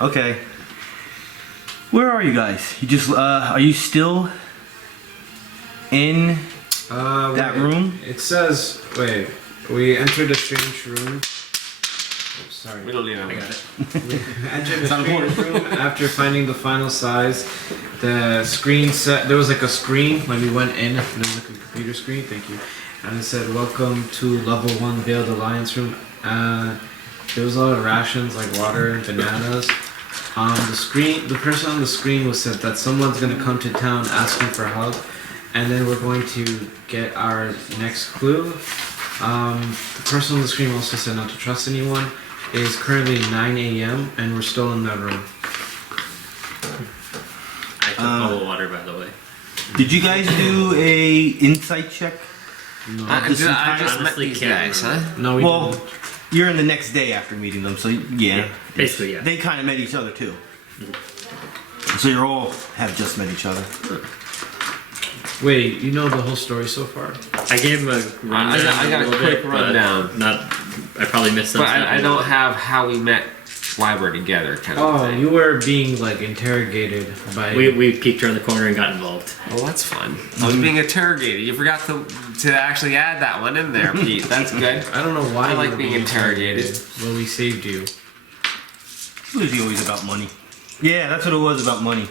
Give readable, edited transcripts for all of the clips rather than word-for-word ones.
Okay. Where are you guys? You just are you still in that room? It says, wait, we entered a strange room. Oh, sorry. We don't need it. I got it. We entered a strange room after finding the final size. The screen set, there was like a screen when we went in, and there was like a computer screen, thank you. And it said, welcome to level 1 Veiled Alliance room. There was a lot of rations like water and bananas. The person on the screen was said that someone's gonna come to town asking for help, and then we're going to get our next clue. The person on the screen also said not to trust anyone. It is currently 9 a.m. and we're still in that room. I took all the water, by the way. Did you guys do a insight check? No, I just met honestly these can't guys, huh? remember. no we Well, didn't. you're in the next day after meeting them, so yeah. Basically, yeah. They kind of met each other too. So you all have just met each other. Wait, you know the whole story so far? I gave him a rundown. I got a little quick bit, rundown. but not. I probably missed some But stuff. I don't have how we met, why we're together, kind of Oh, thing. you were being like interrogated by. We peeked around the corner and got involved. Well, that's fun. I was being interrogated. You forgot to actually add that one in there, Pete. That's good. I don't know why I you like were being interrogated. Oh, Well, we saved you. It's usually always about money. Yeah, that's what it was, about money.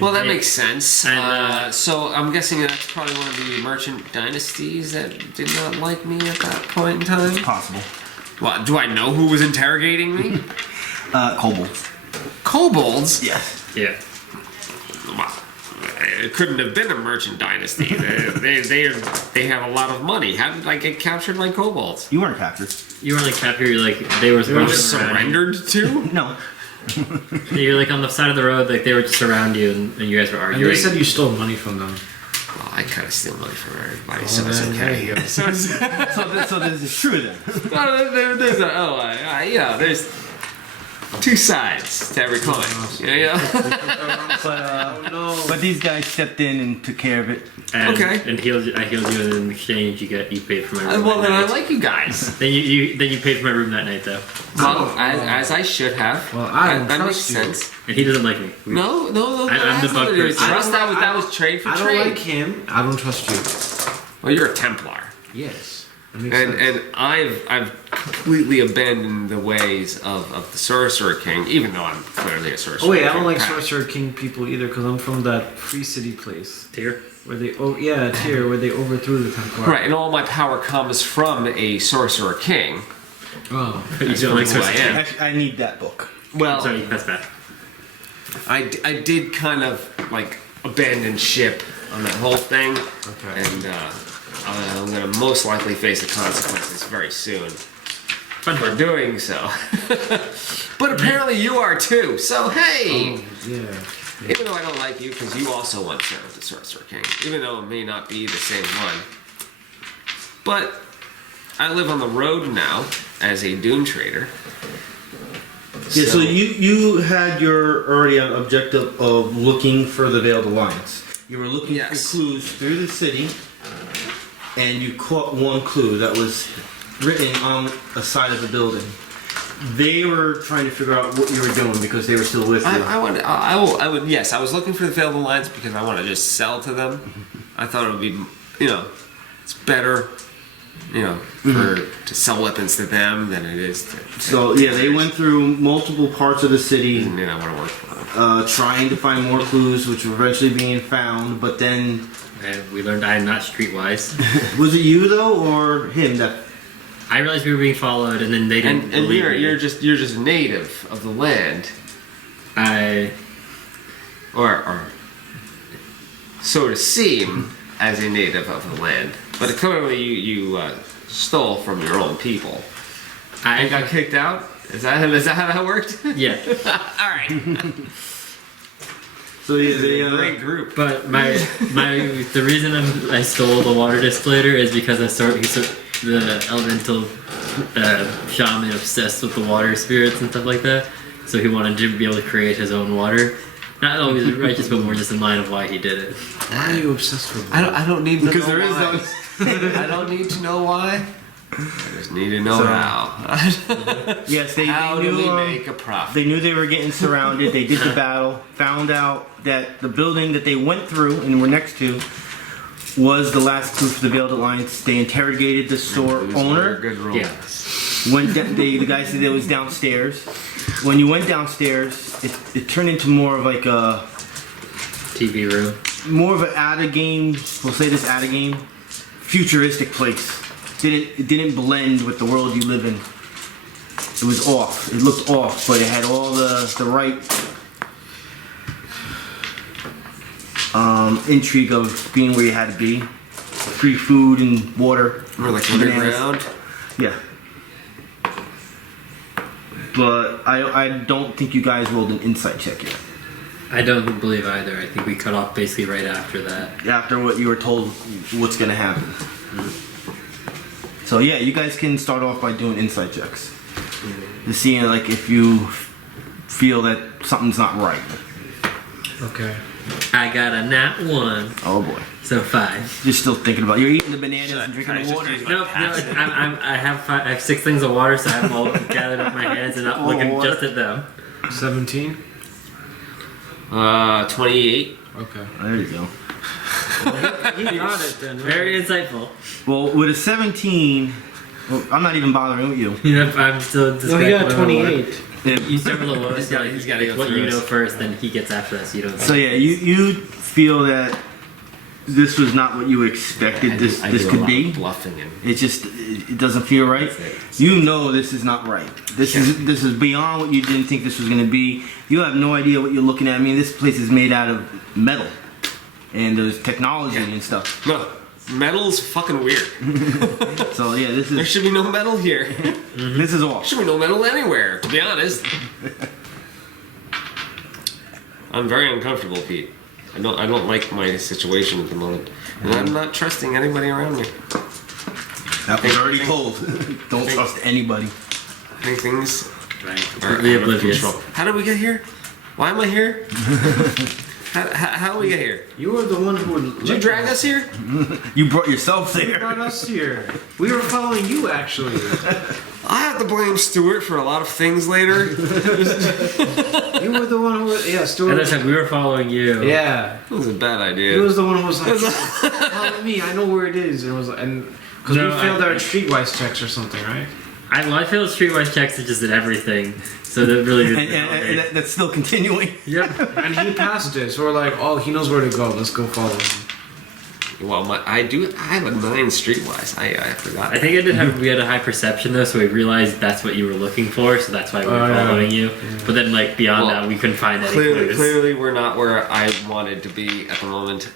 Well, that makes sense. And, So I'm guessing that's probably one of the merchant dynasties that did not like me at that point in time. Possible. Well, do I know who was interrogating me? Kobolds. Kobolds? Yes. Yeah. Well, it couldn't have been a merchant dynasty. They have a lot of money. How did I get captured by kobolds? You weren't captured. You were like captured. You're like they were Just around you. surrendered to? No. You're like on the side of the road. Like they were just around you, and you guys were And arguing. they said you stole money from them. Well, I kind of steal money from everybody, Oh, so it's then there you okay. go. So it's, So this is true then. there's two sides to every coin. Yeah. But these guys stepped in and took care of it. and, Okay. And I healed you, and in exchange, you paid for my room. Well, that then I night. like you guys. Then you paid for my room that night, though. Well, as I should have. Well, I don't that makes trust you. sense. And he doesn't like me. No. I'm that the has bug nothing to do with person. trust. I don't- That was trade for I trade. don't like him. I don't trust you. Well, you're a Templar. Yes. That makes sense. And I've completely abandoned the ways of the Sorcerer King, even though I'm clearly a Sorcerer Oh wait, King. I don't like Sorcerer King people either because I'm from that Free City place Tier. where they tier where they overthrew the Templar. Right, and all my power comes from a Sorcerer King. Oh. You That's don't like who I Sorcerer. am. Actually, I need that book. Well, Sorry, that's bad. I did kind of like abandon ship on that whole thing, Okay. and I'm gonna most likely face the consequences very soon for doing so. But apparently you are too. So hey, Yeah. even though I don't like you, because you also once served the Sorcerer King, even though it may not be the same one. But I live on the road now as a Dune trader. Yeah, so you had your already objective of looking for the Veiled Alliance. You were looking Yes. for clues through the city, and you caught one clue that was written on a side of the building. They were trying to figure out what you were doing because they were still with you. I would. Yes, I was looking for the Veiled Alliance because I want to just sell to them. I thought it would be, it's better, to sell weapons to them than it is to. So yeah, they went through multiple parts of the city, And I want to work for them. trying to find more clues, which were eventually being found. But then, And we learned I am not streetwise. was it you though, or him that? I realized we were being followed, and then they didn't And believe me. you're just native of the land, or so to seem as a native of the land. But clearly you stole from your own people. I got kicked out. Is that how that worked? Yeah. All right. So yeah, Great group. But the reason I stole the water distillator is because the elemental shaman obsessed with the water spirits and stuff like that. So he wanted to be able to create his own water. Not always righteous, but more just in line of why he did it. Why are you obsessed with I don't need to because know there is why. I don't need to know why. I just need to know So- how. Yes, they How knew. do we make a profit? They knew they were getting surrounded. They did the battle. Found out that the building that they went through and were next to was the last clue for the Veiled Alliance. They interrogated the store It was a owner. Good roll. Yeah. The guy said it was downstairs. When you went downstairs, it turned into more of like a TV room. more of an ADA game. We'll say this ADA game, futuristic place. It didn't blend with the world you live in. It was off. It looked off, but it had all the right intrigue of being where you had to be. Free food and water. We're like Bananas. underground. Yeah. But I don't think you guys rolled an insight check yet. I don't believe either. I think we cut off basically right after that. After what you were told what's gonna happen. So yeah, you guys can start off by doing insight checks. To see like if you feel that something's not right. Okay. I got a nat 1, Oh boy. so 5. You're still thinking about you're eating the bananas and drinking Can I the just water. use my No, passive? I have 6 things of water, so I have them all gathered up in my hands and not looking Oh, just at them. 17. 28. Okay. There you go. You got it then. Right? Very insightful. Well, with a 17, well, I'm not even bothering with you. I'm still No, he got 28. You start with the lowest, He's like, gotta go what through you us. know first, then he gets after that, so you don't. So yeah, you feel that this was not what you expected this I do a could lot be. of bluffing and It doesn't feel right. That's it. You know this is not right. This is beyond what you didn't think this was going to be. You have no idea what you're looking at. I mean, this place is made out of metal, and there's technology and stuff. no. Metal's fucking weird. So yeah, this There is should be no metal here. this is off. Should be no metal anywhere, to be honest. I'm very uncomfortable, Pete. I don't like my situation at the moment. And I'm not trusting anybody around me. That was already told. Don't trust anybody. I think things Right. are Completely out of oblivious. control. How did we get here? Why am I here? how did we get here? You were the one who would. Did you drag us here? You brought yourself You there. brought us here. We were following you actually. I have to blame Stuart for a lot of things later. You were the one who was. Yeah, As I Stuart. said, we were following you. Yeah. It was a bad idea. He was the one who was like, follow me, I know where it is. And it was like, and because No, we failed I- our streetwise checks or something, right? I failed streetwise checks and just did everything. So that really And, that's still continuing. Yep. And he passed it, so we're like, oh, he knows where to go. Let's go follow him. Well, I have a 9 streetwise. I forgot. I think we had a high perception though, so we realized that's what you were looking for, so that's why we were Oh, yeah. following you. But then like beyond Well, that, we couldn't find any Clearly, clues. clearly, we're not where I wanted to be at the moment.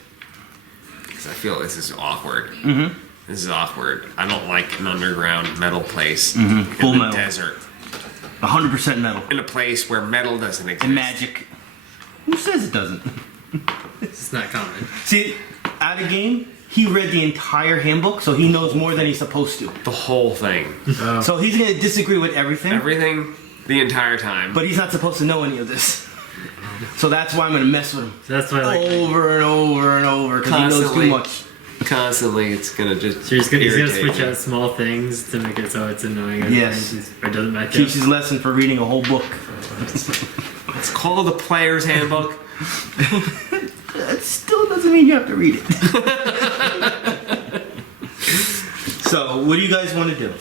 Because I feel this is awkward. Mm-hmm. This is awkward. I don't like an underground metal place Full in the metal. desert. 100% metal. In a place where metal doesn't exist. And magic. Who says it doesn't? It's not common. See, at a game, he read the entire handbook, so he knows more than he's supposed to. The whole thing. So he's gonna disagree with everything, Everything, the entire time. but he's not supposed to know any of this. So that's why I'm gonna mess with him So that's why like over and over and over because he knows too Constantly. much. Constantly, it's gonna just so he's gonna irritate switch me. out small things to make it so it's annoying. Yes. Or doesn't match Teach up. his lesson for reading a whole book. It's called the Player's Handbook. That still doesn't mean you have to read it. So, what do you guys want to do?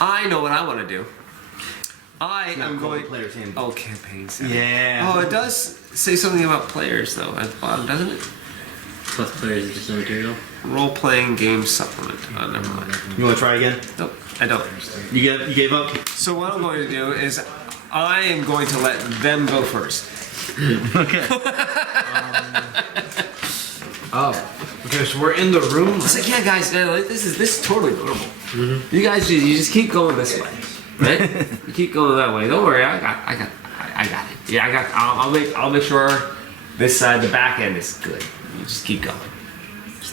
I know what I want to do. I am going. Player's handbook. Oh, campaign setting. Yeah. Oh, it does say something about players though at the bottom, doesn't it? Plus players additional material. Role-playing game supplement. Oh, never mind. You want to try again? Nope, I don't. You gave up? So what I'm going to do is I am going to let them go first. Okay. Oh. Okay, so we're in the room. It's like, yeah, guys, like, this is totally normal. You guys, you just keep going this way, right? You keep going that way. Don't worry, I got it. Yeah, I'll make sure this side, the back end, is good. You just keep going.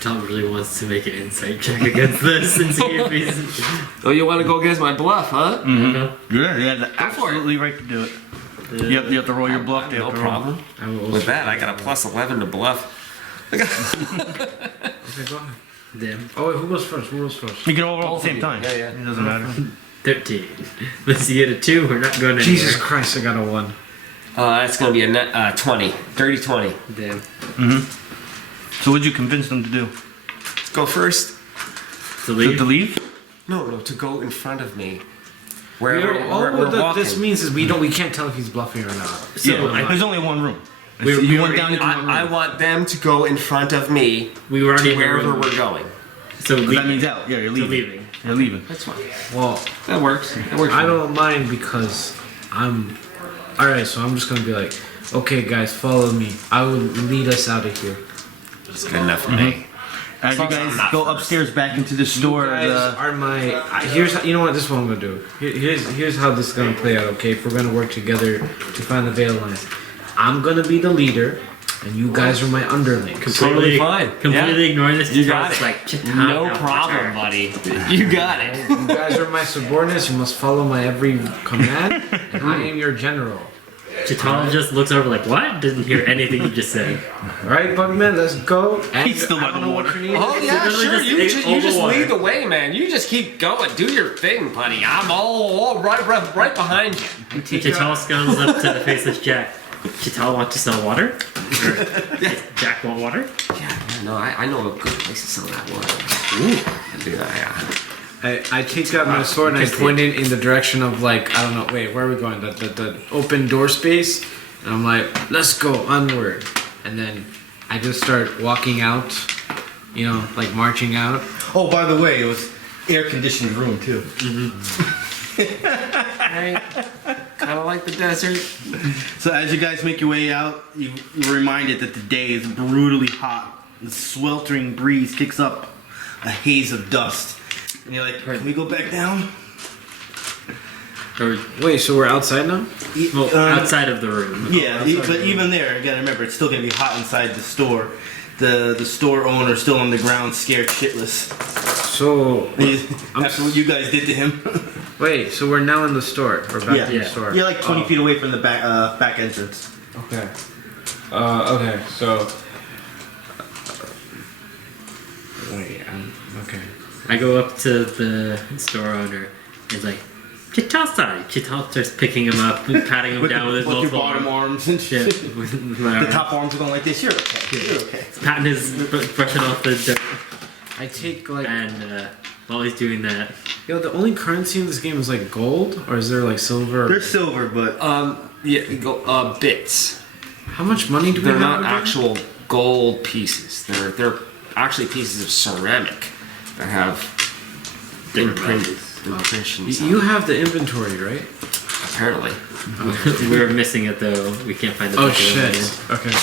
Tom really wants to make an insight check against this and see if he's. Oh, you want to go against my bluff, huh? Mm-hmm. Yeah, you have for it. absolutely right to do it. You have to roll your bluff. No problem. I will With that, I got a plus 11 to bluff. Okay, go ahead. Damn. Oh wait, who goes first? Who goes first? You can all roll at the same you. time. Yeah, yeah. It doesn't matter. 13. Let's get a 2. We're not going anywhere. Jesus Christ, I got a 1. That's gonna be a net 20. Dirty 20. Damn. So what'd you convince them to do? Go first. To leave? To leave? No, to go in front of me. All this means is we can't tell if he's bluffing or not. So There's only one room. We you were went down into one room. I want them to go in front of me we were already to in the wherever room. we're going. So But that means out. Yeah, you're leaving. leaving. You're leaving. That's fine. Well, That works. That works. I don't mind because I'm. Alright, so I'm just gonna be like, okay, guys, follow me. I will lead us out of here. It's good enough for me. As you guys go upstairs back into the store, You guys are my. You know what? This is what I'm gonna do. Here's how this is gonna play out. Okay, if we're gonna work together to find the Veil Lines, I'm gonna be the leader, and you guys are my underlings. Totally fine. Completely ignoring this. You got It's it. like, No problem, buddy. You got it. You guys are my subordinates. You must follow my every command, and I am your general. Chital just looks over like, what? Didn't hear anything you just said. All right, Bugman, let's go. And He's still I by don't the know what water. you need. Oh yeah, literally sure. just You ate just, all you the just water. lead the way, man. You just keep going. Do your thing, buddy. I'm all right behind you. Chital scuttles up to the faceless Jack. Chital want to sell water? Or Jack want water? Yeah, no, I know a good place to sell that water. Dude, I take out my sword and I point it in the direction of like, I don't know, wait, where are we going? The open door space. And I'm like, let's go onward. And then I just start walking out, you know, like marching out. Oh, by the way, it was air-conditioned room too. Right. Kind of like the desert. So as you guys make your way out, you're reminded that the day is brutally hot. The sweltering breeze kicks up a haze of dust. And you're like, can we go back down? Or, Wait, so we're outside now? well, outside of the room. Yeah, but even there, you gotta remember, it's still gonna be hot inside the store. The store owner's still on the ground, scared shitless. So, After what you guys did to him. wait, so we're now in the store. We're back Yeah. in the store. You're like 20 feet away from the back entrance. Okay. Okay, so. Wait, okay. I go up to the store owner. He's like, Chital-san. Chital starts picking him up and patting him down with his your both bottom arms and Yeah, shit. with my The arm. top arms are going like this. You're okay. You're okay. Patting his, brushing off the dirt. I take like. And while he's doing that, Yo, the only currency in this game is like gold? Or is there like silver? They're silver, but Yeah, you go bits. How much money do we They're have? not again? actual gold pieces. They're actually pieces of ceramic that have impressions. You have the inventory, right? Apparently. we were missing it though. We can't find the Oh picture of shit. it. Okay.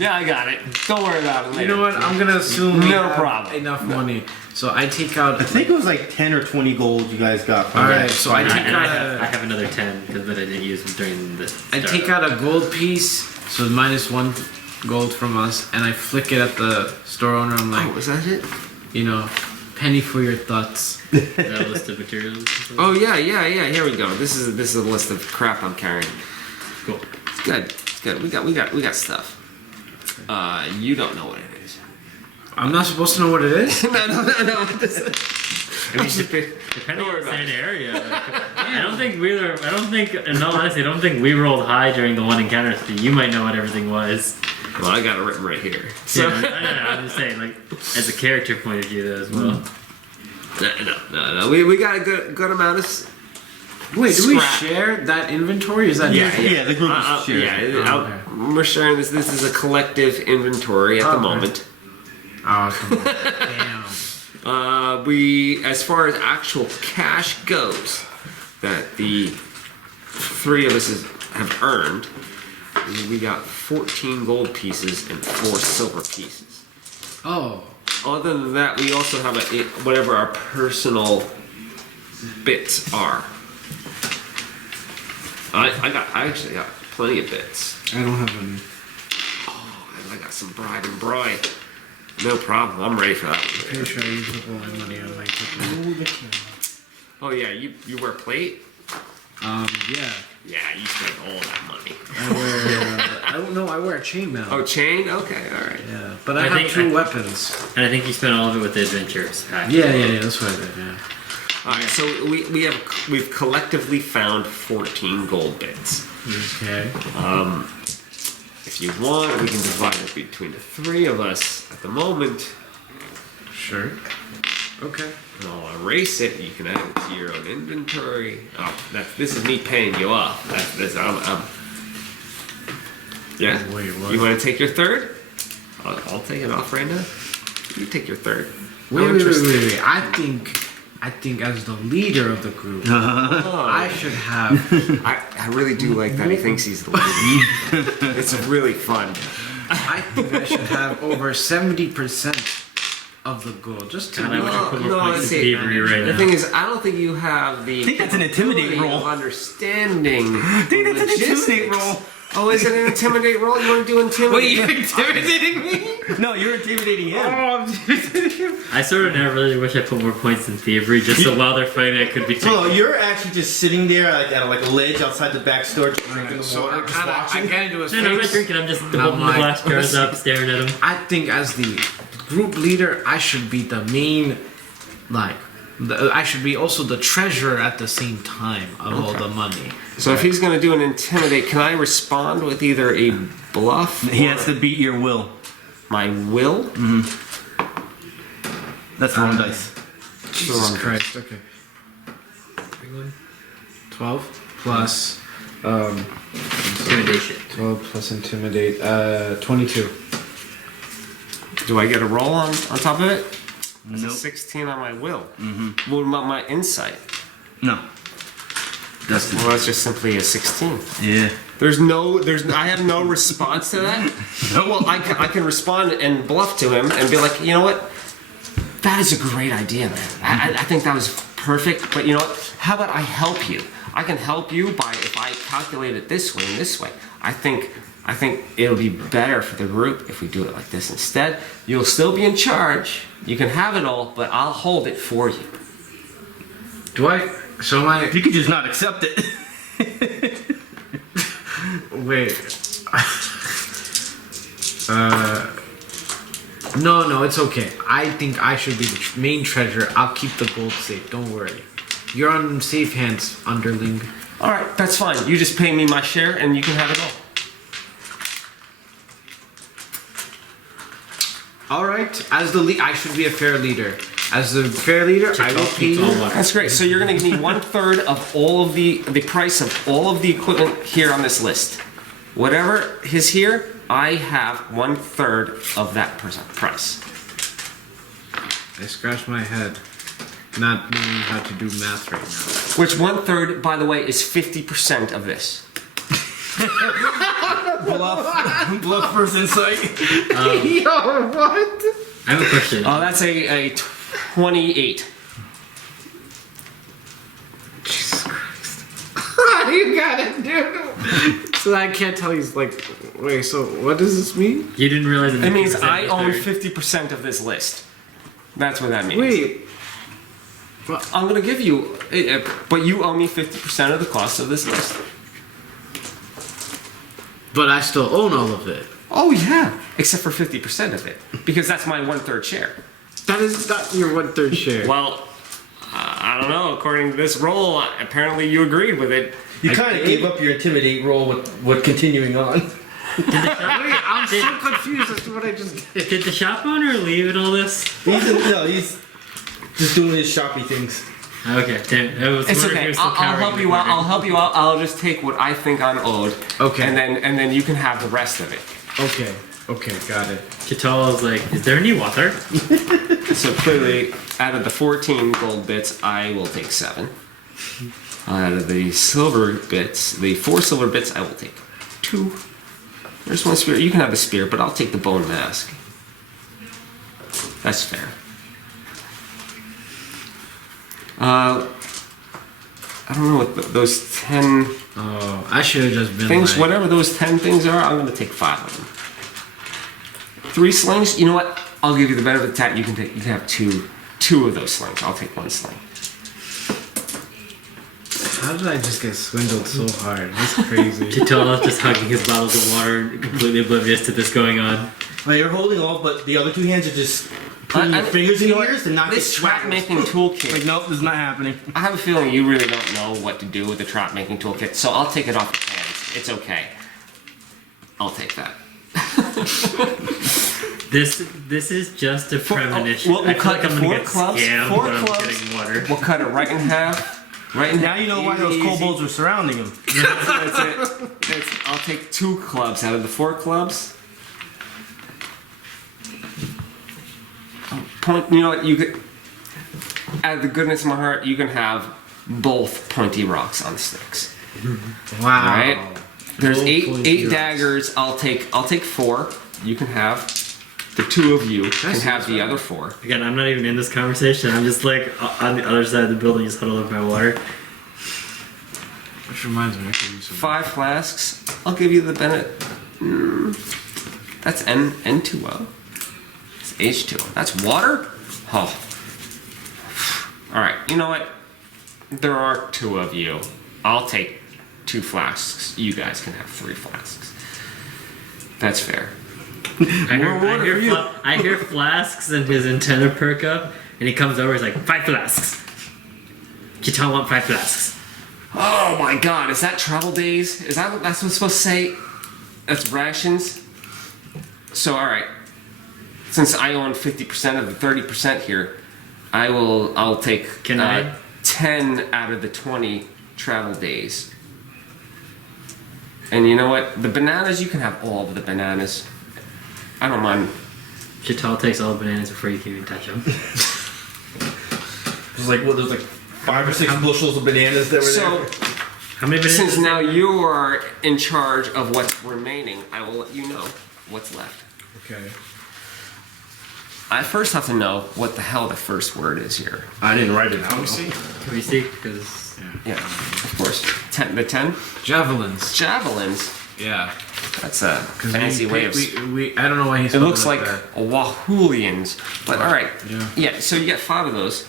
Yeah, I got it. Don't worry about it You later. know what? I'm gonna assume we No have problem. enough money. So I take out. I think it was like 10 or 20 gold you guys got from Alright, that. so I And take I out have another 10 because that I didn't use during the. I take out a gold piece, so -1 gold from us, and I flick it at the store owner. I'm like, Oh, is that it? you know, penny for your thoughts. That list of materials. Oh yeah. Here we go. This is a list of crap I'm carrying. Cool. It's good. It's good. We got stuff. You don't know what it is. I'm not supposed to know what it is. no. I mean, depending on worry the about certain area. I don't think we were. I don't think. In all honesty, I don't think we rolled high during the one encounter. So you might know what everything was. Well, I got it written right here. So no, I'm just saying, like, as a character point of view, though, as well. No. We got a good amount of. Wait, do we Scrap. share that inventory? Is that Yeah, the group is shared. Yeah, Oh, okay. we're sharing this. This is a collective inventory at the Okay. moment. Oh, come on. Damn. We, as far as actual cash goes, that the three of us have earned, we got 14 gold pieces and 4 silver pieces. Oh. Other than that, we also have whatever our personal bits are. I actually got plenty of bits. I don't have any. I got some bride and bride. No problem. I'm ready for that one. Pretty sure I used up all my money on my ticket. Oh yeah, you wear plate? Yeah. Yeah, you spent all that money. I wear. I don't know. I wear a chainmail. Oh, chain? Okay, all right. Yeah, but I I have think 2 weapons. And I think you spent all of it with the adventures pack. Yeah. That's what I did. Yeah. All right, so we've collectively found 14 gold bits. Okay. If you want, we can divide it between the 3 of us at the moment. Sure. Okay. And I'll erase it. You can add it to your own inventory. Oh, this is me paying you off. Yeah. Wait, what? You want to take your third? I'll take it off right now. You take your third. Wait. I think as the leader of the group, I should have. I really do like that he thinks he's the leader. It's really fun. I think I should have over 70% of the gold, just to. And I wish I put more No, points in see, thievery right The now. thing is, I don't think you have the. I think that's an intimidate ability roll. of understanding. I think that's an intimidate logistics. roll. Oh, is it an intimidate roll? You want to do intimidate? Wait, you're intimidating me? No, you're intimidating him. I sort of now really wish I put more points in thievery, just so while they're fighting, I could be taking. Well, you're actually just sitting there at like a ledge outside the back store, just drinking the So water, I just kind of, watching. I get into his No, I'm not face. drinking. I'm just I'm holding the like, glass jars up, staring at them. I think as the group leader, I should be the main, I should be also the treasurer at the same time of all the money. So if he's going to do an intimidate, can I respond with either a bluff He or has to beat your will. my will? That's the wrong dice. Jesus Christ. Okay. 12 plus Intimidation. 12 plus intimidate. 22. Do I get a roll on top of it? It's a Nope. 16 on my will. What about my insight? No. That's Well, that's just simply a 16. yeah. I have no response to that. Well, I can respond and bluff to him and be like, you know what? That is a great idea, man. I think that was perfect. But you know what? How about I help you? I can help you by if I calculate it this way and this way. I think it'll be better for the group if we do it like this instead. You'll still be in charge. You can have it all, but I'll hold it for you. Do I? So my. You could just not accept it. Wait. No, it's okay. I think I should be the main treasurer. I'll keep the gold safe. Don't worry. You're on safe hands, underling. All right, that's fine. You just pay me my share, and you can have it all. All right. As the I should be a fair leader. As the fair leader, I will pay you. That's great. So you're going to give me 1/3 of all of the price of all of the equipment here on this list. Whatever is here, I have 1/3 of that price. I scratch my head, not knowing how to do math right now. Which 1/3, by the way, is 50% of this. Bluff first insight. Yo, what? I have a question. Oh, that's a 28. Jesus Christ. You gotta do. So I can't tell he's like, wait, so what does this mean? You didn't realize It means 50% I was own third. 50% of this list. That's what that means. Wait. I'm gonna give you, but you owe me 50% of the cost of this list. But I still own all of it. Oh yeah, except for 50% of it, because that's my 1/3 share. That is not your 1/3 share. Well, I don't know. According to this roll, apparently you agreed with it. You kind of gave up your intimidate roll with continuing on. Wait, I'm so confused as to what I just did. Did the shop owner leave in all this? He's just doing his shoppy things. Okay, damn. I was It's wondering if he okay. was still I'll cowering help in you the out. corner. I'll help you out. I'll just take what I think I'm owed. Okay. And then you can have the rest of it. Okay, got it. Chitala's like, is there any water? So clearly, out of the 14 gold bits, I will take 7. Out of the silver bits, the 4 silver bits, I will take 2. There's 1 spear. You can have the spear, but I'll take the bone mask. That's fair. I don't know what those 10 Oh, I should have just been things, like, whatever those 10 things are, I'm going to take 5 of them. 3 slings, you know what? I'll give you the benefit of the doubt. You can have two of those slings. I'll take 1 sling. How did I just get swindled so hard? That's crazy. Chital just hugging his bottles of water and completely oblivious to this going on. Well, you're holding all, but the other two hands are just putting your fingers in your ears and not This get trap making toolkit. Like, nope, this is not happening. I have a feeling you really don't know what to do with the trap making toolkit, so I'll take it off your hands. It's okay. I'll take that. This is just a premonition. we'll I feel cut like I'm gonna four get clubs, scammed four when I'm clubs. getting water. We'll cut it right in half. Right in Now you know why those Easy. kobolds were surrounding him. That's it. I'll take 2 clubs out of the 4 clubs. Point. You know what? You could. Out of the goodness of my heart, you can have both pointy rocks on sticks. Wow. All right. There's Both eight pointy rocks. daggers. I'll take 4. You can have. The 2 of you can have the other 4. Again, I'm not even in this conversation. I'm just like on the other side of the building, just huddled up my water. Which reminds me, I could use some. 5 flasks. I'll give you the Bennett. That's N2O. It's H2O. That's water? Oh. Alright, you know what? There are 2 of you. I'll take 2 flasks. You guys can have 3 flasks. That's fair. I hear flasks and his antenna perk up, and he comes over. He's like, 5 flasks. Chital want 5 flasks. Oh my god, is that travel days? Is that what that's what's supposed to say? That's rations? So, alright. Since I own 50% of the 30% here, I'll take Can I? 10 out of the 20 travel days. And you know what? The bananas, you can have all of the bananas. I don't mind. Chital takes all the bananas before you can even touch them. There's like 5 or 6 bushels of bananas that were So, there. How many bananas? since now you are in charge of what's remaining, I will let you know what's left. Okay. I first have to know what the hell the first word is here. I didn't write it out. Let me see. Can we see? Because Yeah, of course. The 10? Javelins. Javelins. Yeah. That's a 'Cause fancy way of... I don't know why he's. It looks putting like that. Wahoolians. But alright. Yeah. Yeah, so you get 5 of those.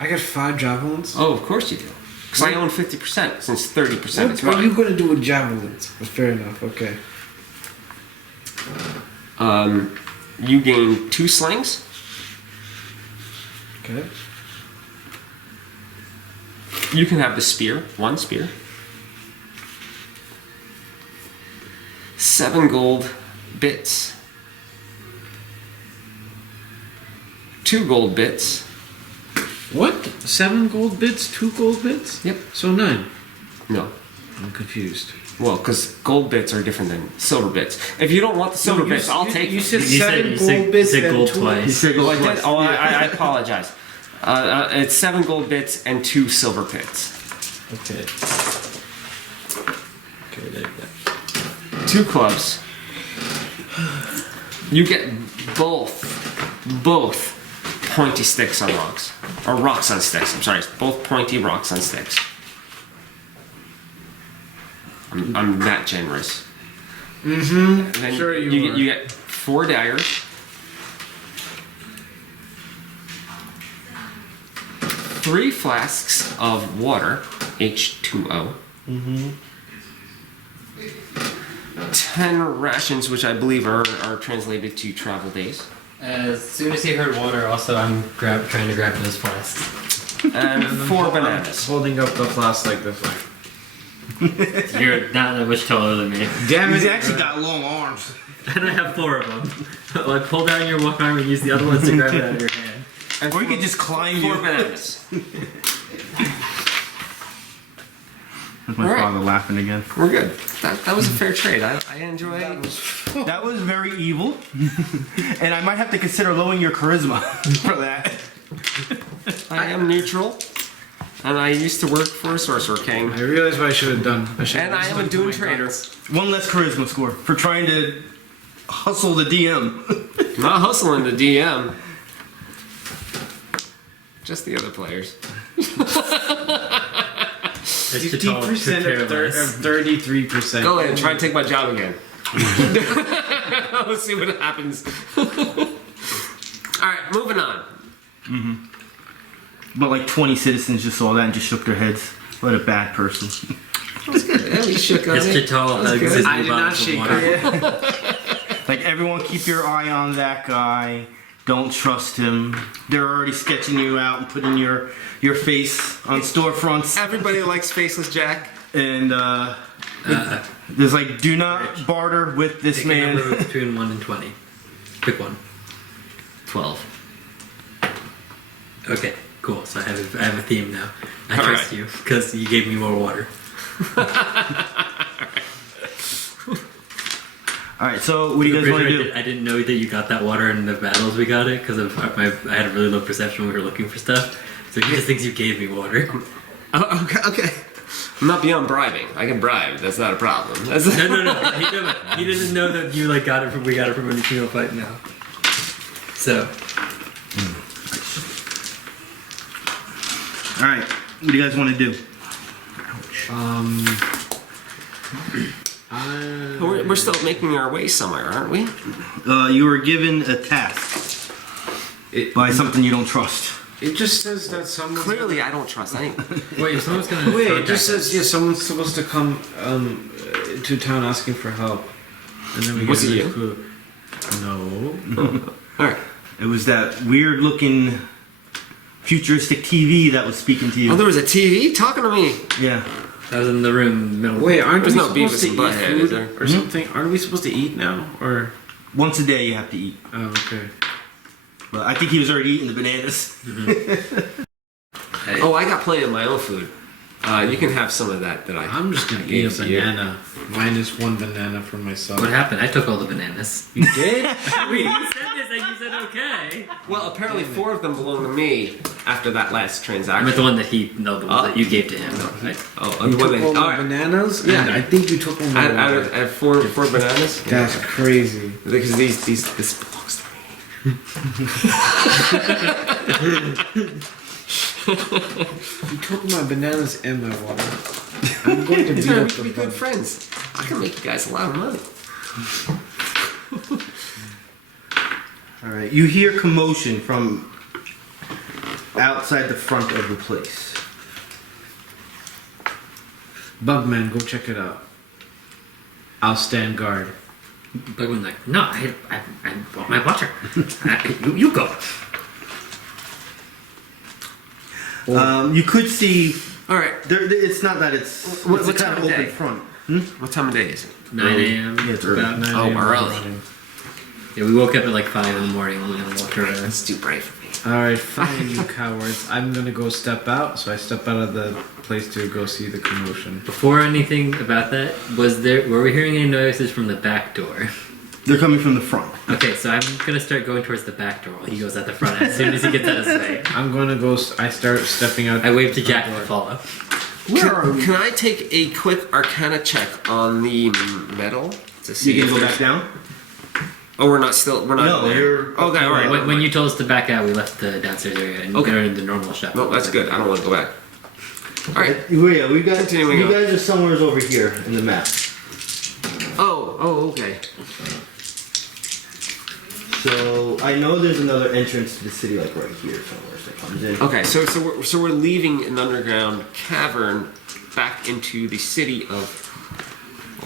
I got 5 javelins. Oh, of course you do. Because I own 50%, since 30% is What are you mine. gonna do with javelins? But fair enough. Okay. You gain 2 slings. Okay. You can have the spear. 1 spear. 7 gold bits. 2 gold bits. What? 7 gold bits? 2 gold bits? Yep. So 9. No. I'm confused. Well, because gold bits are different than silver bits. If you don't want the silver bits, I'll take You them. said 7 gold bits said and gold 2. twice. Oh, I did? Oh, I apologize. It's 7 gold bits and 2 silver bits. okay. Okay, there you go. 2 clubs. You get both pointy sticks on rocks. Or rocks on sticks, I'm sorry. Both pointy rocks on sticks. I'm that generous. Mm-hmm. And then Sure you are. you get 4 daggers. 3 flasks of water, H2O. 10 rations, which I believe are translated to travel days. As soon as he heard water, also I'm trying to grab those flasks. And 4 bananas. Holding up the flask like this way. You're not that much taller than me. Damn He's actually got long arms. And I have 4 of them. Like, pull down your one arm and use the other ones to grab it out of your hand. And Or you could just climb 4 you. bananas. That's my All right. father laughing again. We're good. That was a fair trade. I enjoy it. That was very evil. And I might have to consider lowering your charisma for that. I am neutral. And I used to work for a Sorcerer King. I realized what I should have done. And I am a Dune trader. One less charisma score for trying to hustle the DM. Not hustling the DM. Just the other players. 50% of 33%. Go ahead and try and take my job again. Let's see what happens. Alright, moving on. But like 20 citizens just saw that and just shook their heads. What a bad person. At least shook on Mr. it. Tall That's hugs good. his I new did not bottles of shake water. Like, everyone keep your eye on that guy. Don't trust him. They're already sketching you out and putting your face on storefronts. Everybody likes Faceless Jack. And there's like, do not barter with this Pick a man. number between 1 and 20. Pick one. 12. Okay, cool. So I have a theme now. I All trust right. you because you gave me more water. All right, so what do you guys want to do? I didn't know that you got that water in the battles we got it because I had a really low perception when we were looking for stuff. So he just thinks you gave me water. Oh, okay. I'm not beyond bribing. I can bribe. That's not a problem. No. He doesn't know that you like got it from. We got it from a neutrino fight now. So All right, what do you guys want to do? We're still making our way somewhere, aren't we? You were given a task by something you don't trust. It just says that someone's Clearly, I don't trust anything. wait, if someone's gonna Wait, it contact just us- says yeah, someone's supposed to come to town asking for help, and then we Was get it a you? clue. No. All right. It was that weird-looking futuristic TV that was speaking to you. Oh, there was a TV talking to me. Yeah. I was in the room middle. Wait, aren't There's we no supposed Beavis to and eat Butthead, food is there? or something? Aren't we supposed to eat now? Or Once a day you have to eat. oh, okay. But I think he was already eating the bananas. Oh, I got plenty of my own food. You can have some of that I. I'm just gonna eat gave a to you. banana. Minus one banana for myself. What happened? I took all the bananas. You did? Wait, you said this and you said okay. Well, apparently 4 of them belong to me after that last I transaction. meant the one that the one that you gave to him. Oh, You the one took that. all All my right. bananas? Yeah. And I think you took all my I water. have four bananas. That's crazy. Because this belongs to me. You took my bananas and my water. I'm going to These beat are up the we good bug. friends. I can make you guys a lot of money. All right. You hear commotion from outside the front of the place. Bugman, go check it out. I'll stand guard. Bugman's like, no, I want my water. You go. You could see. All right. It's not that it's. What It's a time kind of of open day? front. What time of day is it? 9 a.m. Yeah, it's early. about. 9 Oh, a.m. we're in the early. morning. Yeah, we woke up at like 5 in the morning. We went and walked around. That's too brave for me. Alright, fine, you cowards. I'm gonna go step out, so I step out of the place to go see the commotion. Before anything about that, were we hearing any noises from the back door? They're coming from the front. Okay, so I'm gonna start going towards the back door while he goes at the front as soon as he gets out of sight. I'm gonna go, I start stepping out. I wave to Jack door. to follow. Can I take a quick Arcana check on the metal to see You if can go there's- back down. Oh, we're not No, there. you're- Okay, all right. When you told us to back out, we left the downstairs area and Okay. we're in the normal shop. No, that's good. I don't want to go back. All right. Yeah, we got. Continuing You on. guys are somewhere over here in the map. Oh, okay. So I know there's another entrance to the city, like right here somewhere, that comes in. Okay, so we're leaving an underground cavern back into the city of.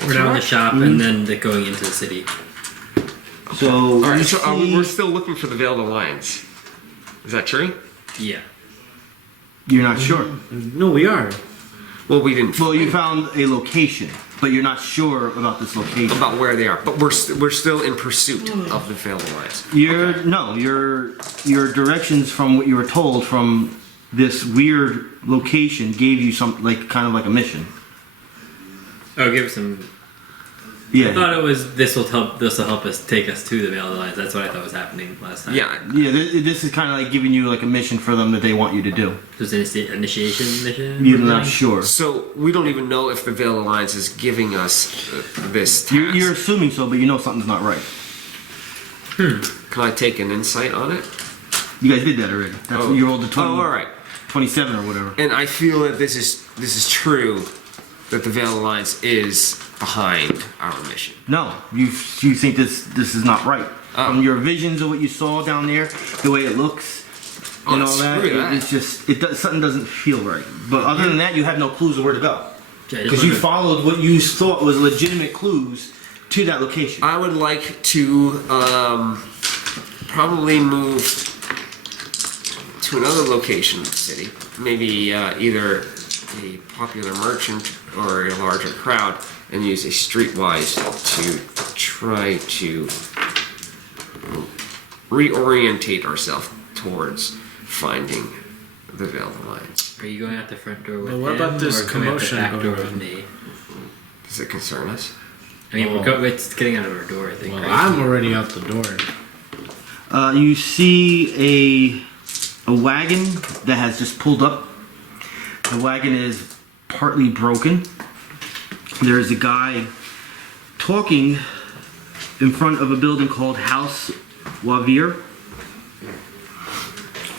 We're down in the shop and then going into the city. So All right, you so see- we're still looking for the Veiled Alliance. Is that true? Yeah. you're not sure. No, we are. Well, we didn't. Well, you found a location, but you're not sure about this location. About where they are, but we're still in pursuit of the Veiled Alliance. Your directions from what you were told from this weird location gave you some kind of like a mission. Oh, give us some. I Yeah. thought it was this will help us take us to the Veiled Alliance. That's what I thought was happening last time. Yeah. Yeah, this is kind of like giving you like a mission for them that they want you to do. There's an initiation mission. You're not sure. So we don't even know if the Veiled Alliance is giving us this task. You're assuming so, but you know something's not right. Can I take an insight on it? You guys did that already. That's what you rolled a 20, Oh, all right. 27 or whatever. And I feel that this is true. That the Veiled Alliance is behind our mission. No, you think this is not right. From your visions of what you saw down there, the way it looks, Oh, and all that. screw that. It's just something doesn't feel right. But other than that, you have no clues of where to go Yeah, because you followed what you thought was legitimate clues to that location. I would like to probably move to another location in the city. Maybe either a popular merchant or a larger crowd, and use a streetwise to try to reorientate ourselves towards finding the Veiled Alliance. Are you going out the front door with Well, what him, about this or going out the commotion back going door with on? me? Does it concern us? I mean, it's getting out of our door, I think. Well, right? I'm already out the door. You see a wagon that has just pulled up. The wagon is partly broken. There's a guy talking in front of a building called House Wavir.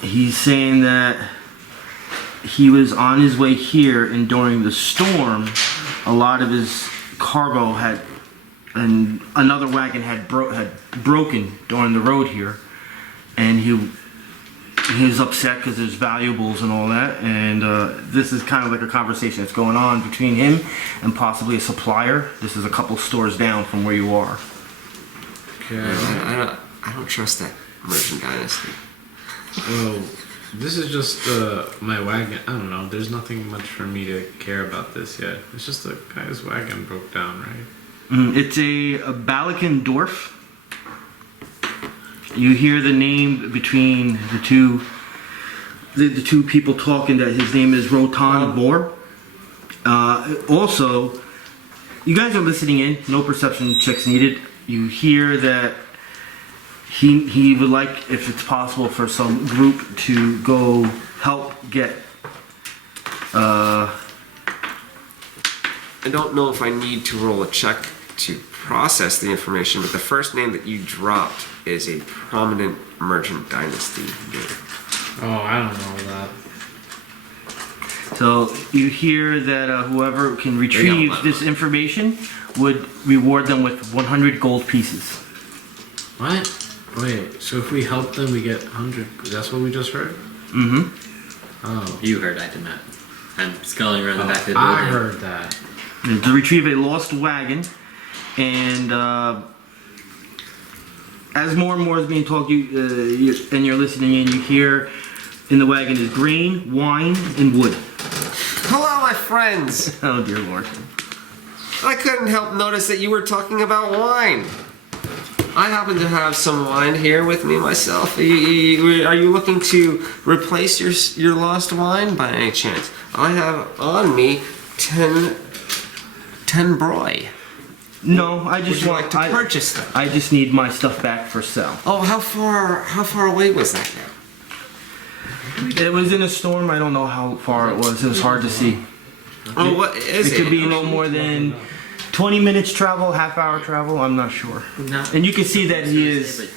He's saying that he was on his way here, and during the storm, a lot of his cargo had, and another wagon had broken during the road here, and he was upset because there's valuables and all that, and this is kind of like a conversation that's going on between him and possibly a supplier. This is a couple stores down from where you are. Okay. I don't trust that merchant dynasty. Oh, this is just my wagon. I don't know. There's nothing much for me to care about this yet. It's just a guy's wagon broke down, right? It's a Balakan Dorf. You hear the name between the two people talking that his name is Rotan Vor. Also, you guys are listening in. No perception checks needed. You hear that he would like, if it's possible, for some group to go help get. I don't know if I need to roll a check to process the information, but the first name that you dropped is a prominent merchant dynasty name. Oh, I don't know that. So you hear that whoever can retrieve this information would reward them with 100 gold pieces. What? Wait, so if we help them, we get 100. That's what we just heard? Mm-hmm. Oh. You heard, I did not. I'm sculling around the back of the building. I heard that. And to retrieve a lost wagon, and as more and more is being talked, and you're listening in, you hear in the wagon is grain, wine, and wood. Hello, my friends! Oh dear lord. I couldn't help notice that you were talking about wine. I happen to have some wine here with me myself. Are you looking to replace your lost wine by any chance? I have on me 10 broy. No, I just Would you want like to purchase them? I just need my stuff back for sale. Oh, how far away was that now? It was in a storm. I don't know how far it was. It was hard to see. Oh, what is it? It could be no more than 20 minutes travel, half hour travel. I'm not sure. And you can see that he is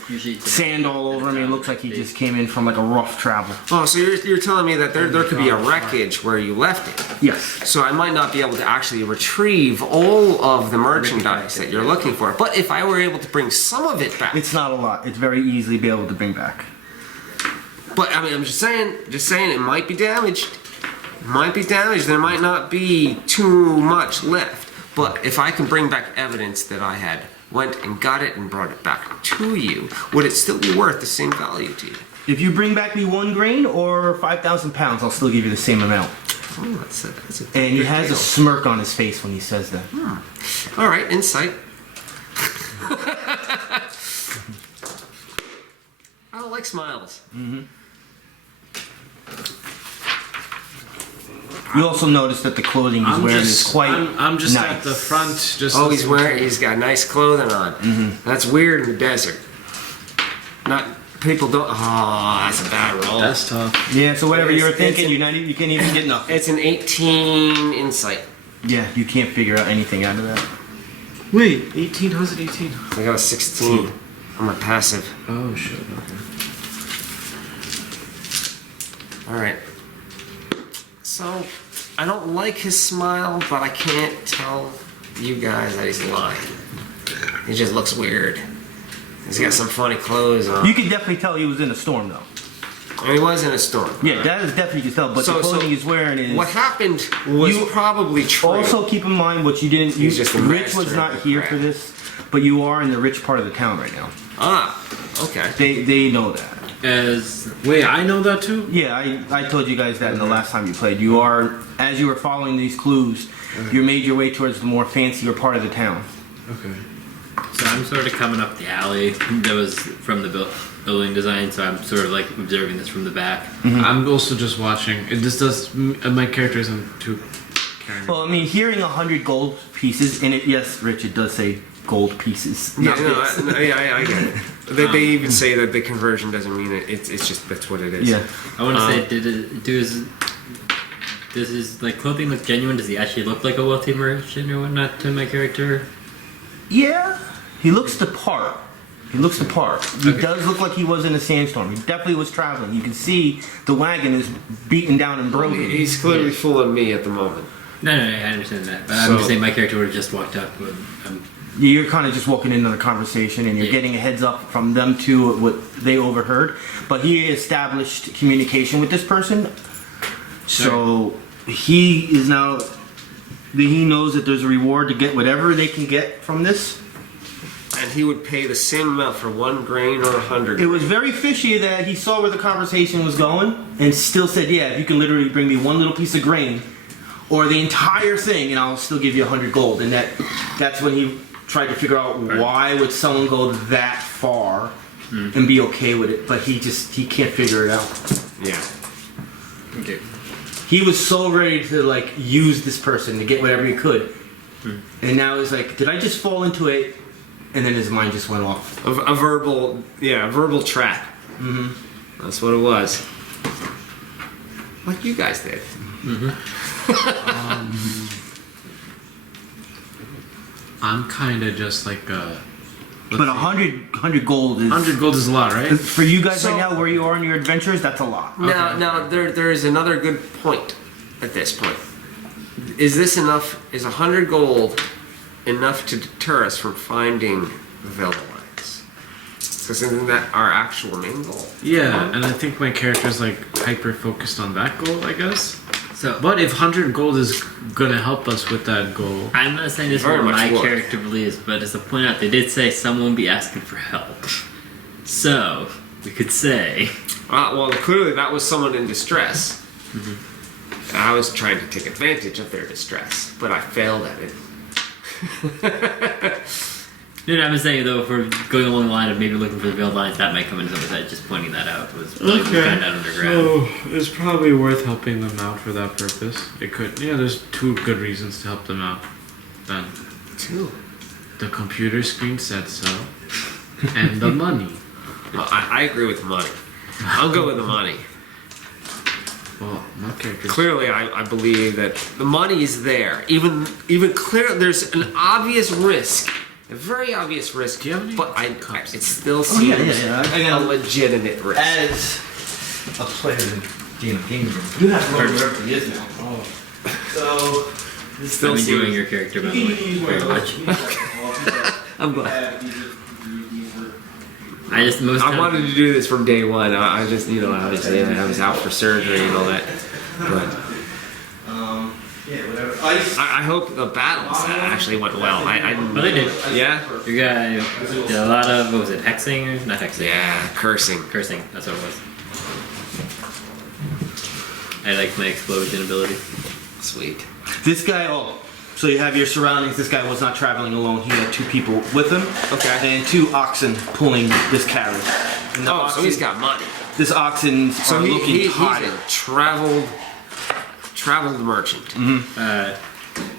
sand all over him. It looks like he just came in from like a rough travel. Oh, so you're telling me that there could be a wreckage where you left it. Yes. So I might not be able to actually retrieve all of the merchandise that you're looking for. But if I were able to bring some of it back. It's not a lot. It's very easily be able to bring back. But I mean, I'm just saying it might be damaged. It might be damaged. There might not be too much left. But if I can bring back evidence that I had went and got it and brought it back to you, would it still be worth the same value to you? If you bring back me 1 grain or 5,000 pounds, I'll still give you the same amount. Oh, that's a And he good has a deal. smirk on his face when he says that. All right, insight. I don't like smiles. You also notice that the clothing he's wearing is quite I'm just nice. at the front. Just Oh, he's got nice clothing on. That's weird in the desert. Not people don't. Oh, that's a bad roll. That's tough. Yeah, so whatever you were It's thinking, an- you can't even get nothing. It's an 18 insight. Yeah, you can't figure out anything out of that. Wait, 18? How's it 18? I got a 16 on my passive. Oh, shit. Okay. All right. So, I don't like his smile, but I can't tell you guys that he's lying. He just looks weird. He's got some funny clothes on. You could definitely tell he was in a storm, though. And he was in a storm. Yeah, that is definitely you can tell. But So- the clothing so he's wearing is. What happened was You- probably true. Also, keep in mind what you didn't. He's just a Rich was master not of the here craft. for this, but you are in the rich part of the town right now. Okay. They know that. Wait, I know that too? Yeah, I told you guys that in the last time you played. You are, as you were following these clues, you made your way towards the more fancier part of the town. Okay. So I'm sort of coming up the alley that was from the building design, so I'm sort of like observing this from the back. I'm also just watching. My character isn't too caring. Well, I mean, hearing 100 gold pieces in it. Yes, Rich, it does say gold pieces. Yeah, not no, bits. I get it. They even say that the conversion doesn't mean it. It's just that's what it is. Yeah. I want to say, does his like clothing look genuine? Does he actually look like a wealthy merchant or whatnot to my character? Yeah, he looks the part. He looks the part. He Okay. does look like he was in a sandstorm. He definitely was traveling. You can see the wagon is beaten down and broken. He's clearly fooling me at the moment. No, I understand that, but I'm So- just saying my character would have just walked up. You're kind of just walking into the conversation and you're Yeah. getting a heads up from them to what they overheard. But he established communication with this person. So he is now, he knows that there's a reward to get whatever they can get from this. And he would pay the same amount for 1 grain or 100. It was very fishy that he saw where the conversation was going and still said, yeah, if you can literally bring me one little piece of grain or the entire thing and I'll still give you 100 gold. And that's when he tried to figure out why would someone go that far and be okay with it. But he can't figure it out. Yeah. Okay. He was so ready to like use this person to get whatever he could. And now he's like, did I just fall into it? And then his mind just went off. A verbal trap. Mm-hmm. That's what it was. Like you guys did. I'm kind of just like But 100 gold is 100 gold is a lot, right? for you guys So- right now where you are in your adventures. That's a lot. Now there is another good point at this point. Is this enough? Is 100 gold enough to deter us from finding the Velvet Lions? Because isn't that our actual main goal? Yeah, and I think my character is like hyper focused on that goal, I guess. So, But if 100 gold is gonna help us with that goal, I'm not saying this is Very what much my would. character believes, but as a point out, they did say someone would be asking for help. So, we could say, Well, clearly that was someone in distress. I was trying to take advantage of their distress, but I failed at it. no, I'm just saying though, if we're going along the line of maybe looking for the veiled lines, that might come into something that just pointing that out was like we found out underground. so it's probably worth helping them out for that purpose. It could, yeah. There's 2 good reasons to help them out. Then 2. the computer screen said so, and the money. Well, I agree with the money. I'll go with the money. Well, my character. Clearly, I believe that the money is there. Even clear, there's an obvious risk, a very obvious risk. Do you have any but cups? it still Oh, seems yeah. I a got legitimate risk. as a player in game room. You have to learn where everything is now. So It still I'm enjoying seems. your character, by the way, very much. I'm glad. I just most I times- wanted to do this from day one. I just, obviously I was out for surgery and all that. But yeah, whatever. I hope the battles actually went well. Well, they did. Yeah. Your guy did a lot of, what was it, hexing? Not hexing. Yeah, cursing. Cursing, that's what it was. I liked my explosion ability. Sweet. This guy, so you have your surroundings. This guy was not traveling alone. He had 2 people with him. Okay. And 2 oxen pulling this carriage. And the Oh, so oxen- he's got money. This oxen So are looking he's tired. a traveled merchant. And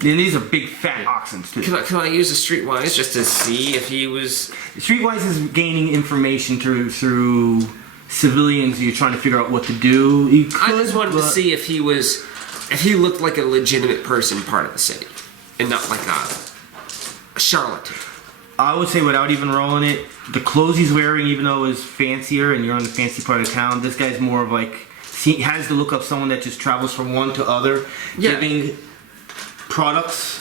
these are big fat oxen too. Can I use the streetwise just to see if he was? Streetwise is gaining information through civilians. You're trying to figure out what to do. You could, I just wanted to but- see if he looked like a legitimate person, part of the city, and not like a charlatan. I would say without even rolling it, the clothes he's wearing, even though is fancier and you're on the fancy part of town, this guy's more of like, he has the look of someone that just travels from one to other, Yeah. giving products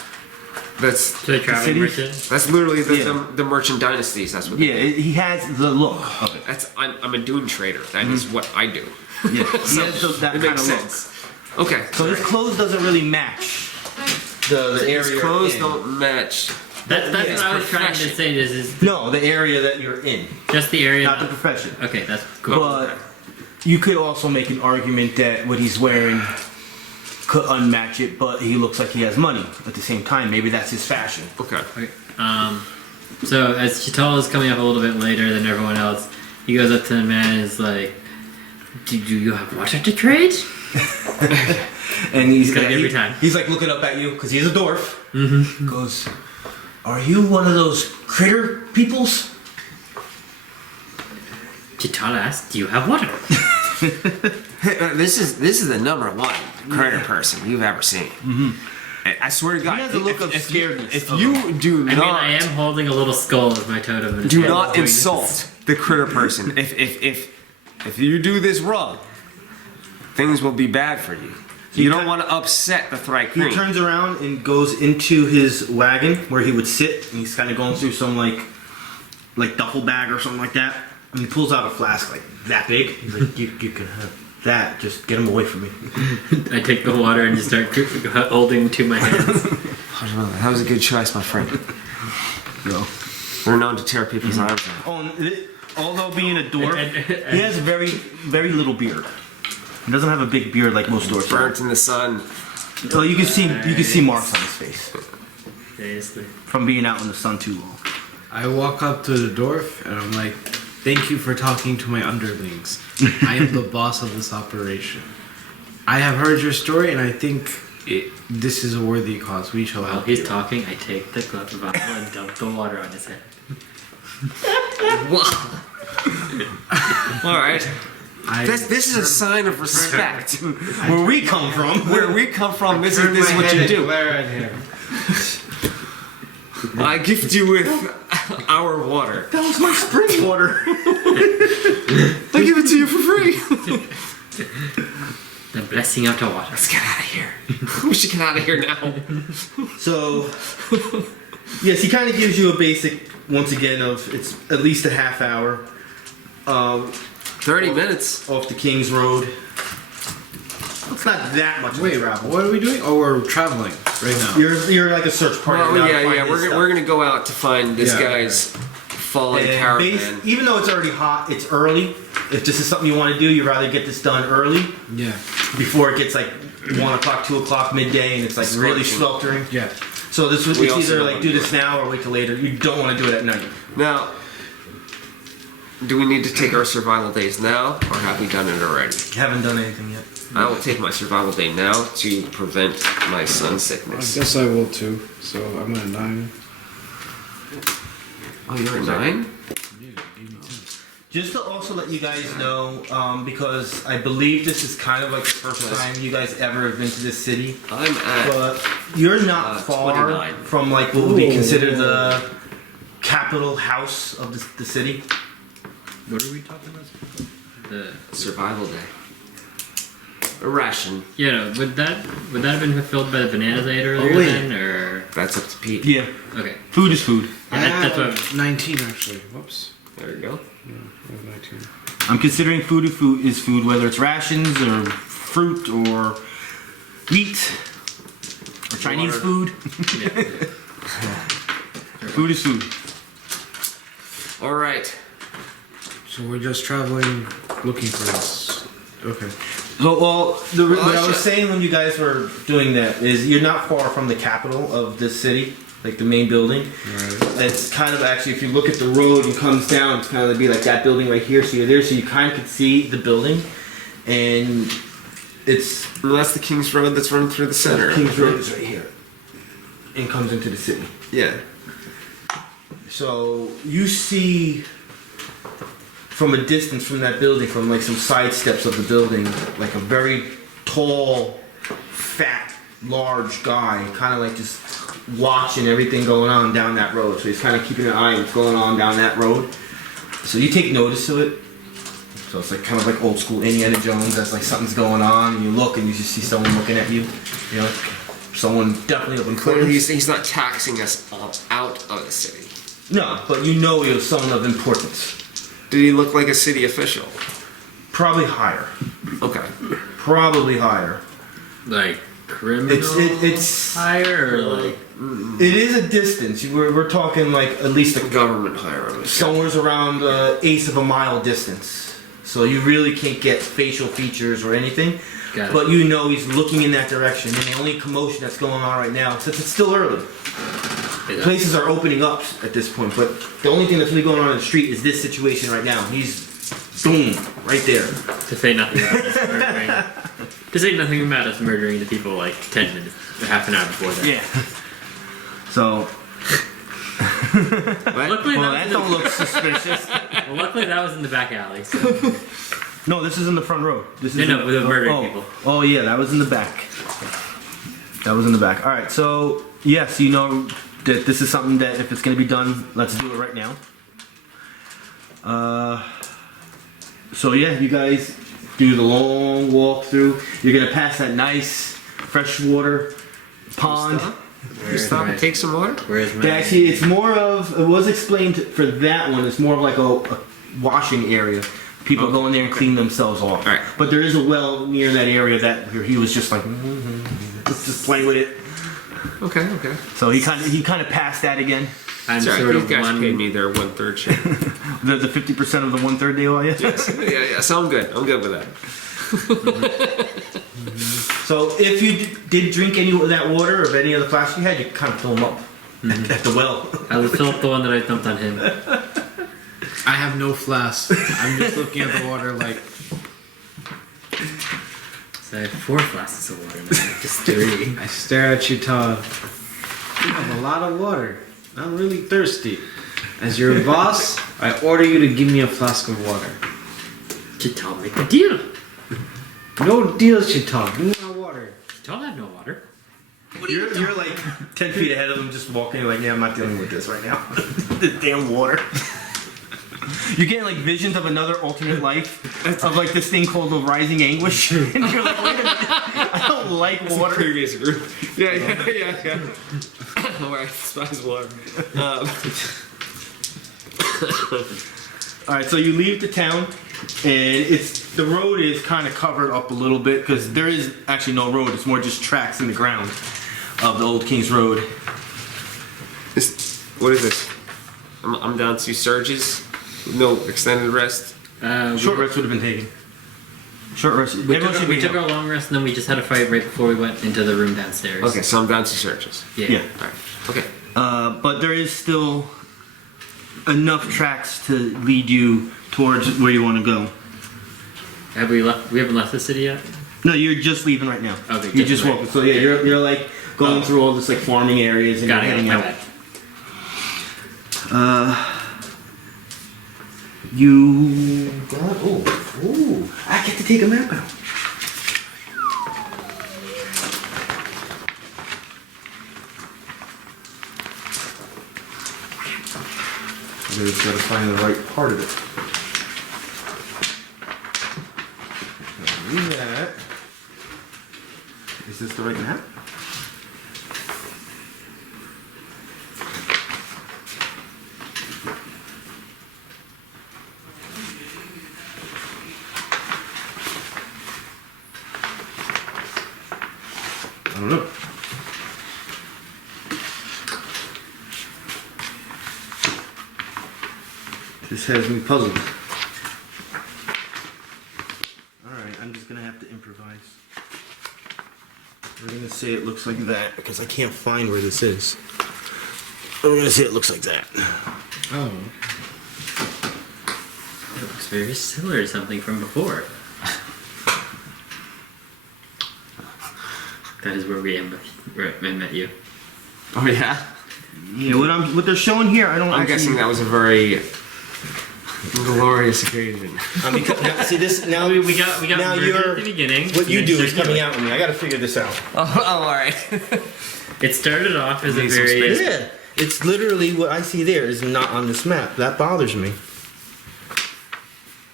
That's To the traveling cities? merchant. that's literally Yeah. the merchant dynasties. That's what. Yeah, he has the look of it. I'm a dune trader. That is what I do. Yeah, he has that It kind makes of look. sense. Okay. So his clothes doesn't really match the area. His you're clothes in. don't match. That's Yeah, what I was trying to profession. say. Is No, the area that you're in, just the area. not the profession. Okay, that's cool. But you could also make an argument that what he's wearing could unmatch it, but he looks like he has money at the same time. Maybe that's his fashion. Okay. Okay. So as Chital is coming up a little bit later than everyone else, he goes up to the man and is like, "Do you have water to trade?" And he's Gotta get every time. He's like looking up at you because he's a dwarf. Mm-hmm. Goes, "Are you one of those critter peoples?" Chital asks, "Do you have water?" This is the number one critter person you've ever seen. Mm-hmm. I swear to God, He has a look of if scaredness. you do I not, mean, I am holding a little skull as my totem. and do it's not doing insult the critter person. If you do this wrong, things will be bad for you. You don't want to upset the He Thri-Kreen. turns around and goes into his wagon where he would sit, and he's kind of going through some like duffel bag or something like that. And he pulls out a flask like that big. He's like, "You can have that. Just get him away from me." I take the water and just start holding to my hands. That was a good choice, my friend. No. We're known to tear people's arms out. Oh, and although being a dwarf, he has very, very little beard. He doesn't have a big beard like most dwarves. Burnt in the sun. Oh, you can see marks on his face Seriously. from being out in the sun too long. I walk up to the dwarf and I'm like, "Thank you for talking to my underlings. I am the boss of this operation. I have heard your story and I think this is a worthy cause. We shall While help he's you." talking, I take the glove and dump the water on his head. All right. This is a sign of respect. Where we come from, Where we come from, this Turn is my what head you and do. glare at him. I gift you with our water. that was my spring water. I give it to you for free. The blessing of the water. Let's get out of here. We should get out of here now. So, yes, he kind of gives you a basic, once again, of it's at least a half hour 30 minutes. off the King's Road. It's not that much. Wait, Rob, what are we doing? Oh, we're traveling right now. You're like a search party. Well, now to yeah, find yeah. his We're stuff. gonna go out to find this Yeah, guy's fallen And caravan. even though it's already hot, it's early. If this is something you want to do, you'd rather get this done early Yeah. before it gets like 1 o'clock, 2 o'clock, midday, and it's like really Scorching. sweltering. Yeah. So this was We it's also either don't like wanna do do this it. now or wait till later. You don't want to do it at night. Now, do we need to take our survival days now, or have we done it already? You haven't done anything yet. I will take my survival day now to prevent my sun I sickness. guess I will too. So I'm at 9. Oh, you're at 9? Just to also let you guys know, because I believe this is kind of like the first time you guys ever have been to this city. I'm at. But you're not far 29. from like what would be considered the capital house of the city. What are we talking about? The Survival day. A ration. yeah, no, would that have been fulfilled by the bananas I ate earlier wait. then, or That's up to Pete. Yeah, okay? food is food. I That's what have 19 actually. Whoops. There you go. Yeah, I have 19. I'm considering food is food, whether it's rations or fruit or meat or Chinese Water. food. Food is food. All right. So we're just traveling looking for this. Okay. So, well, what I was shit. saying when you guys were doing that is you're not far from the capital of this city, like the main building. Alright. It's kind of actually, if you look at the road and comes down, it's kind of be like that building right here. So you're there, so you kind of can see the building, and it's Well, that's the King's Road that's running through the center. King's Road is right here, and comes into the city. Yeah. So you see from a distance from that building, from like some side steps of the building, like a very tall, fat, large guy, kind of like just watching everything going on down that road. So he's kind of keeping an eye on what's going on down that road. So you take notice of it. So it's like kind of like old school Indiana Jones. That's like something's going on, and you look and you just see someone looking at you. You're like, someone definitely of Clearly, importance. he's not taxing us out of the city. No, but you know he was someone of importance. Did he look like a city official? Probably higher. Okay. Probably higher. Like criminal. It's higher or like. it is a distance. We're talking like at least a Government hire. somewhere's around eighth of a mile distance. So you really can't get facial features or anything. Got it. But you know he's looking in that direction. And the only commotion that's going on right now, since it's still early, places are opening up at this point. But the only thing that's really going on in the street is this situation right now. He's boom right there. To say nothing about us murdering. To say nothing about us murdering the people like 10 minutes, half an hour before that. Yeah. So. Luckily, Well, that that was don't look suspicious. well, luckily that was in the back alley. So. No, this is in the front row. This is No, with the murdering people. Oh yeah, that was in the back. That was in the back. All right, so yes, you know that this is something that if it's going to be done, let's do it right now. So yeah, you guys do the long walk through. You're going to pass that nice freshwater pond. You stop and take some water? Where's my? Actually, it's more of, it was explained for that one, it's more of like a washing area. People go in there and clean themselves off. Alright. But there is a well near that area that where he was just like, just playing with it. Okay. So he kind of passed that again. I'm Sorry, sort these of guys one. paid me their 1/3 share. The 50% of the 1/3 deal, yeah. Yes. Yeah. So I'm good. I'm good with that. So if you did drink any of that water or of any of the flasks you had, you kind of fill them up at the well. I will fill up the one that I dumped on him. I have no flask. I'm just looking at the water like. So I have 4 flasks of water now, just 3. I stare at you, Todd. You have a lot of water. I'm really thirsty. As your boss, I order you to give me a flask of water. Chital, make a deal. No deals, Chital. Give me my water. Chital have no water. You're like 10 feet ahead of them just walking like, yeah, I'm not dealing with this right now. The damn water. You're getting like visions of another alternate life of like this thing called the rising anguish. And you're like, wait a minute, I don't like water. Previous group. Yeah. Where I despise water. Alright, so you leave the town and the road is kind of covered up a little bit because there is actually no road. It's more just tracks in the ground of the old King's Road. What is this? I'm down to surges. No extended rest. Short rest would have been taken. Short rest. We everyone should we be took out. our long rest and then we just had a fight right before we went into the room downstairs. Okay, so I'm down to surges. Yeah. Alright. Okay. But there is still enough tracks to lead you towards where you want to go. Have we left? We haven't left the city yet. No, you're just leaving right now. Okay, You're just just right. walking. So yeah, you're like going through all this like farming areas and Got you're it. heading My out. bad. You got oh, I get to take a map out. I just gotta find the right part of it. Read that. Is this the right map? I don't know. This has me puzzled. Alright, I'm just gonna have to improvise. We're gonna say it looks like that because I can't find where this is. We're gonna say it looks like that. Oh. It looks very similar to something from before. That is where I met you. Oh yeah. Yeah, what they're showing here, I don't I'm actually. guessing that was a very glorious occasion. Because, now, see this now. We got now murdered you're at the beginning. what you and do then is coming out with me. I got to figure this out. Oh, all right. It started off as a Need some very space. Yeah, it's literally what I see there is not on this map. That bothers me.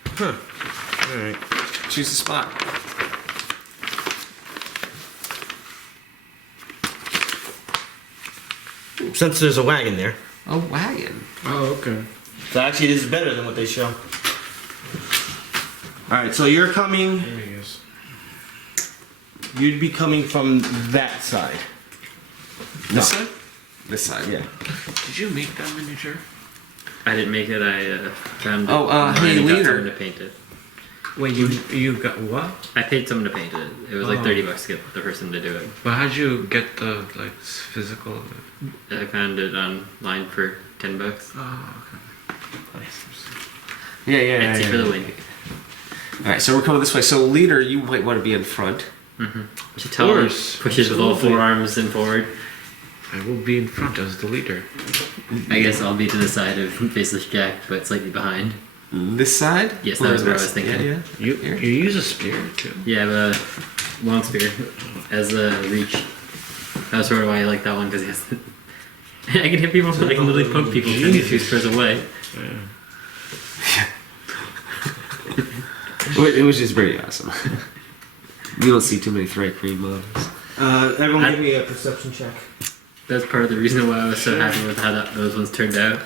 Huh. All right. Choose a spot. Since there's a wagon there. A wagon. Oh, okay. So actually, this is better than what they show. Alright, so you're coming. There he is. You'd be coming from that side. This side? This side. Yeah. Did you make that miniature? I didn't make it. I found it. Oh, online hey, and got leader. someone to paint it. Wait, you got what? I paid someone to paint it. It was like Oh. $30 to get the person to do it. But how'd you get the like physical of it? I found it online for $10. Oh, okay. Yeah. Etsy for the win. Alright, so we're coming this way. So, leader, you might want to be in front. Chitala course, pushes with all absolutely. 4 arms and forward. I will be in front as the leader. I guess I'll be to the side of Faceless Jack, but slightly behind. This side? Yes, Or that was what I this- was thinking. Yeah. You Here? you use a spear too. Yeah, I have a long spear as a reach. That's sort of why I like that one, because I can hit people, I can literally poke people 22 squares away. It was just very awesome. You don't see too many Thri-Kreen models. Everyone give me a perception check. That's part of the reason why I was so happy with how those ones turned out.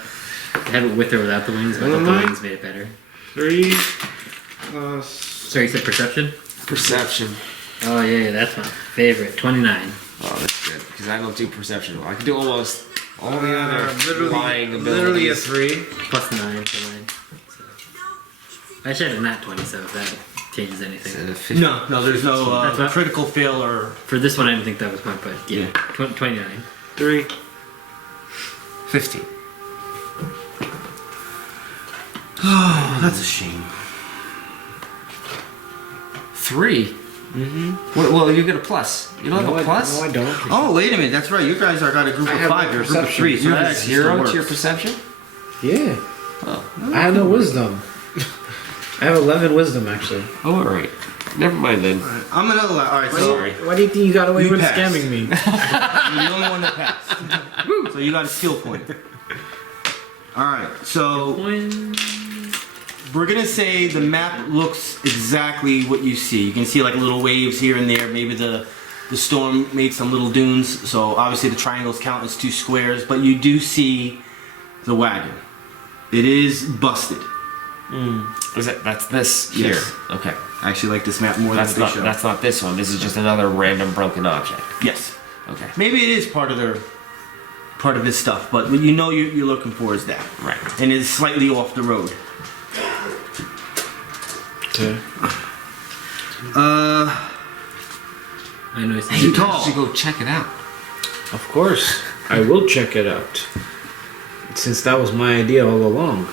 I have it with or without the wings, but I thought the wings made it better. 3 Sorry, you said perception? Perception. Oh yeah, that's my favorite. 29. Oh, that's good. Because I don't do perception. I can do almost all the other lying abilities. literally a 3. Plus 9 for mine. So. I should have a nat 20, so if that changes anything. 50. No, there's no That's what- critical fail or. For this one, I didn't think that was one, but yeah, Yeah. 29. 3. 15. Oh, that's a shame. 3? Well, you get a plus. You don't have a plus? No, I don't. Oh, wait a minute. That's right. You guys are got a group I of have 5. You're a group of perception. 3. So You that have actually 0 still to your works. perception? Yeah. Oh. I have no wisdom. I have 11 wisdom actually. Oh, alright. Never mind then. I'm gonna allow. Alright, so Sorry. Why do you think you got away You with passed. scamming me? you're the only one that passed. So you got a skill point. Alright, so we're gonna say the map looks exactly what you see. You can see like little waves here and there. Maybe the storm made some little dunes. So obviously the triangles count as 2 squares, but you do see the wagon. It is busted. That's this Yes. here. Okay. I actually like this map more That's than not they show. that's not this one. This is just another random broken object. Yes. Okay. Maybe it is part of this stuff, but what you're looking for is that. Right. And it's slightly off the road. Okay. I know it's Hey, tall. should go check it out. Of course, I will check it out. Since that was my idea all along.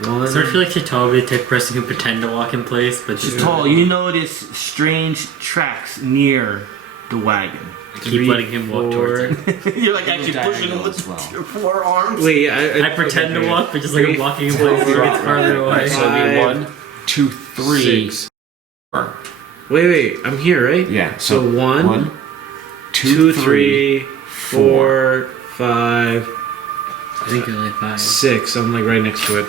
I sort of feel like Chitala would be the type of person who pretend to walk in place, but just Tall, you notice strange tracks near the wagon. keep letting him walk towards it. You're like actually pushing him with Diagonal as well. your 4 arms. Wait, I pretend to walk, but just like I'm walking in place, he gets farther away. So it'd be 5, 1, 2, 3. 6. 4. Wait, I'm here, right? Yeah. So 1, 1, 2, 3, 4, 5, I think only 5. 6. I'm like right next to it.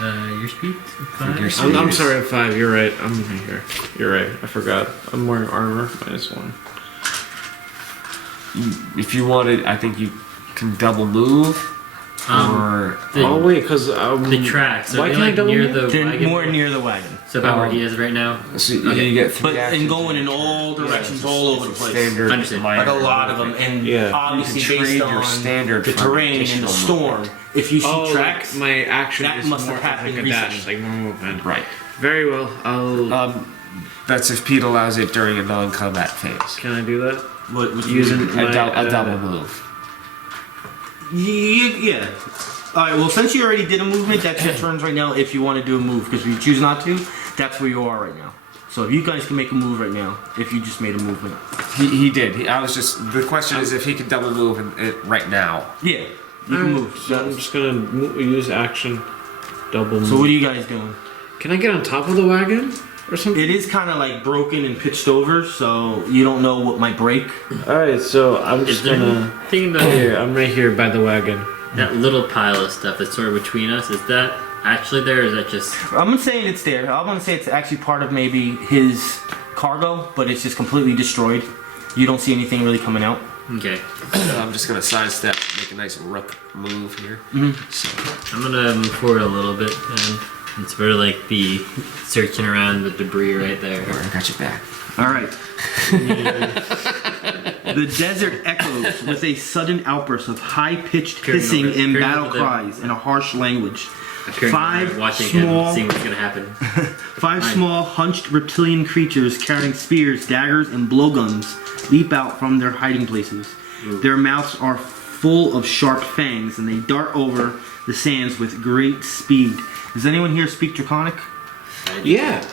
Your speed? Your 5? speed. I'm sorry, I'm 5. You're right. I'm right here. You're right. I forgot. I'm wearing armor -1. If you wanted, I think you can double move. Or Oh wait, because The tracks. So why they're can't I like double near move? the They're wagon. more near the wagon. So about where he is right now. so you get 3 But actions. and going in all directions, all over the place. Standard. Understood. Like a minor lot of them, and Yeah. obviously You can based trade on your standard the for terrain and additional the storm. movement. If you see Oh, tracks, like my action that is must more have happened like a dash, recently. like more movement. Right. Very well. I'll. That's if Pete allows it during a non-combat phase. Can I do that? what Using you, my, A double move. yeah. All right. Well, since you already did a movement, that's your turns right now. If you want to do a move, because if you choose not to, that's where you are right now. So if you guys can make a move right now, if you just made a movement, He did. I was just. The question is if he can double move right now. yeah, you can move. So I'm just gonna use action. Double move. So what are you guys doing? Can I get on top of the wagon or something? It is kind of like broken and pitched over, so you don't know what might break. All right, so I'm Is just there gonna. anything that, Here, I'm right here by the wagon. that little pile of stuff that's sort of between us, is that actually there, or is that just... I'm not saying it's there. I'm gonna say it's actually part of maybe his cargo, but it's just completely destroyed. You don't see anything really coming out. Okay. So I'm just gonna sidestep, make a nice rook move here. So I'm gonna move forward a little bit and sort of like be searching around the debris right there. I got your back. All right. The desert echoes with a sudden outburst of high-pitched hissing and Peering battle over there. cries in a harsh language. Appearing Five watching small- him, seeing what's gonna happen. Five small, hunched reptilian creatures carrying spears, daggers, and blowguns leap out from their hiding places. Their mouths are full of sharp fangs, and they dart over the sands with great speed. Does anyone here speak Draconic? Yeah.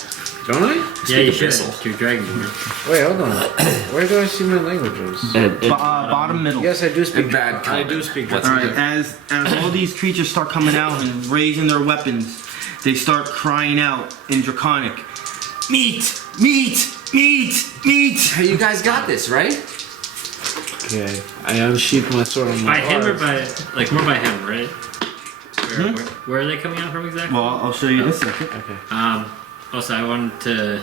Don't I? Yeah, you should. Abyssal. You're Dragonborn. Wait, hold on. Where do I see my languages? Bottom middle. Yes, I do speak. And bad I do comment. speak. What's All Draconic. right. As all these creatures start coming out and raising their weapons, they start crying out in Draconic, "Meat! Meat! Meat! Meat!" Hey, you guys got this, right? Okay. I unsheathed my sword on my By him or arms. by like more by him, right? Where are they coming out from exactly? Well, I'll show you in a second. Okay. Also, I wanted to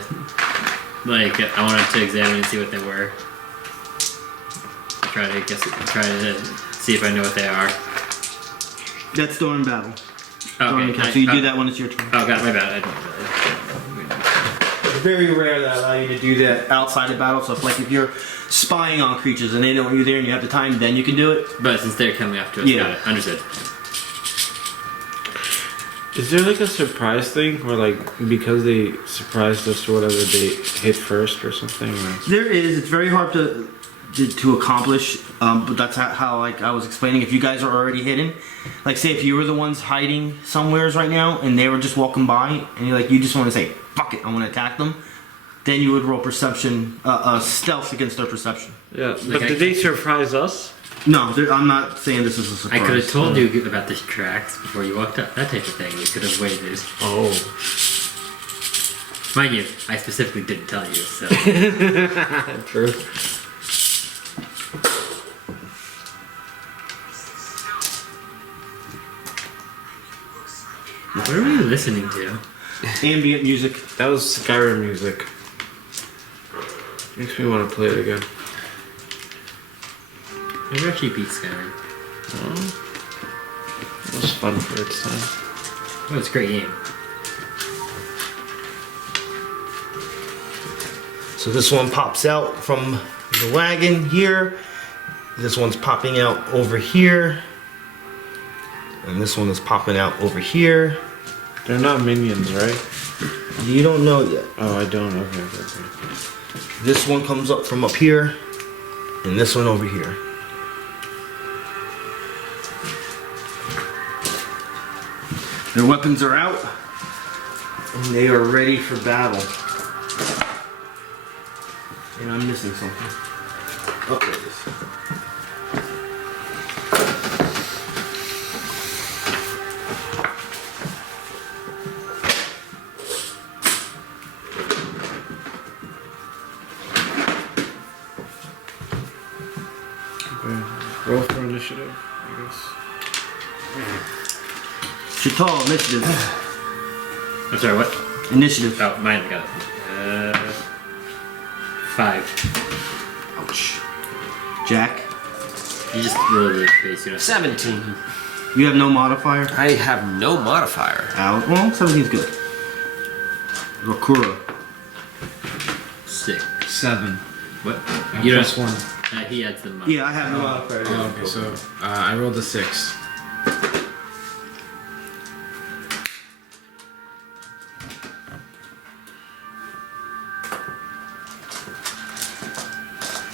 examine and see what they were. Try to see if I know what they are. That's during battle. Okay. During the so you do that when it's your turn. Oh god, my bad. It's very rare that I allow you to do that outside of battle. So if you're spying on creatures and they know you're there and you have the time, then you can do it. But since they're coming up to us, Yeah. got it. Understood. Is there like a surprise thing where like because they surprised us or whatever they hit first or something? Or? There is. It's very hard to accomplish, but that's how like I was explaining. If you guys are already hidden, like say if you were the ones hiding somewheres right now and they were just walking by and you just want to say fuck it, I want to attack them, then you would roll perception, stealth against their perception. Yeah, Like but did they surprise us? No, I'm not saying this is a surprise. I could have told you about the tracks before you walked up. That type of thing. We could have waited. Oh. Mind you, I specifically didn't tell you, so. True. What are we listening to? Ambient music. That was Skyrim music. Makes me want to play it again. Maybe actually beat Skyrim. It was fun for its time. Oh, it's a great game. So this one pops out from the wagon here. This one's popping out over here. And this one is popping out over here. They're not minions, right? You don't know yet. Oh, I don't. Okay. This one comes up from up here. And this one over here. Their weapons are out. And they are ready for battle. And I'm missing something. Oh, there it is. Okay. Roll for initiative, I guess. Chital, initiative. I'm sorry, what? Initiative. Oh, mine got it. 5. Ouch. Jack, You just rolled the base, you know. 17. you have no modifier? I have no modifier. Out. Well, 17's good. Rakura. 6. 7. What? You You plus don't. 1. He adds the mod. Yeah, I have no modifier. Oh, okay, so I rolled a 6.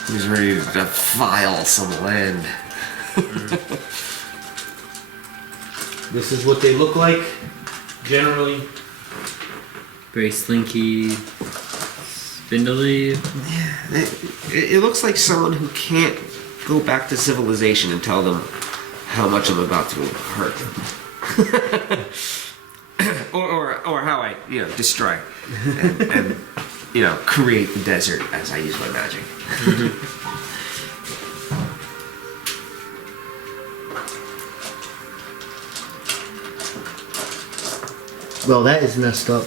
He's ready to defile some land. This is what they look like, generally. Very slinky, spindly. It looks like someone who can't go back to civilization and tell them how much I'm about to hurt them. or how I, destroy and create the desert as I use my magic. Well, that is messed up.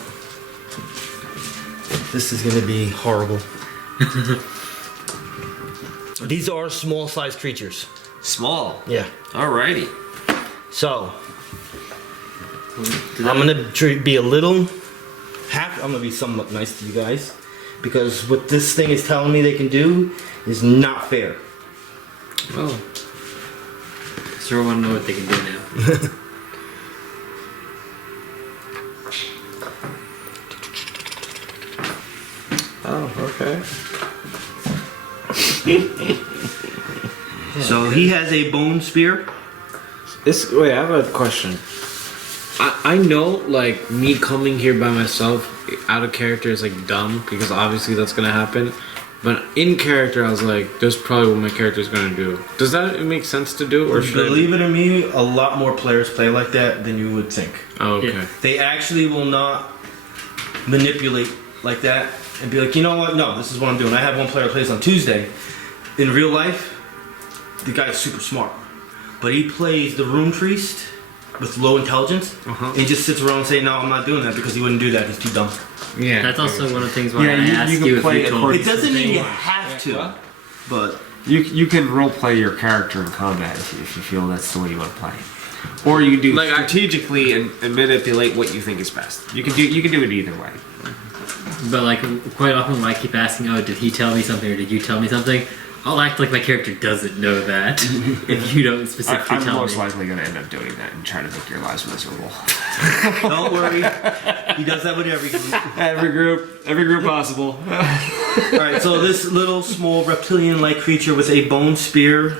This is gonna be horrible. These are small-sized creatures. Small. Yeah. Alrighty. So I'm gonna be a little. I'm gonna be somewhat nice to you guys because what this thing is telling me they can do is not fair. Oh. Sure want to know what they can do now. Oh, okay. So he has a bone spear. Wait, I have a question. I know, like, me coming here by myself out of character is, like, dumb, because obviously that's gonna happen. But in character, I was like, that's probably what my character's gonna do. Does that make sense to do, or should Believe it or me, a lot more players play like that than you would think. Oh, okay. Yeah. They actually will not manipulate like that and be like, you know what? No, this is what I'm doing. I have one player plays on Tuesday. In real life, the guy's super smart, but he plays the Rune Priest with low intelligence and just sits around saying, "No, I'm not doing that," because he wouldn't do that. He's too dumb. Yeah. That's also one of the things why Yeah, I asked you can you if play you told me It doesn't mean you something. have to, but You can role play your character in combat if you feel that's the way you want to play, or you can do Like, strategically and manipulate what you think is best. You can do it either way. But like quite often when I keep asking, oh, did he tell me something or did you tell me something? I'll act like my character doesn't know that if you don't specifically I'm tell most me. likely going to end up doing that and trying to make your lives miserable. don't worry. He does that with every group. every group possible. All right, so this little small reptilian-like creature with a bone spear.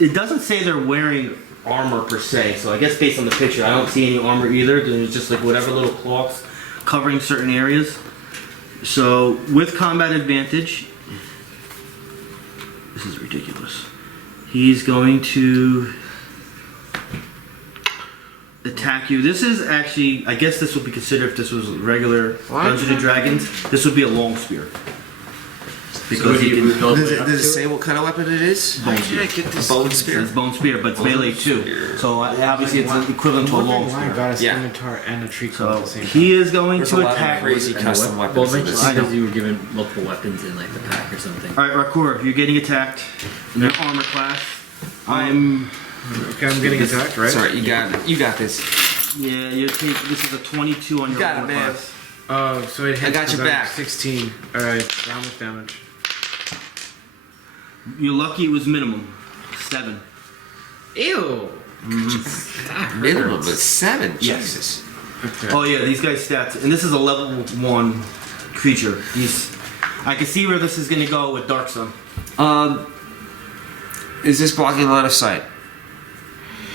It doesn't say they're wearing armor per se, so I guess based on the picture, I don't see any armor either. There's just like whatever little cloths covering certain areas. So with combat advantage, this is ridiculous. He's going to attack you. This is actually, I guess this would be considered if this was regular Dungeons and Dragons. This would be a long spear. Because he can. Does it say what kind of weapon it is? Bone spear. A bone spear. It's bone spear, but it's melee too. So obviously it's equivalent to a long why I spear. got a Yeah. scimitar and a tree So at the same time. he is going There's a to lot of attack. crazy custom Well, weapons. in eventually this. I know. because you were given multiple weapons in like the pack or something. All right, Rakur, you're getting attacked in your armor class. I'm. Okay, I'm getting attacked, right? Sorry, you got it. You got this. Yeah, you take. This is a 22 on your Got it, armor man. class. Oh, so it hits. I got your because I'm back. 16. Alright, damage. You're lucky it was minimum 7. Ew! Minimum is 7. Yes. Jesus. Okay. Oh yeah, these guys' stats, and this is a level 1 creature. I can see where this is gonna go with Dark Sun. Is this blocking line of sight?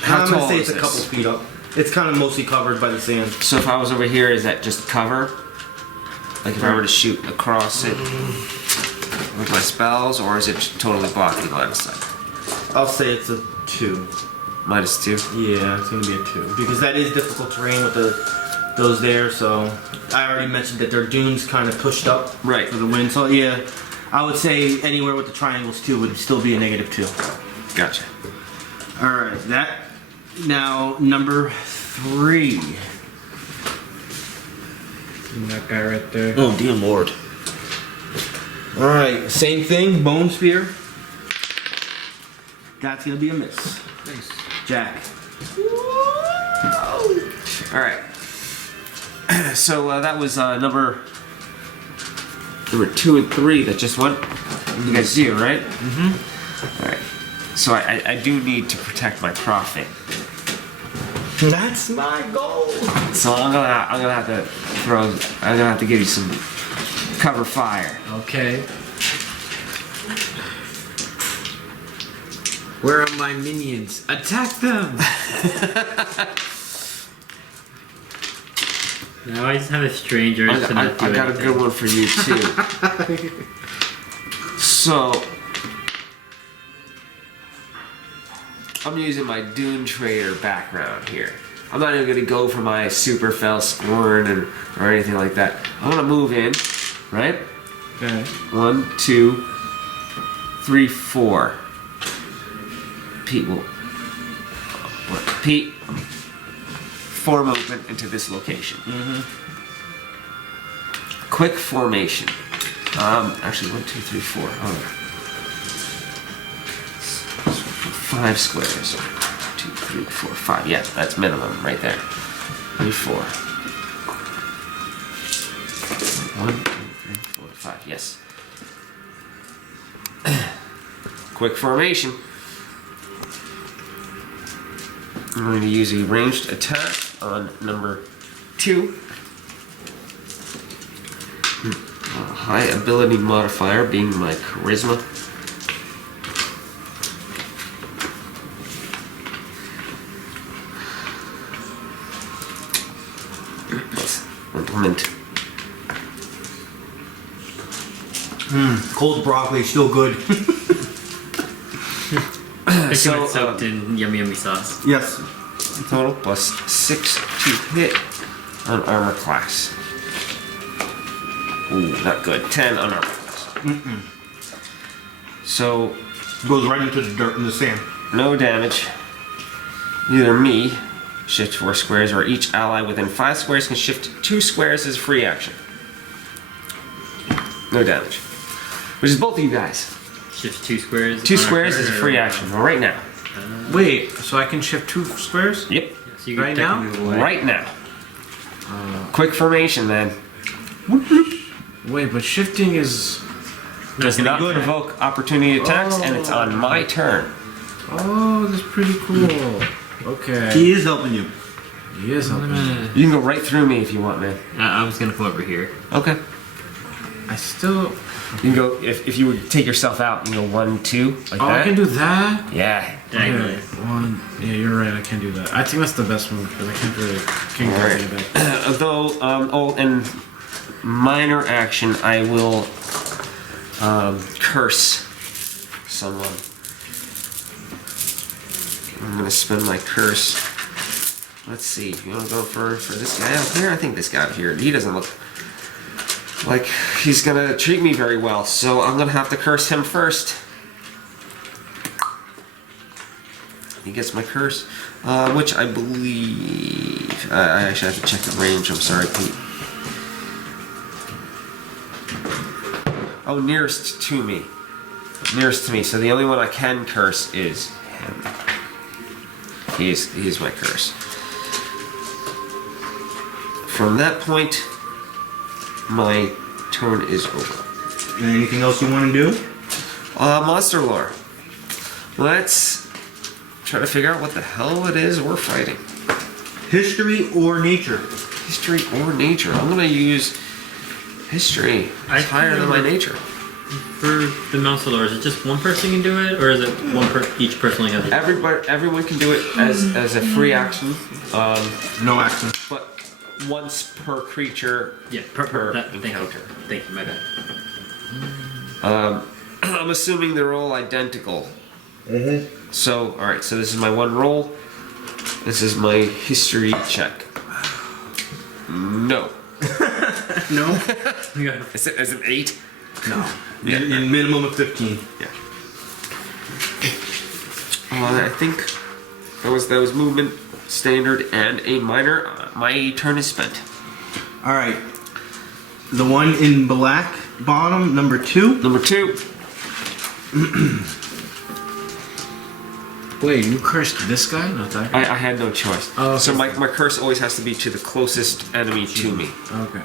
How I'm gonna tall say is it's a couple this? feet up. It's kind of mostly covered by the sand. So if I was over here, is that just cover? Like if I were to shoot across it with my spells, or is it totally blocking line of sight? I'll say it's a 2. -2. Yeah, it's gonna be a 2 because that is difficult terrain with those there. So I already mentioned that their dunes kind of pushed up Right. for the wind. So yeah, I would say anywhere with the triangles too would still be a -2. Gotcha. All right, that now number 3. And that guy right there. Oh dear lord! All right, same thing, bone spear. That's gonna be a miss. Nice. Jack. All right. So that was number 2 and 3 that just went. You guys see it, right? Mm-hmm. All right. So I do need to protect my profit. That's my goal. So I'm gonna have to I'm gonna have to give you some cover fire. Okay. Where are my minions? Attack them! Now I just have a strange urge to not do I got a anything. good one for you too. So I'm using my Dune Trader background here. I'm not even gonna go for my super fell scorn or anything like that. I'm gonna move in, right? Okay. 1, 2, 3, 4. Pete will. Pete, form movement into this location. Quick formation. Actually, 1, 2, 3, 4. Hold on. 5 squares. 1, 2, 3, 4, 5. Yeah, that's minimum right there. 3, 4. 1, 2, 3, 4, 5. Yes. Quick formation. I'm going to use a ranged attack on number 2. High ability modifier being my charisma. Let's implement. Cold broccoli is still good. So, soaked in yummy sauce. Yes. Total plus 6 to hit on armor class. Ooh, not good. 10 on armor class. So, Goes right into the dirt and the sand. no damage. Either me, shift 4 squares, or each ally within 5 squares can shift 2 squares as free action. No damage. Which is both of you guys. Shift 2 squares. 2 on our squares is a turn, free or- action. Right now. Wait, so I can shift 2 squares? Yep. So you Right can now? technically avoid- Right now. Quick formation then. Wait, but shifting is... Does gonna not be good. provoke opportunity attacks, and it's on my turn. Oh, that's pretty cool. Okay. He is helping you. He is helping. You can go right through me if you want, man. I was gonna come over here. Okay. I still... You can go, if you would take yourself out, you can go 1, 2, like Oh, that. I can do that? Yeah. Diagonally. Okay, 1... Yeah, you're right, I can do that. I think that's the best move, because I can't really... Can't All right. get it back. Although, and minor action, I will curse someone. I'm gonna spend my curse. Let's see. You wanna go for this guy out here? I think this guy out here. He doesn't look like he's gonna treat me very well, so I'm gonna have to curse him first. He gets my curse, which I believe I actually have to check the range. I'm sorry, Pete. Oh, nearest to me. Nearest to me. So the only one I can curse is him. He's my curse. From that point, my turn is over. Anything else you want to do? Monster lore. Let's try to figure out what the hell it is we're fighting. History or nature? History or nature. I'm gonna use history. It's higher than my nature. For the Monster Lore, is it just one person can do it, or is it each person only has it? Everyone can do it as a free action, No action. but once per creature. Yeah, encounter. Thank you, my bad. I'm assuming they're all identical. So, all right. So this is my one roll. This is my history check. No. No? Is it 8? No. Yeah. In minimum of 15. Yeah. I think that was movement, standard, and a minor. My turn is spent. Alright. The one in black bottom, number 2. Number 2. Wait, you cursed this guy? Not that guy? I had no choice. Oh, okay. So my curse always has to be to the closest enemy to me. Okay.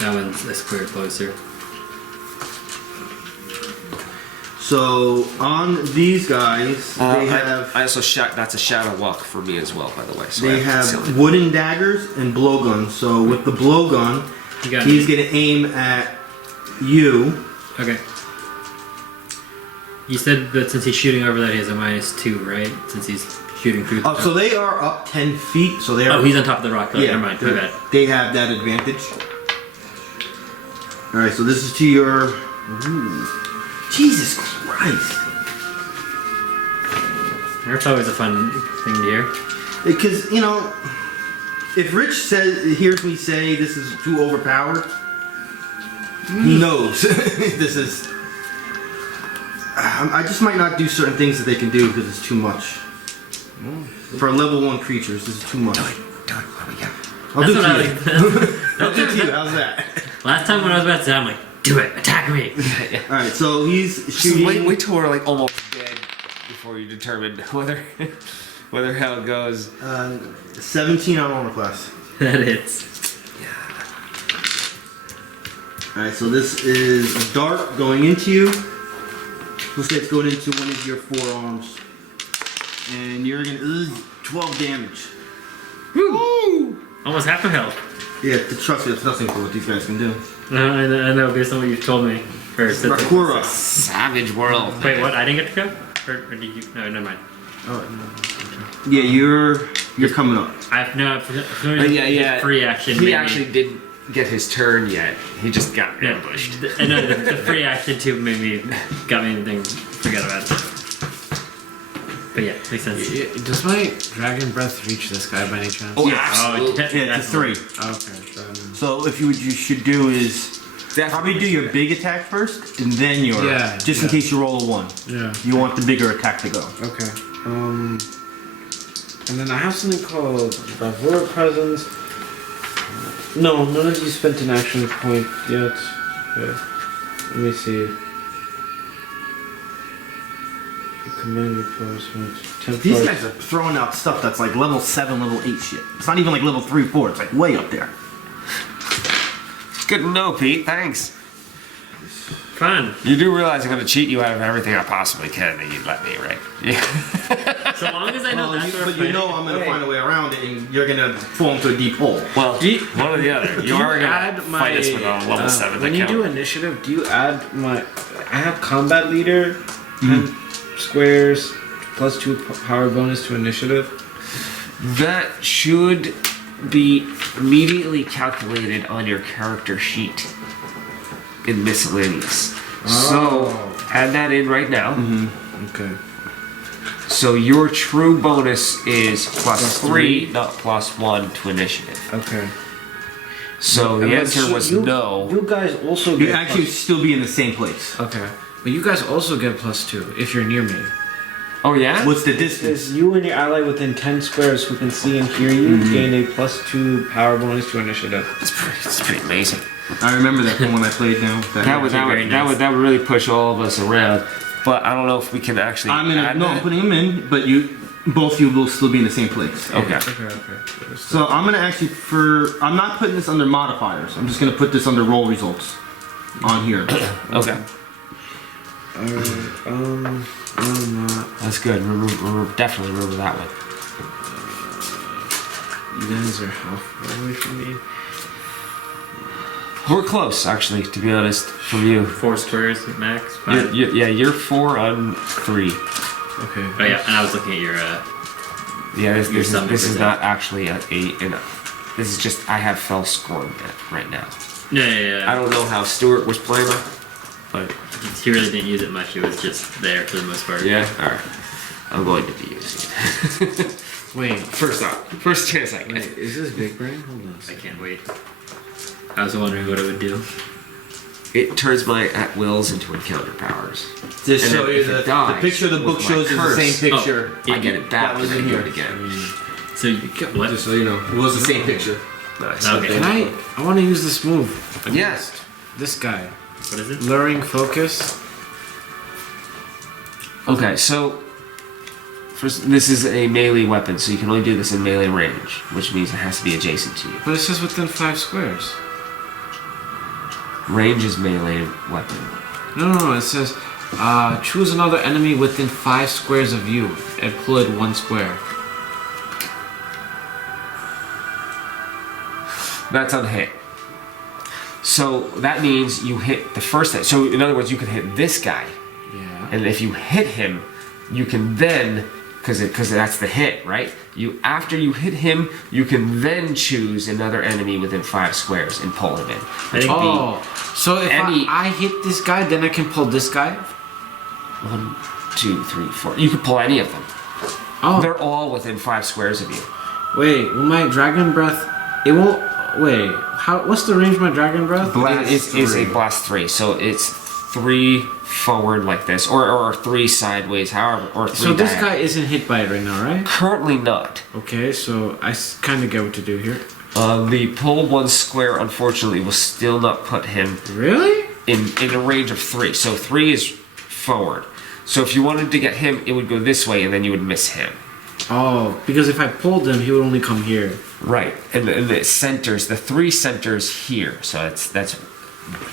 That one's a square closer. So, on these guys, they I have... also that's a shadow walk for me as well, by the way. So They I have to conceal have it. wooden daggers and blowguns. So with the blowgun, You got he's it. going to aim at you. Okay. You said that since he's shooting over that, he has a -2, right? Since he's shooting through. Oh, so they are up 10 feet. So they are. Oh, he's on top of the rock. Oh, Yeah, never mind. My bad. they have that advantage. All right, so this is to your. Ooh. Jesus Christ! That's always a fun thing to hear. Because if Rich hears me say this is too overpowered, he knows this is. I just might not do certain things that they can do because it's too much. For level 1 creatures, this is too much. Do it. What we got? I'll do it That's to what you. I'll do it to you. How's that? Last time when I was about to say, I'm like, do it, attack me. All right, so he's Just shooting. wait till we're like almost dead. before you determine whether how it goes. 17 on armor class. That hits. Alright, so this is a dart going into you. Looks like it's going into one of your forearms. And you're gonna 12 damage. Woo! Almost half a health. Yeah, trust me, it's nothing for what these guys can do. I know based on what you told me first. Bravura. Savage world. Wait, what? I didn't get to go? Or did you? No, never mind. Oh, no. Yeah, you're coming up. Yeah. Free action. He maybe. actually didn't get his turn yet. He just got ambushed. I know the free action too maybe got me anything. Forgot about it. But yeah, makes sense. Does my dragon breath reach this guy by any chance? Oh, Yeah. absolutely. Yeah, it's a 3. Okay. Then... So if you should do is probably do your big attack first, and then your just in case you roll a 1. Yeah. You want the bigger attack to go. Okay. And then I have something called Bravura Presence. No, none of you spent an action point yet. Okay. Let me see. Command reinforcements. These guys are throwing out stuff that's like level 7, level 8 shit. It's not even like level 3, 4. It's like way up there. Good to know, Pete. Thanks. Fun. You do realize I'm going to cheat you out of everything I possibly can, and you'd let me, right? Yeah. So long as I know that's where But you know I'm gonna find a way around it, and you're gonna fall into a deep hole. Well, one or the other. You are going to fight us with a level 7 when you account. do initiative, do you add my... I have combat leader, 10 squares, +2 power bonus to initiative. That should be immediately calculated on your character sheet in miscellaneous. So add that in right now. Okay. So your true bonus is +3, not +1 to initiative. Okay. So the answer was no. You guys also You get actually still be in the same place. Okay. But you guys also get +2 if you're near me. Oh yeah? What's the distance? Is you and your ally within 10 squares who can see and hear you gain a +2 power bonus to initiative. It's pretty amazing. I remember that from when I played now. That would really push all of us around. But I don't know if we can actually I'm add that. putting him in, but both of you will still be in the same place. Okay. Okay. So I'm gonna actually I'm not putting this under modifiers. I'm just gonna put this under roll results on here. Okay. Alright, That's good. Definitely remember that one. you guys are halfway away from me. We're close, actually, to be honest, from you. 4 squares max. 5. You're 4 on 3. Okay. Oh yeah, and I was looking at your. Yeah, this is numbers not actually an 8. This is just, I have fell scored right now. Yeah. I don't know how Stuart was playing it, but... He really didn't use it much. It was just there for the most part. Yeah? Alright. I'm going to be using it. Wait. First chance I get. Wait, is this big brain? Hold on. I can't wait. I was wondering what it would do. It turns my at-wills into encounter powers. Just And show then you if it the dies picture the book with my shows is the curse, same picture. I get it back That was and in I do here. it again. So you what? Just so you know, it was the same picture. Nice. Okay. Can I want to use this move. Yes. This guy. What is it? Luring focus. Okay, so first, this is a melee weapon, so you can only do this in melee range, which means it has to be adjacent to you. But it says within 5 squares. Range is melee weapon. No. It says choose another enemy within 5 squares of you and pull it 1 square. That's on hit. So that means you hit the first hit. So in other words, you can hit this guy, Yeah. and if you hit him, you can then, because that's the hit, right? After you hit him, you can then choose another enemy within 5 squares and pull him in. Which would Oh, so if I hit this guy, then I can pull this guy? be 1, 2, 3, 4. You can pull any of them. Oh, They're all within 5 squares of you. wait. Will my dragon breath? It won't. Wait. What's the range of my dragon breath? Blast It is a 3. blast 3, so it's 3 forward like this, or 3 sideways, however, or 3 So this diagonal. guy isn't hit by it right now, right? Currently not. Okay, so I kind of get what to do here. The pull 1 square, unfortunately, will still not put him Really? in a range of 3. So 3 is forward. So if you wanted to get him, it would go this way, and then you would miss him. Oh, because if I pulled him, he would only come here. Right, and the centers, the 3 centers here. So that's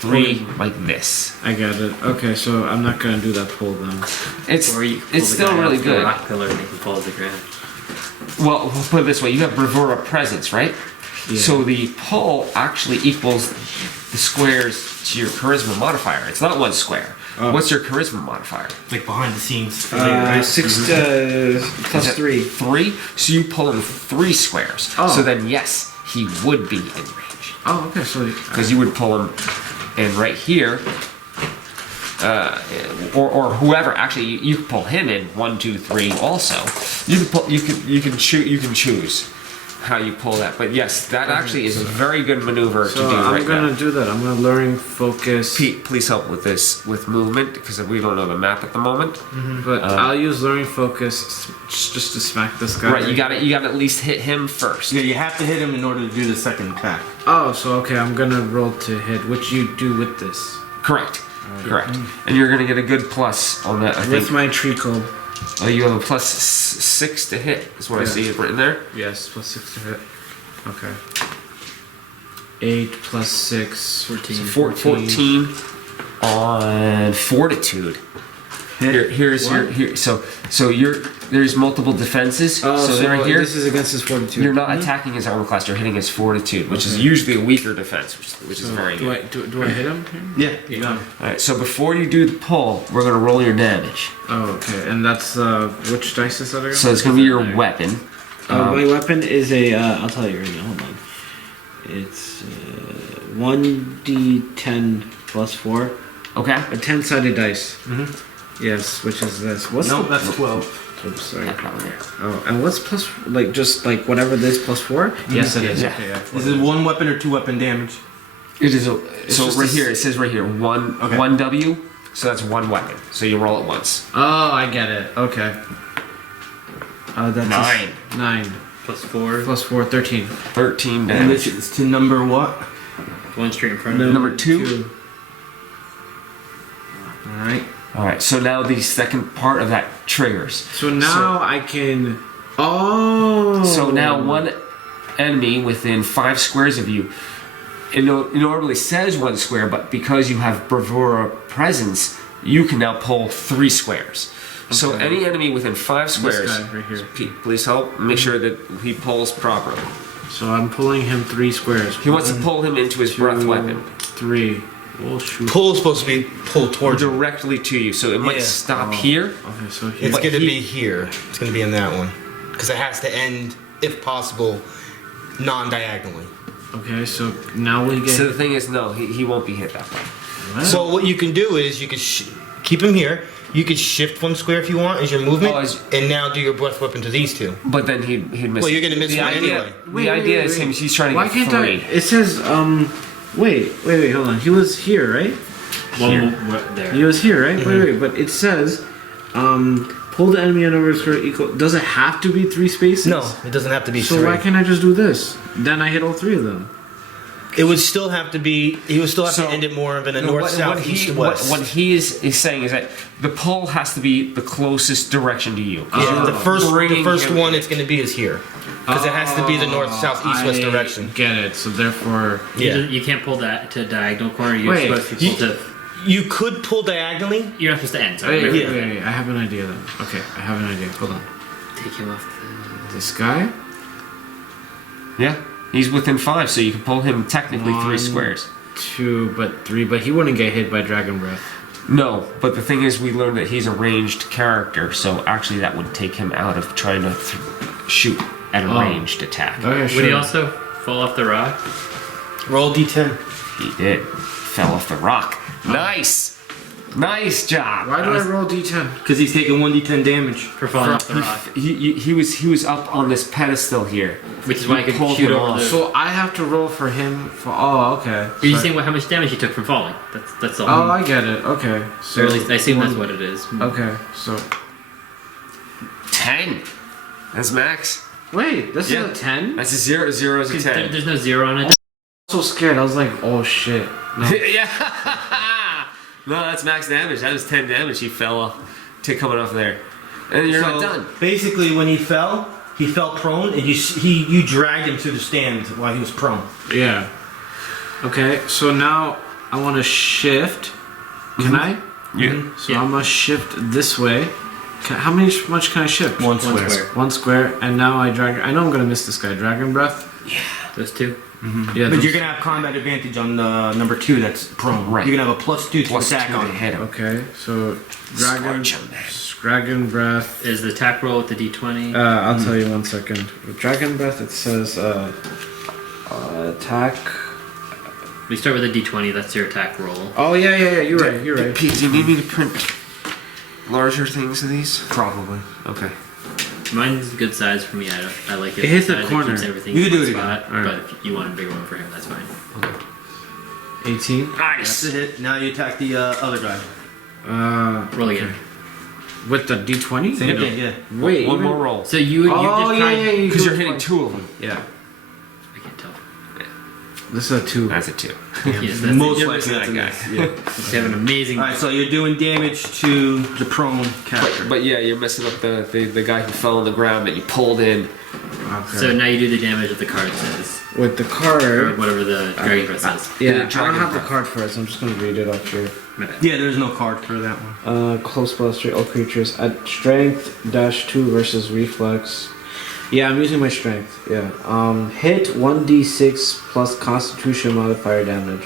3 like this. I get it. Okay, so I'm not gonna do that pull then. It's Or you can pull it's the still guy really off the good. rock pillar and he can fall to the ground. Well, we'll put it this way: you have Bravura presence, right? Yeah. So the pull actually equals the squares to your charisma modifier. It's not 1 square. Oh. What's your charisma modifier? Like behind the scenes. 6 plus Is it 3. 3. So you pull him 3 squares. Oh. So then yes, he would be in range Oh, okay, so because you would pull him in right here. Or whoever actually you can pull him in 1, 2, 3 also. You can choose how you pull that. But yes, that actually is a very good maneuver to do I'm right gonna now. do that. I'm gonna learning focus. Pete, please help with this with movement because we don't know the map at the moment. But I'll use learning focus just to smack this guy. Right, you got to at least hit him first. Yeah, you have to hit him in order to do the second attack. Oh, so okay, I'm gonna roll to hit, which you do with this. Correct. Correct. And you're gonna get a good plus on that. I With think. my treacle. Oh, you have a plus 6 to hit. Is what I Yeah. see is written there. Yes, plus 6 to hit. Okay. 8 plus 6. 14. So 14 on fortitude. Here's What? your here. So there's multiple defenses. Oh, so they're here. This is against his fortitude. You're not attacking his armor class. You're hitting his fortitude, which is usually a weaker defense, which is very do good. do I hit him? Here? Yeah. No. All right. So before you do the pull, we're gonna roll your damage. Oh, okay. And that's which dice is that again? So it's gonna be your weapon. My weapon is a. I'll tell you right now. Hold on. It's 1d10 plus 4. Okay. A 10-sided dice. Yes, which is this. What's No, the? that's 12. Oops, sorry. That one there. Oh, and what's plus? Like just like whatever this plus 4? Yes, it is. Yeah. Okay, yeah. Is it 1 weapon or 2 weapon damage? It is. So just right a here it says right here one Okay. 1 W. So that's 1 weapon. So you roll it once. Oh, I get it. Okay. That's 9. 9 Plus 4. plus 4, 13. 13 And damage. this is to number what? 1 straight in front of him. Number 2. All right. All right. So now the second part of that triggers. So now I can. Oh. So now one enemy within 5 squares of you. It normally says 1 square, but because you have Bravura presence, you can now pull 3 squares. So Okay. any enemy within 5 squares, This guy right here. Pete, please help make sure that he pulls properly. So I'm pulling him 3 squares. He wants to pull him into his breath 2, weapon 3. Oh shoot. Pull is supposed to be pulled towards you. directly to you, so it might Yeah. stop here. Okay, so here. It's But going to he- be here. It's going to be in that one. Because it has to end, if possible, non-diagonally. Okay, so now we get. So the thing is, no, he won't be hit that way. What? So what you can do is you can keep him here. You could shift 1 square if you want as your movement, Oh, and now do your breath weapon to these 2. But then he'd miss. Well, you're gonna miss the one idea, anyway. The idea is he's trying to Why get can't 3. I? It says Wait, hold on. He was here, right? Well, there. He was here, right? Wait, but it says pull the enemy and over square equal. Does it have to be 3 spaces? No, it doesn't have to be So 3. why can't I just do this? Then I hit all 3 of them. It would still have to be. He would still have So- to end it more of in a No, north, what south, he- east, to what- west. What he is saying is that the pull has to be the closest direction to you. Yeah, the first Bringing him- one it's going to be is here, because it has to be the north, south, east, west direction. Get it. So therefore, Yeah. You can't pull that to diagonal corner. You're Wait, supposed to pull to. You could pull diagonally. You're not supposed to end. Sorry. wait, I have an idea then. Okay, I have an idea. Hold on. Take him off This guy. Yeah, he's within 5, so you can pull him technically 3 1, squares. 2, but 3. But he wouldn't get hit by dragon breath. No, but the thing is, we learned that he's a ranged character, so actually that would take him out of trying to shoot at a Oh. ranged attack. Okay, the. sure. Would he also fall off the rock? Roll d10. He did. Fell off the rock. Nice! Nice job! Why do I roll d10? Because he's taking 1d10 damage. For falling off the rock. He was up on this pedestal here. Which is why I could pulled shoot him over off. the. So I have to roll for him for. Oh, okay. You're just Sorry. saying how much damage he took from falling. That's all. Oh, I get it. Okay. So or at least I assume that's one- what it is. Okay, so 10. That's max. wait, this Yeah. is a 10. That's a 0. 0 is a 10. There's no 0 on it. So scared. I was like, oh shit. No. Yeah. No, that's max damage. That was 10 damage. He fell off. to coming off there, and you're not done. Basically, when he fell prone, and you dragged him to the stand while he was prone. Yeah. Okay, so now I want to shift. Can I? Yeah. So I'm gonna shift this way. How much can I shift? One square. One square, and now I drag. I know I'm gonna miss this guy. Dragon breath. Those two. Yeah. But you're gonna have combat advantage on the number 2 that's prone. Right. You're gonna have a +2 to attack to on him. hit him. Okay, so dragon. Scorch him, man. Dragon breath. Is the attack roll with the d20? I'll tell you 1 second. With dragon breath, it says attack. We start with a d20. That's your attack roll. Oh yeah. You're right. Pete, do you need me to print larger things of these? Probably. Okay. Mine's a good size for me. I like it. It hits the Size, corner. Keeps everything You in can one do it spot, again. but if you want a bigger one for him, that's fine. 18. That's a hit. Now you attack the other guy. Roll again. With the d20. Same thing, yeah. Wait. One even- more roll. So you just tried. Because you're hitting 2 of them. Yeah. I can't tell. This is a 2. That's a 2. Yes, that's Most it. likely that's a that miss. guy. You have an amazing. Alright, so you're doing damage to the prone character. But yeah, you're messing up the guy who fell on the ground that you pulled in. Okay. So now you do the damage that the card says, with the or card. whatever the dragon breath says. Yeah, I dragon don't have the breath. card for it, so I'm just gonna read it up here. My bad. Yeah, there's no card for that one. Close spell straight all creatures at strength -2 versus reflex. Yeah, I'm using my strength. Yeah. Hit 1d6 plus Constitution modifier damage.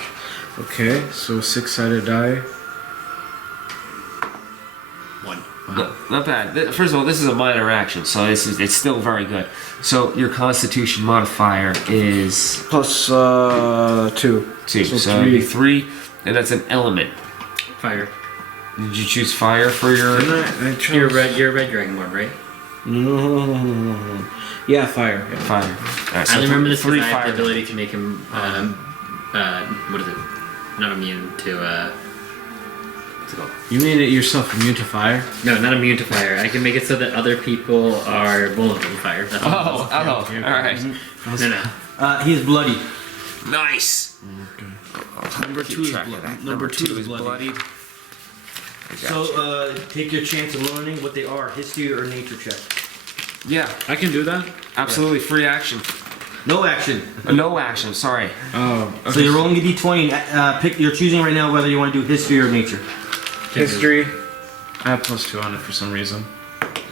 Okay, so 6-sided die. 1. No, not bad. First of all, this is a minor action, so it's still very good. So your Constitution modifier is Plus 2. 2, So so 3. 3, and that's an element. Fire. Did you choose fire for your? I chose... You're a red Dragonborn, right? No. Yeah, fire. Yeah. Fire. Alright, I only remember this 3 because I have fire. the ability to make him, what is it? Not immune to, what's it called? You made it yourself immune to fire? No, not immune to fire. I can make it so that other people are vulnerable to fire. That's all. Oh, alright. No. He is bloody. Nice! Number 2 is bloody. Number 2 is bloodied. So, take your chance of learning what they are, history or nature check. Yeah, I can do that? absolutely free action. No action. No action, sorry. Oh, okay. So you're rolling a d20 and you're choosing right now whether you want to do history or nature. History. I have +2 on it for some reason.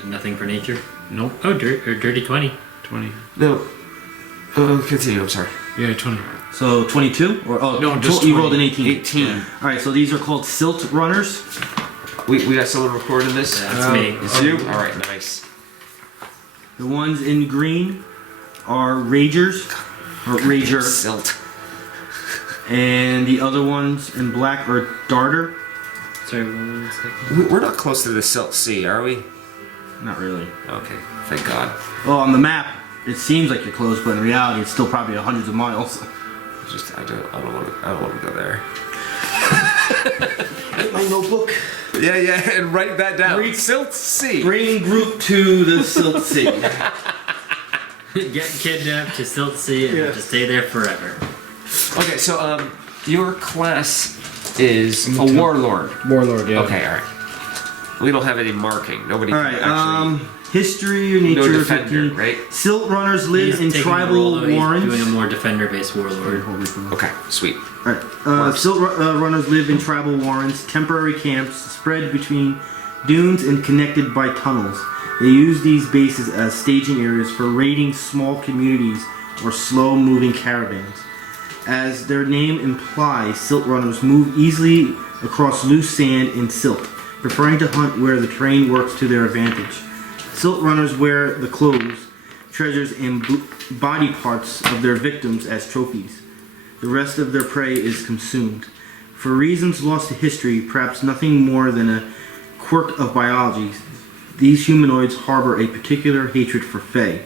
Nothing for nature? Nope. Oh, dirty 20. 20. No. Continue, I'm sorry. Yeah, 20. So 22? Or No, just you 20. rolled an 18. 18. Yeah. Alright, so these are called silt runners. We got someone recording this? That's me. It's you? Alright, nice. The ones in green are ragers, or rager, Silt. and the other ones in black are darter. Sorry, 1 second. We're not close to the Silt Sea, are we? Not really. Okay, thank God. Well, on the map, it seems like you're close, but in reality, it's still probably hundreds of miles. I don't want to go there. My notebook. Yeah, and write that down. Read- Silt Sea. Bring group to the Silt Sea. Get kidnapped to Silt Sea and to stay there forever. Okay, so your class is a warlord. Warlord, yeah. Okay, all right. We don't have any marking. Nobody All can right. actually. History or nature. No defender, 15. right? Silt runners live in He's taking a tribal role, though. He's warrens. doing a more defender-based warlord. Okay, sweet. Alright. Silt runners live in tribal warrens, temporary camps spread between dunes and connected by tunnels. They use these bases as staging areas for raiding small communities or slow-moving caravans. As their name implies, silt runners move easily across loose sand and silt, preferring to hunt where the terrain works to their advantage. Silt runners wear the clothes, treasures, and body parts of their victims as trophies. The rest of their prey is consumed. For reasons lost to history, perhaps nothing more than a quirk of biology, these humanoids harbor a particular hatred for Fae.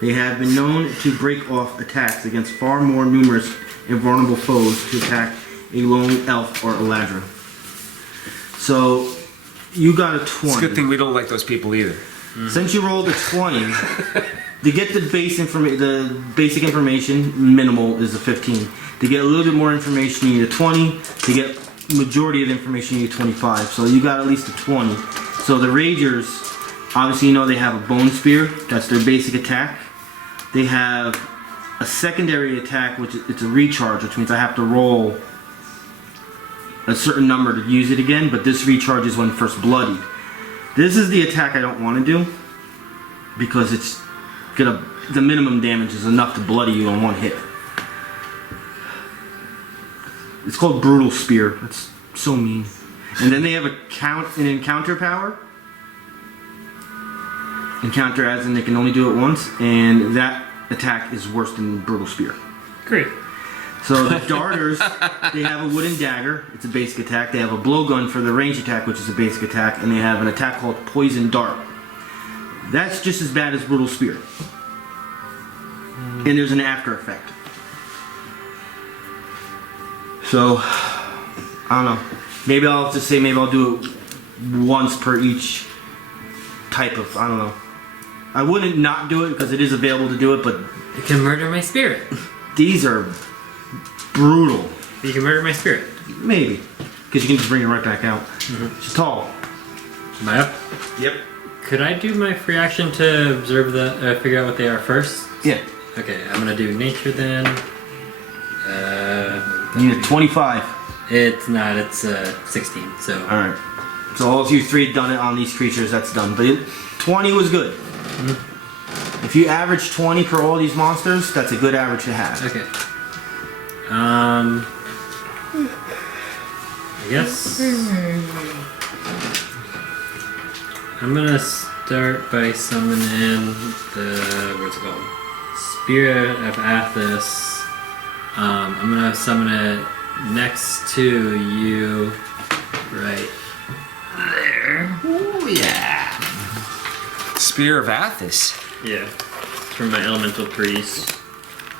They have been known to break off attacks against far more numerous and vulnerable foes to attack a lone elf or eladra. So, you got a 20. It's a good thing we don't like those people either. Since you rolled a 20, to get the basic information, minimal is a 15. To get a little bit more information, you need a 20. To get majority of the information, you need a 25. So you got at least a 20. So the Ragers, obviously you know they have a Bone Spear. That's their basic attack. They have a secondary attack, which it's a recharge, which means I have to roll a certain number to use it again, but this recharges when first bloodied. This is the attack I don't want to do because it's gonna, the minimum damage is enough to bloody you on one hit. It's called Brutal Spear. That's so mean. And then they have an encounter power. Encounter as in they can only do it once, and that attack is worse than Brutal Spear. Great. So the Darters, they have a wooden dagger. It's a basic attack. They have a blowgun for the range attack, which is a basic attack, and they have an attack called Poison Dart. That's just as bad as Brutal Spear. And there's an after effect. So, I don't know. Maybe I'll just say maybe I'll do it once per each type of, I don't know. I wouldn't not do it because it is available to do it, but You can murder my spirit. these are brutal. You can murder my spirit. Maybe. Because you can just bring it right back out. She's tall. Am I up? Yep. Could I do my free action to observe the, figure out what they are first? Yeah. Okay, I'm gonna do nature then. You need a 25. It's not, it's 16, so. Alright. So all of you three done it on these creatures, that's done. But 20 was good. If you average 20 per all these monsters, that's a good average to have. Okay. I guess. I'm gonna start by summoning the, what's it called? Spirit of Athos. I'm gonna summon it next to you, right there. Oh yeah. Spear of Athos. Yeah. It's from my elemental priest.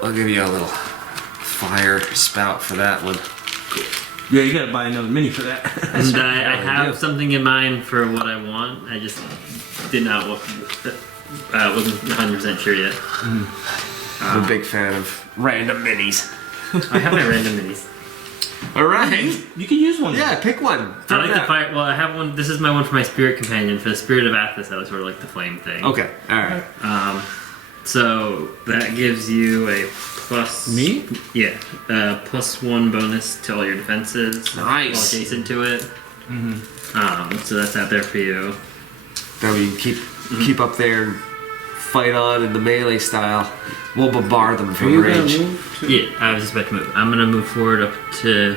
I'll give you a little fire spout for that one. Yeah, you gotta buy another mini for that. And I do. have something in mind for what I want. I just did not wasn't 100% sure yet. I'm a big fan of random minis. I have my random minis. Alright. You can use one. Yeah, pick one. I like the fire. Well, I have one. This is my one for my spirit companion. For the spirit of Athos, that was sort of like the flame thing. Okay, alright. So that gives you a plus. Me? Yeah. +1 bonus to all your defenses. Nice. While adjacent to it. So that's out there for you. That way you keep up there and fight on in the melee style. We'll bombard them Are from you gonna range. move to- Yeah, I was just about to move. I'm gonna move forward up to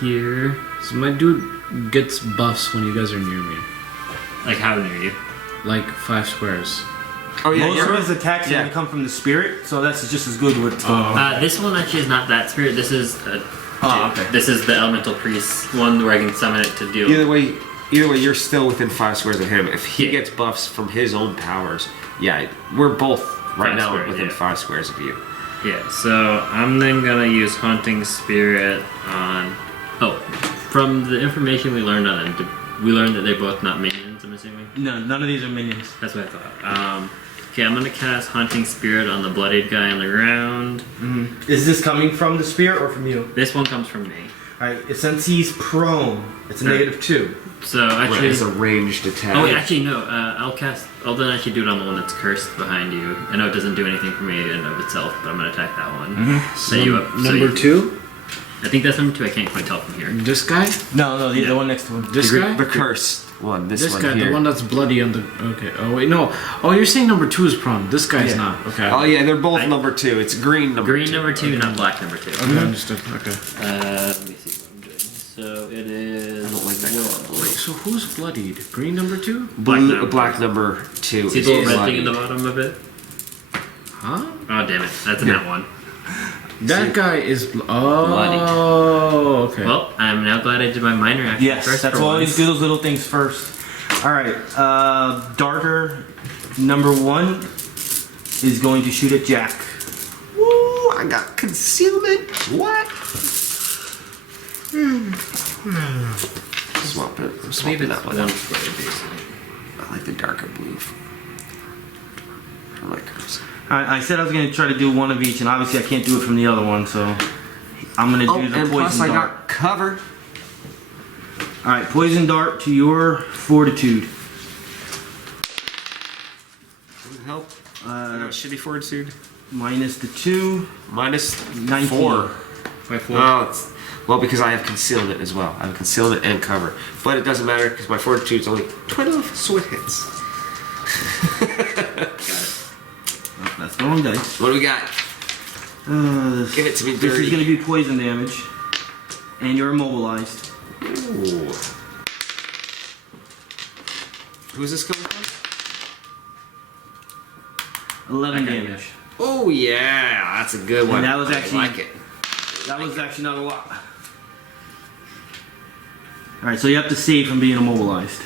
here. So my dude gets buffs when you guys are near me. Like how near you? Like 5 squares. Oh yeah, Most you're of his attacks are Yeah. gonna come from the spirit, so that's just as good with. This one actually is not that spirit. This is okay. This is the elemental priest one where I can summon it to deal. Either way, you're still within 5 squares of him. If he Yeah. gets buffs from his own powers, yeah, we're both right 5 now squares, within yeah. 5 squares of you. Yeah, so I'm then gonna use Haunting Spirit on. Oh, from the information we learned on them, we learned that they're both not minions. I'm assuming. No, none of these are minions. That's what I thought. Okay, I'm gonna cast Haunting Spirit on the bloodied guy on the ground. Is this coming from the spirit or from you? This one comes from me. Alright, since he's prone, it's a -2. So Right, actually, it's a ranged attack. oh wait, actually no. I'll then actually do it on the one that's cursed behind you. I know it doesn't do anything for me in and of itself, but I'm gonna attack that one. Set you up. so Number you- 2? I think that's number 2. I can't quite tell from here. This guy? No, the one next to him. This guy? The cursed one. This This one guy, here. the one that's bloody on the. Okay. Oh wait, no. Oh, you're saying number 2 is prone. This guy's Yeah. not. Okay. Oh yeah, they're both number 2. It's green number 2. Green number 2, not black number 2. Okay, understood. Okay. Let me see what I'm doing. So it is. I don't like that color. Wait, so who's bloodied? Green number 2? Black number 2 See is the little red bloody. thing in the bottom of it? Huh? Oh damn it! That's in that one. That guy is. Oh, okay. Well, I'm now glad I did my minor action Yes, first. that's for why you once. do those little things first. Alright, Darter number 1 is going to shoot at Jack. Ooh, I got concealment. What? Swap it. I'm swapping that one. One square, basically. I like the darker blue. I like hers. I said I was going to try to do one of each, and obviously I can't do it from the other one, so I'm going to Oh, do the and plus Poison I Dart. got cover. Alright, Poison Dart to your Fortitude. Help. Shitty fortitude. Minus the 2. Minus 19. 4. By 4. Oh, well, because I have concealment as well. I have concealment and cover. But it doesn't matter because my fortitude's only 12 sweat hits. Got it. Oh, that's the wrong dice. What do we got? Give it to me, This dirty. is going to be poison damage. And you're immobilized. Ooh. Who's this coming from? 11 Okay, damage. Oh yeah, that's a good one. And that was actually- I like it. That was actually not a lot. Alright, so you have to save from being immobilized.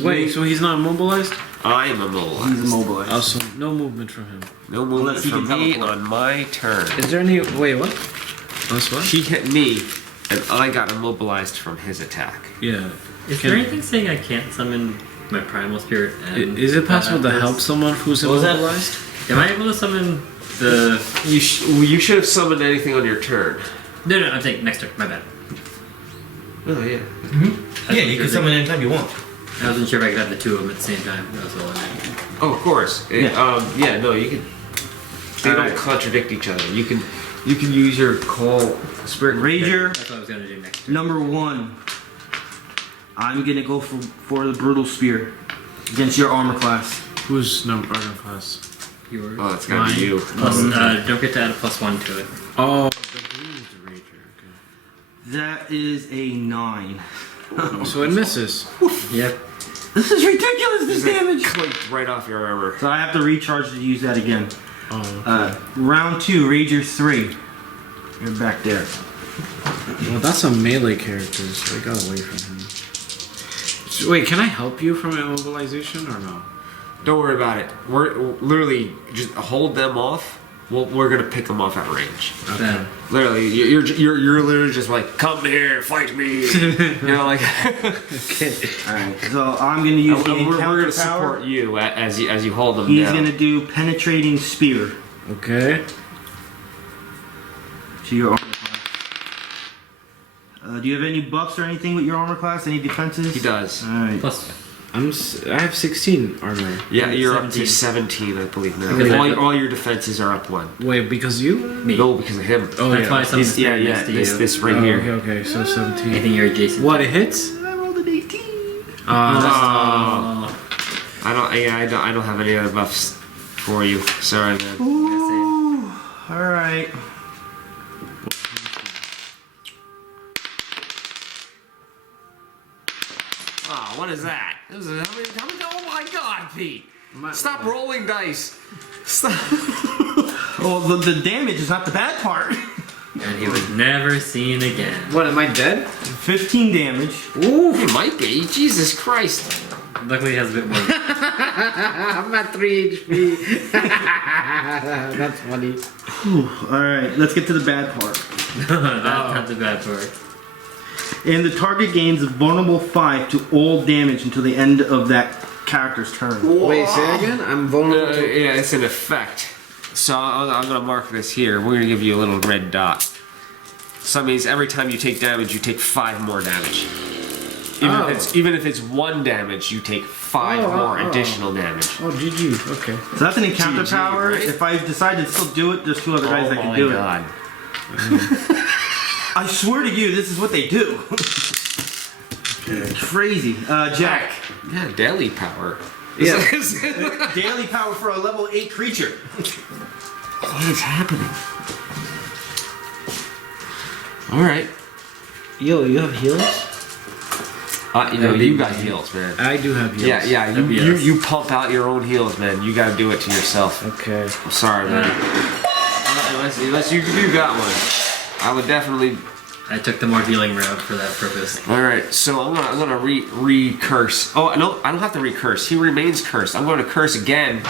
Wait, so he's not immobilized? I am immobilized. He's immobilized. Also, no movement from him. No movement Unless he from can me teleport. on my turn. Is there any... Wait, what? That's what? He hit me, and I got immobilized from his attack. Yeah. Is Can- there anything saying I can't summon my primal spirit? And Is it possible to that help someone who's What was that? immobilized? Am I able to summon the? You should have summoned anything on your turn. No, I'm saying next turn. My bad. Oh yeah. Yeah, you can summon anytime you want. I wasn't sure if I could have the two of them at the same time. That was all I meant. Oh, of course. Yeah. No, you can. They Alright. don't contradict each other. You can use your call spirit Rager, That's what I was gonna do next turn. number 1. I'm going to go for the brutal spear against your armor class. Who's number class? Yours. Oh, it's gotta be you. Plus, don't get to add a +1 to it. Oh, the bruised rager. That is a 9. Okay. So it misses. Yep. This is ridiculous, this damage! Clicked right off your armor. So I have to recharge to use that again. Oh. Okay. Round 2, Rager 3. You're back there. Well, that's a melee character, so I got away from him. So, wait, can I help you from immobilization or no? Don't worry about it. We're literally just hold them off. We're gonna pick them off at range. Then Literally, you're literally just like, come here, fight me. You know, like. Okay. Alright, so I'm going to use the we're encounter gonna power. support you as you hold them He's down. going to do penetrating spear Okay. to your armor class. Do you have any buffs or anything with your armor class? Any defenses? He does. Alright. plus I have 16 armor. Yeah, you're up to 17. 17, I believe now. Because All your defenses are up 1. Wait, because you? me. No, because of him. Oh, That's yeah. why I summoned the Yeah, spirit yeah. next to This you. this right Oh, here. okay, so I 17. think you're adjacent. What, it hits? I rolled an 18. Oh, I don't have any other buffs for you. Sorry, man. Ooh. Alright. Oh, what is that? This is, how many, oh my god, Pete! Stop rolling dice! Stop! Well, the damage is not the bad part. And he was never seen again. what, am I dead? 15 damage. Ooh, he might be. Jesus Christ! Luckily, he has a bit more. I'm at 3 HP. That's funny. Alright, let's get to the bad part. That's not the bad part. And the target gains a vulnerable 5 to all damage until the end of that character's turn. Wait, say it again? I'm vulnerable to... Yeah, it's an effect. So I'm gonna mark this here. We're gonna give you a little red dot. So that means every time you take damage, you take 5 more damage. Even if it's 1 damage, you take 5 more additional damage. Oh, GG. Okay. So that's an encounter GG, power. right? If I decide to still do it, there's 2 other guys that can my do god! it. I swear to you, this is what they do. Crazy. Jack. Yeah, daily power. Yeah. Daily power for a level 8 creature. What is happening? All right. Yo, you have heals? You got heals, man. I do have heals. Yeah. That'd be us. You pump out your own heals, man. You got to do it to yourself. Okay. I'm sorry, man. Unless you got one, I would definitely. I took the more healing route for that purpose. All right, so I'm gonna recurse. Oh no, I don't have to recurse. He remains cursed. I'm going to curse again.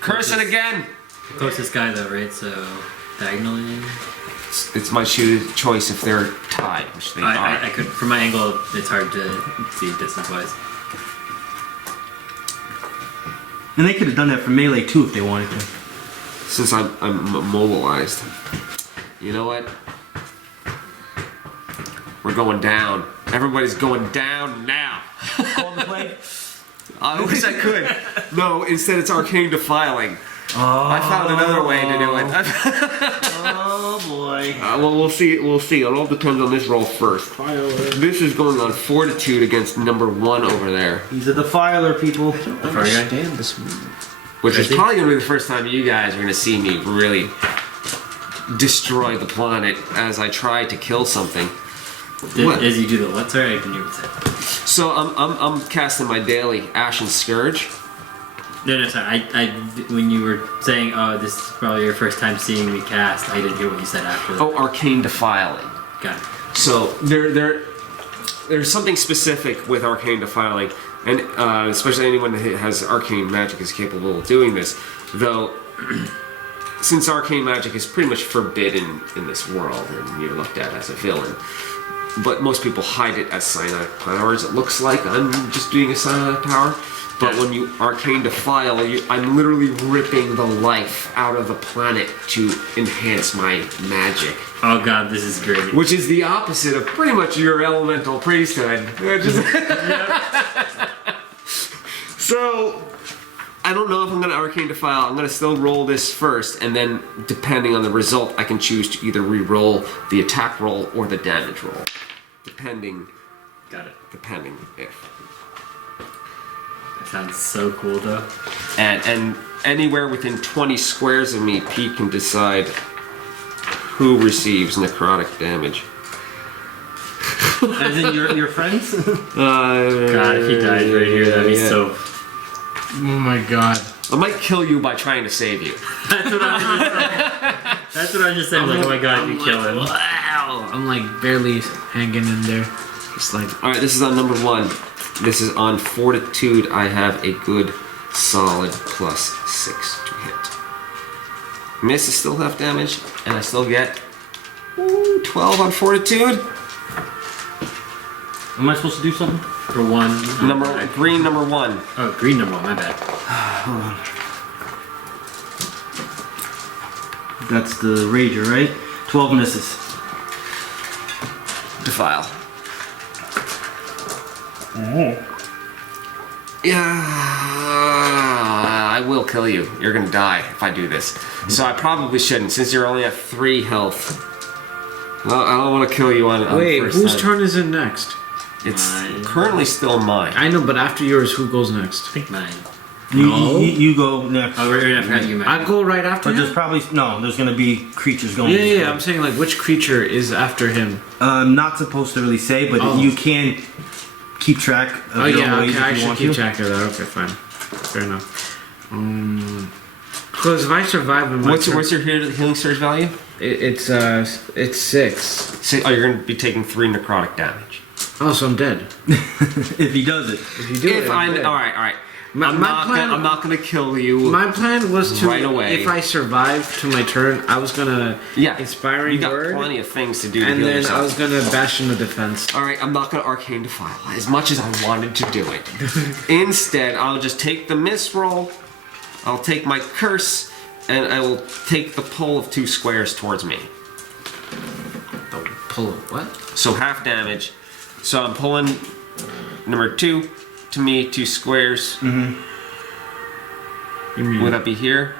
Curse it again. The closest guy, though, right? So, diagonally. It's my choice if they're tied, which they are. I could, from my angle, it's hard to see distance-wise. And they could have done that for melee too if they wanted to. Since I'm immobilized. You know what? We're going down. Everybody's going down now. Call the play. I wish I could. No, instead it's arcane defiling. I found another way to do it. Oh boy. Well, we'll see. We'll see. It all depends on this roll first. This is going on fortitude against number 1 over there, He's a defiler, people. Understand this move. which is probably going to be the first time you guys are going to see me really destroy the planet as I try to kill something. What? As you do the what? Sorry, I didn't hear what you said. So I'm casting my daily Ashen Scourge. No, sorry. I when you were saying, oh, this is probably your first time seeing me cast, I didn't hear what you said after that. Oh, arcane defiling. Got it. So there's something specific with arcane defiling, and especially anyone that has arcane magic is capable of doing this. Though, since arcane magic is pretty much forbidden in this world, and you're looked at as a villain, but most people hide it as psionic powers. It looks like I'm just doing a psionic power. But when you arcane defile, I'm literally ripping the life out of the planet to enhance my magic. Oh god, this is great. Which is the opposite of pretty much your elemental priesthood. So, I don't know if I'm going to arcane defile. I'm going to still roll this first, and then depending on the result, I can choose to either re-roll the attack roll or the damage roll. Depending if. That sounds so cool, though. And anywhere within 20 squares of me, Pete can decide who receives necrotic damage. As in your friends? God, if he died right here, that'd be so... Oh my god. I might kill you by trying to save you. That's what I was just saying. That's what I was just saying. Like, oh my god, if you kill him. Wow. I'm like barely hanging in there. Just like. Alright, this is on number 1. This is on fortitude. I have a good solid +6 to hit. Miss is still half damage, and I still get 12 on fortitude. Am I supposed to do something? For one. Green number 1. Oh, green number 1, my bad. Hold on. That's the Rager, right? 12 misses. Defile. Yeah, I will kill you. You're gonna die if I do this. So I probably shouldn't, since you're only at 3 health. Well, I don't want to kill you on Wait, first whose time. turn is it next? It's Mine. currently still mine. I know, but after yours, who goes next? I think mine. You go next. Oh, we're gonna forget you, man. I go right after But there's him? probably there's gonna be creatures going. Yeah, I'm saying like which creature is after him? I'm not supposed to really say, but Oh. you can keep track of Oh your yeah, own ways okay, if I you should want keep to. track of that. Okay, fine. Fair enough. Because if I survive in my What's turn, your healing surge value? it's 6. So, you're going to be taking 3 necrotic damage. Oh, so I'm dead. If he does it. If you do it, I'm I'm dead. all right. My plan- I'm not gonna kill you. My plan was to, Right away. if I survived to my turn, I was gonna inspiring you got word, plenty of things to do. To and heal then yourself. I was gonna bash in the defense. All right, I'm not gonna arcane defile as much as I wanted to do it. Instead, I'll just take the miss roll. I'll take my curse, and I will take the pull of 2 squares towards me. The pull of what? So half damage. So I'm pulling number 2 to me, 2 squares. You mean Would that be here?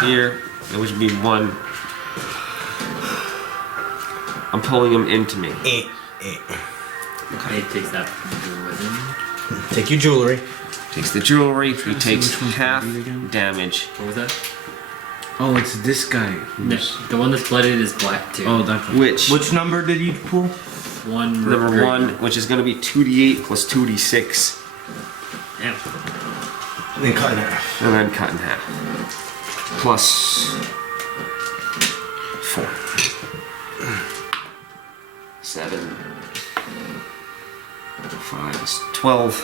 Here. That would be 1. I'm pulling them into me. It takes that with him. Take your jewelry. Takes the jewelry. He takes which one's half gonna be again? damage. What was that? Oh, it's this guy. No, the one that's blooded is black too. Oh, that guy. Which number did you pull? One Number 1, which is going to be 2d8 plus 2d6, Yeah. Then cut in half. and then cut in half. Plus 4. 7. 5 is 12.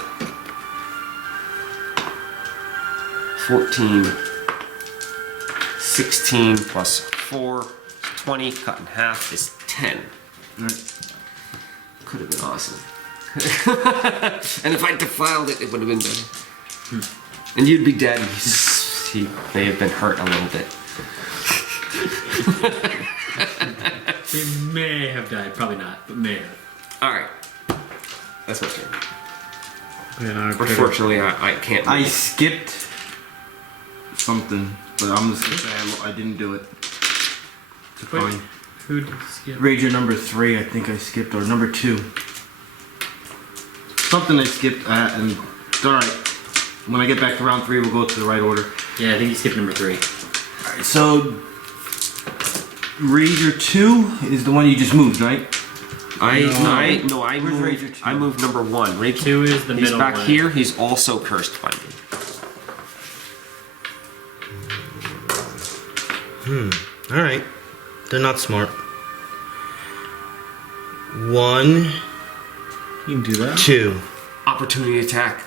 14. 16 plus 4 is 20. Cut in half is 10. Could have been awesome. And if I defiled it, it would have been better. And you'd be dead. He may have been hurt a little bit. He may have died. Probably not, but may have. Alright. That's my turn. Yeah, Unfortunately, I can't. I move. skipped something, but I'm just gonna say I didn't do it. It's Wait. fine. Who did you skip? Rager number 3, I think I skipped, or number 2. Something I skipped, and it's alright. When I get back to round 3, we'll go to the right order. Yeah, I think you skipped number 3. Alright, so Rager 2 is the one you just moved, right? I Where's moved. Rager 2? I moved number 1. Rager 2 is the He's middle back one. here. He's also cursed by me. Alright. They're not smart. 1, You can do that. 2. Opportunity attack.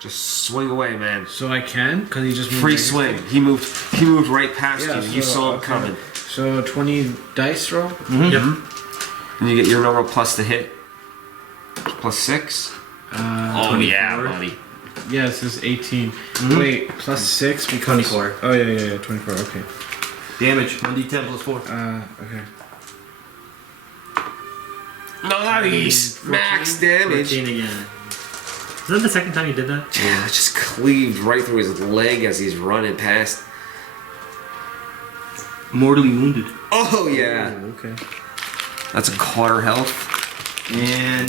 Just swing away, man. So I can? Because he just moved Free right swing. He moved right past Yeah, you. You so, saw him okay. coming. So 20 dice roll? Yep. And you get your normal plus to hit. Plus 6. Oh yeah, 24. buddy. Yes, this is 18. Wait, plus 6 because... 24. Oh, yeah, 24, okay. Damage, 1d10 plus 4. Okay. Nice! Max damage. 14 again. Isn't that the second time you did that? Yeah, it just cleaved right through his leg as he's running past. Mortally wounded. Oh yeah. Oh, okay. That's a quarter health. And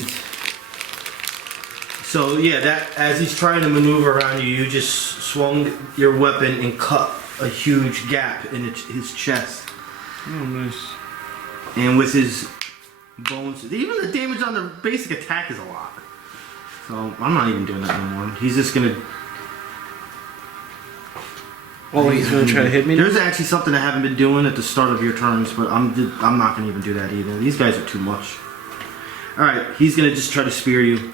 so yeah, that as he's trying to maneuver around you, you just swung your weapon and cut a huge gap in his chest. Oh, nice. And with his bones, even the damage on the basic attack is a lot. So I'm not even doing that anymore. He's just gonna. Oh, he's gonna try to hit me now? There's actually something I haven't been doing at the start of your turns, but I'm not gonna even do that either. These guys are too much. All right, he's gonna just try to spear you.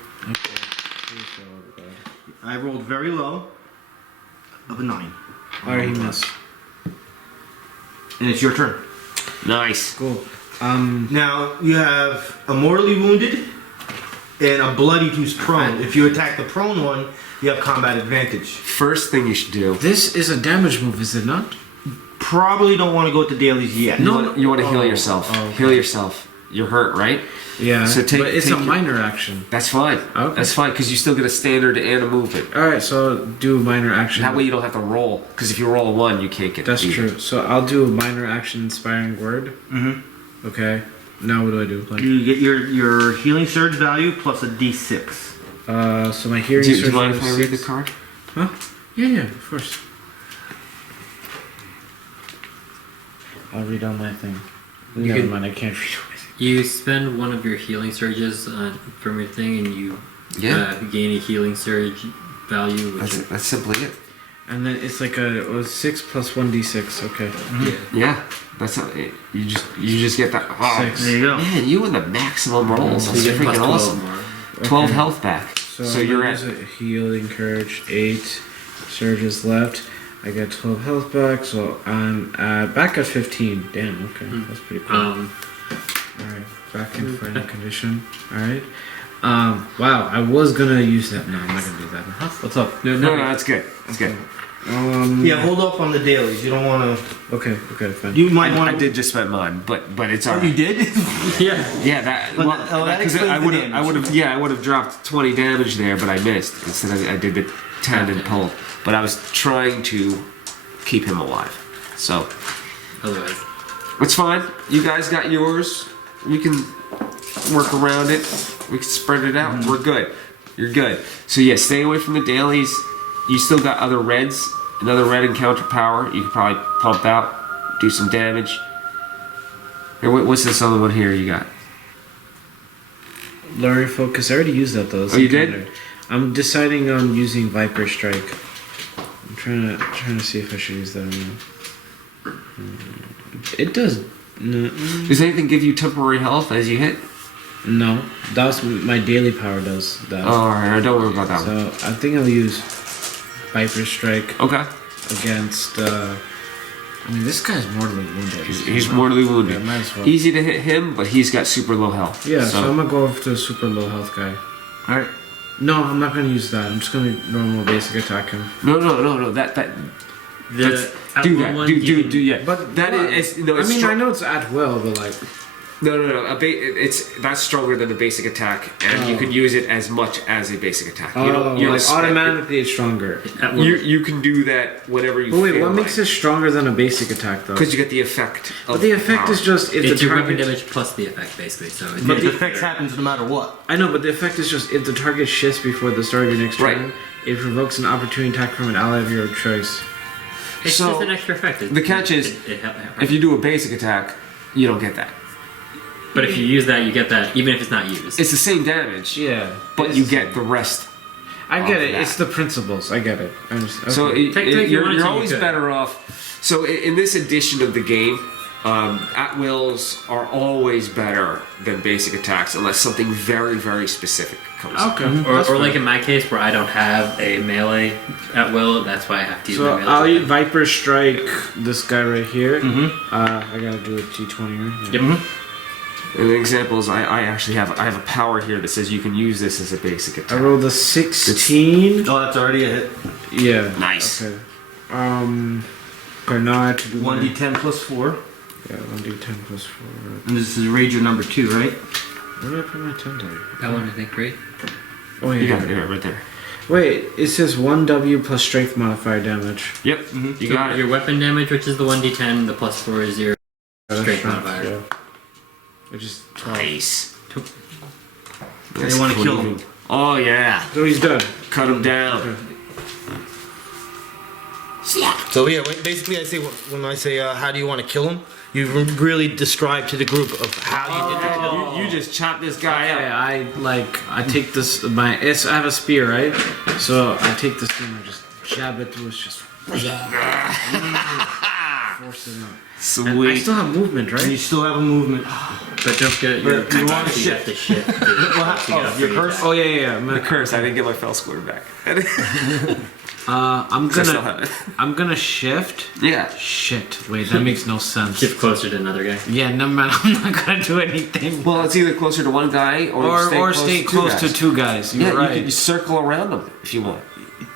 I rolled very low, of a 9, Alright, he missed. and it's your turn. Nice. Cool. Now you have a mortally wounded and a bloodied who's prone. If you attack the prone one, you have combat advantage. First thing you should do. This is a damage move, is it not? Probably don't want to go with the dailies yet. You want to heal yourself. Oh, okay. Heal yourself. You're hurt, right? Yeah, So but it's take a minor action. That's fine. Okay. That's fine because you still get a standard and a movement. Alright, so do a minor action. That way you don't have to roll. Because if you roll a 1, you can't get. That's beat. true. So I'll do a minor action inspiring word. Mm-hmm. Okay. Now what do I do? Like, You get your healing surge value plus a d6. so my hearing Do you surge mind if is I read the 6. card? Huh? Yeah, of course. I'll read on my thing. Never can- mind, I can't read on my thing. You spend one of your healing surges from your thing, and you gain a healing surge value. Which That's simply it. And then it's like a 6 plus 1d6. Okay. Yeah. That's how you just get that. Oh, 6. There you go. Man, you in the maximum rolls. So That's you get plus freaking 12 awesome. more. 12 Okay. health back. So I'm you're gonna at. use a healing courage 8 surges left. I get 12 health back, so I'm back at 15. Damn. Okay, that's pretty cool. Alright, back in fighting condition. Alright. Wow, I was gonna use that. No, I'm not gonna do that. Huh? What's up? No, that's good. That's good. Yeah, hold off on the dailies. You don't want to. Okay, fine. You might want I to. did just spend mine, but it's Oh, alright. you did? Yeah. Yeah, that. But Well, that 'cause explains I the would damage. have. Yeah, I would have dropped 20 damage there, but I missed. Instead, I did the 10 and pulled. But I was trying to keep him alive. So Otherwise, it's fine. You guys got yours. We can work around it. We can spread it out. We're good. You're good. So yeah, stay away from the dailies. You still got other reds. Another red encounter power. You can probably pump out, do some damage. Here, what's this other one here you got? Luring focus. I already used that though. Oh, you did? I'm deciding on using Viper Strike. I'm trying to see if I should use that or not. It does. No, Does anything give you temporary health as you hit? no, that's my daily power does that. Oh, alright, don't worry about that one. So I think I'll use Viper Strike Okay. against. I mean, this guy's mortally wounded. He's mortally wounded. Yeah, might as well. Easy to hit him, but he's got super low health. Yeah, so I'm gonna go after the super low health guy. Alright. No, I'm not gonna use that. I'm just gonna normal basic attack him. No. That the do at that. one Do you can- yeah. But that what? is no. I It's mean, stri- I know it's at will, but like, No. That's stronger than the basic attack, and you can use it as much as a basic attack. You like automatically it's stronger. You can do that whenever you. But wait, feel what makes it stronger than a basic attack though? Because you get the effect. But the effect is just if It's the your weapon target. damage plus the effect, basically. So it's But the effect happens no matter what. I know, but the effect is just if the target shifts before the start of your next turn, it provokes an opportunity attack from an ally of your choice. It's So, just an extra effect. the catch is, if you do a basic attack, you don't get that. But if you use that, you get that, even if it's not used. It's the same damage, Yeah, but you get the rest. I get it. that. It's the principles. I get it. I understand. So Okay. Technically, if you wanted you're to, you always could. better off. So in this edition of the game, at wills are always better than basic attacks unless something very, very specific comes up. Okay. Or like in my case, where I don't have a melee at will, that's why I have to use So my melee. I'll weapon. use Viper Strike this guy right here. I gotta do a T20, right? Yeah. Yep. And the example is I actually have a power here that says you can use this as a basic I attack. rolled a 16. Oh, that's already a hit. Yeah. Nice. Okay. Okay, now I have to do 1d10 plus 4. Yeah, 1d10 plus 4. And this is Rager number 2, right? Where did I put my 10 die? That one, I think, right? Oh, You yeah. got it right there. Wait, it says 1W plus strength modifier damage. Yep, you got it. Your weapon damage, which is the 1d10, the plus 4 is your That's strength strength, modifier. yeah. Which is 12. Nice. They want to kill him. Oh yeah, So he's done. cut him down. Okay. So yeah, basically I say when I say how do you want to kill him, you really describe to the group of how you did it. You just chop this guy Okay, up. I take this, I have a spear, right? So I take this thing and just jab it through his just force it out. And I Sweet. still have movement, And you right? still have a movement. But don't get your But you want to you have to shift. Your curse? Oh yeah. The curse. I didn't get my fell score back. I'm I still gonna have it. I'm gonna shift. Yeah. Shit, wait, that makes no sense. Shift closer to another guy. Yeah, no man, I'm not gonna do anything. Well, it's either closer to one guy or Stay close to two guys. You're Yeah, right. you circle around him if you want.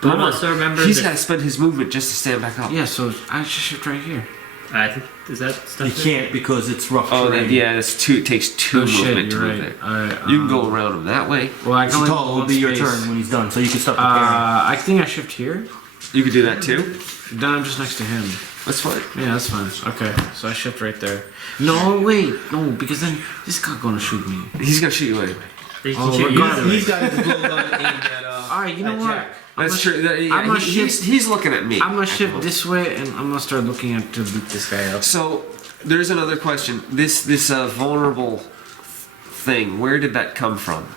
But also remember He's that- got to spend his movement just to stand back up. Yeah, so I should shift right here. I think is that stuff. You can't because it's rough Oh, terrain. yeah, it's two. It takes two Oh movement shit, to you're move right. there. Alright, You can go around him that way. Well, I can only Tall move will one be your space. turn when he's done, so you can start preparing. I think I shift here. You could do that too. Then I'm just next to him. That's fine. Yeah, that's fine. Okay, so I shift right there. No, wait, no, because then this guy's gonna shoot me. He's gonna shoot you anyway. They can Oh, shoot we're you gonna- either way. He's got his blow gun aimed at Alright, you know at what? Jack. That's true. I'm gonna He's looking at me. I'm gonna shift this way, and I'm gonna start looking at to beat this guy up. So there's another question. This vulnerable thing. Where did that come from?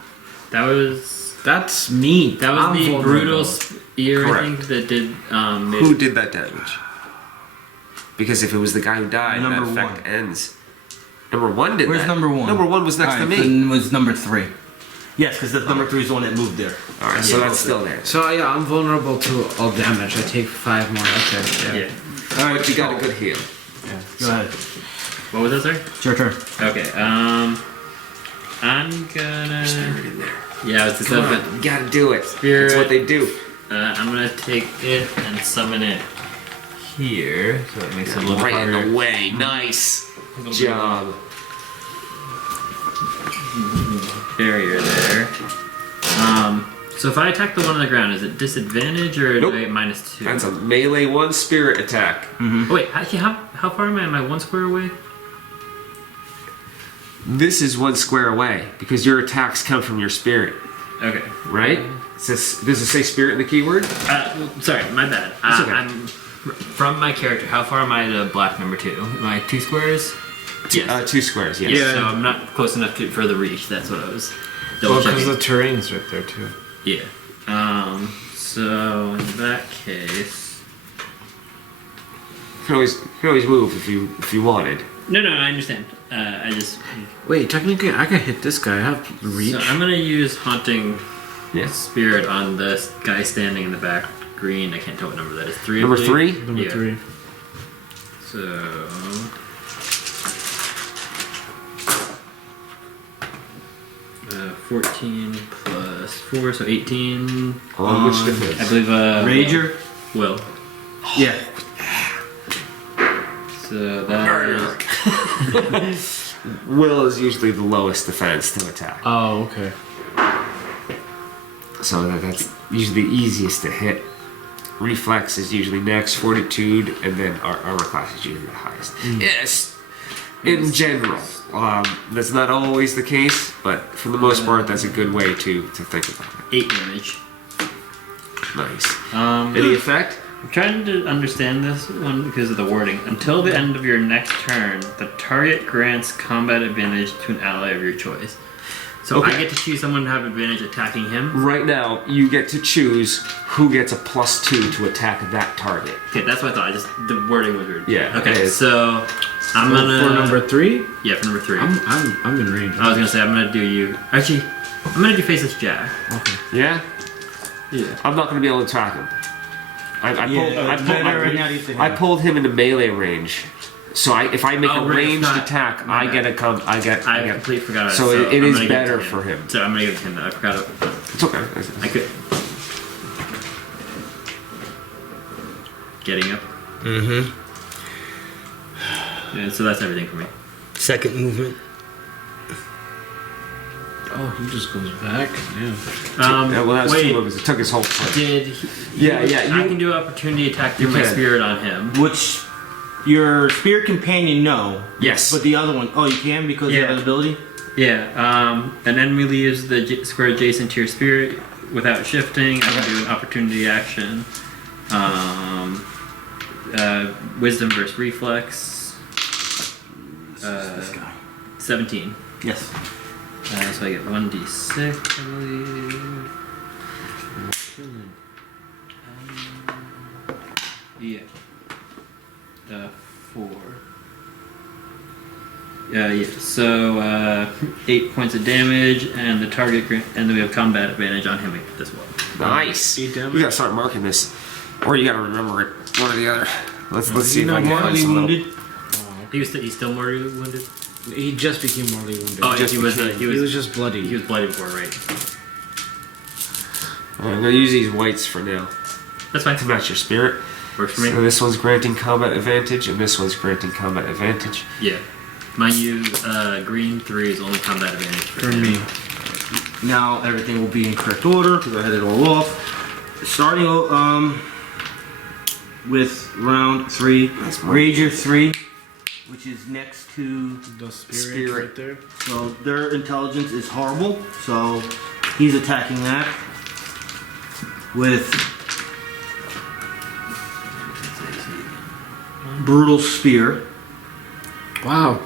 That was That's me. that was I'm the vulnerable. brutal spear. I Correct. think that did. Who did that damage? Because if it was the guy who died, Number that effect one. ends. Number one did Where's that. number 1? Number one was next to Alright, me. Then was number 3. Yes, because the number 3 is the one that moved there. All right, so that's still there. So yeah, I'm vulnerable to all damage. I take 5 more. Okay. Yeah. Alright, But you got a good heal. Go ahead. What was that, sir? It's your turn. Okay. I'm gonna. In there. Yeah, it's Come up. on, you gotta do it. Spirit. That's what they do. I'm gonna take it and summon it here, so it makes it a little Right harder. in the way. Nice job. Barrier there. So if I attack the one on the ground, is it disadvantage or Nope. do I get -2? That's a melee 1 spirit attack. Oh, wait, how far am I? Am I 1 square away? This is 1 square away because your attacks come from your spirit, Okay. right? Does it say spirit in the keyword? Sorry, my bad. It's okay. I'm from my character. How far am I to black number 2? Am I 2 squares? Yes. 2 squares, yes. Yeah. So I'm not close enough for the reach. That's what I was Well, double because checking. the terrain's right there too. Yeah. So in that case, You can always move if you wanted. no, I understand. I just Wait, technically, I can hit this guy. I have reach. so I'm gonna use haunting Yes. spirit on this guy standing in the back green. I can't tell what number that is. 3. I Number believe? 3? Number Yeah. 3. So. 14 plus 4, so 18. On which defense? I believe Rager? Will. Yeah. So that is will is usually the lowest defense to attack. Oh, okay. So that's usually the easiest to hit. Reflex is usually next, fortitude, and then armor class is usually the highest. Yes, in general. That's not always the case, but for the most part, that's a good way to think about it. 8 damage. Nice. Um, Any effect? I'm trying to understand this one because of the wording. Until the end of your next turn, the target grants combat advantage to an ally of your choice. So Okay. I get to choose someone to have advantage attacking him. Right now, you get to choose who gets a +2 to attack that target. Okay, that's what I thought. The wording was weird. Yeah, it Okay, is. so I'm gonna For number 3, yeah, for number 3. I'm in range. I was gonna say I'm gonna do you. Actually, I'm gonna do Faceless Jack. Okay. Yeah? Yeah. I'm not going to be able to attack him. I pulled him into melee range. So if I make Oh, a right, ranged not- attack, my I bad. get a come. I I completely forgot about So it. it I'm is gonna give it better to for him. So I'm gonna give it to him. I forgot it. It's okay. I could. Getting up. Mm-hmm. Yeah, so that's everything for me. Second movement. Oh, he just goes back. Yeah. Yeah, well, that was wait, 2 moves. It took his whole turn. did he, Yeah. I can do opportunity attack through You my can. spirit on him. Which your spirit companion, no. Yes. But the other one, oh, you can because you Yeah. have an ability? Yeah, an enemy leaves the square adjacent to your spirit without shifting. I can do an opportunity action. Wisdom versus reflex. This guy. 17. Yes. So I get 1d6, I believe. Yeah. 4. Yeah. So 8 points of damage, and the target, and then we have combat advantage on him as well. Nice. 8 damage? You gotta start marking this, or you gotta remember it. One or the other. Let's see if I Not can find mortally some wounded. He's still mortally wounded. He just became mortally wounded. Oh, just he was. became- he was just bloody. He was bloody before, right? I'm gonna use these whites for now That's fine. to match your spirit. Works for me. So this one's granting combat advantage, and this one's granting combat advantage. Yeah. Mind you, green 3 is only combat advantage For him. me. Now everything will be in correct order because I had it all off. Starting with round 3, Rager 3, which is next to. The spirit, Spirit. right there. So their intelligence is horrible, so he's attacking that with brutal spear. Wow.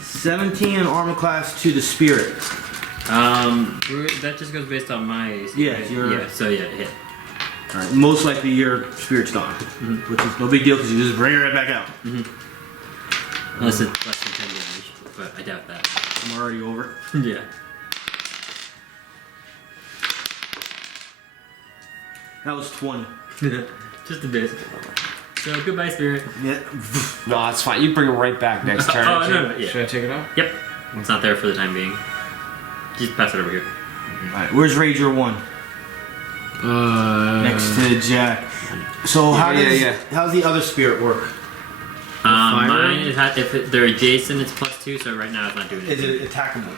17 in armor class to the spirit. That just goes based on my. Yeah, right? your- Yeah. So yeah, hit. All right, most likely your spirit's gone, which is no big deal because you just bring it right back out. Unless it's less than 10 damage, but I doubt that. I'm already over. Yeah. That was 20. Just a bit. So goodbye, spirit. Yeah. No, that's fine. You bring him right back next turn. Oh no, yeah. Should I take it off? Yep. It's not there for the time being. Just pass it over here. All right, where's Rager 1? Next to Jack. So how's the other spirit work? Mine is they're adjacent. It's +2. So right now it's not doing Is anything. it attackable?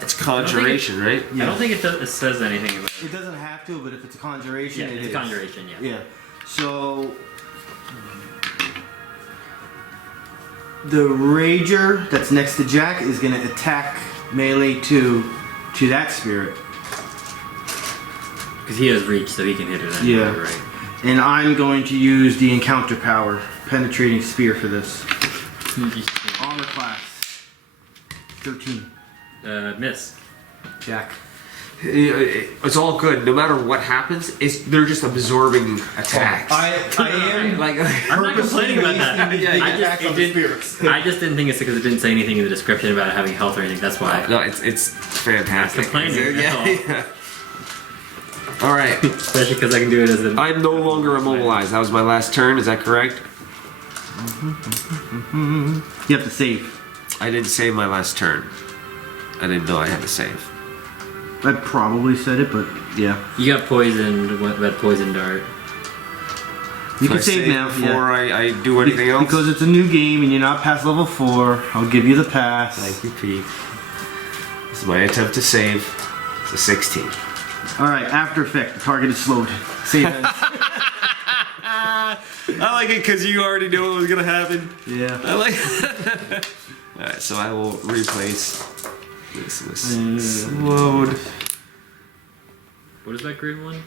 It's conjuration, right? I don't think it says anything about it. It doesn't have to, but if it's a conjuration, Yeah, it it's is. a conjuration. Yeah. Yeah. So the Rager that's next to Jack is gonna attack melee to that spirit. Because he has reach, so he can hit it anywhere, Yeah. right? And I'm going to use the encounter power, penetrating spear for this. Armor class 13. Miss. Jack. It's all good. No matter what happens, they're just absorbing attacks. I am like I'm not complaining about that. I just didn't think it's because it didn't say anything in the description about it having health or anything. That's why. no, it's fantastic. Complaining, that's all. Yeah. All right. Especially because I can do it as an. I'm no longer immobilized. That was my last turn. Is that correct? You have to save. I didn't save my last turn. I didn't know I had to save. I probably said it, but yeah. You got poisoned with that poison dart. You Can can I save now. before I do anything else. Because it's a new game and you're not past level 4. I'll give you the pass. Thank you, Pete. This is my attempt to save. It's a 16. Alright, after effect. The target is slowed. Save as. I like it because you already knew what was gonna happen. Yeah. I like. Alright, so I will replace this with slowed, What is that green one?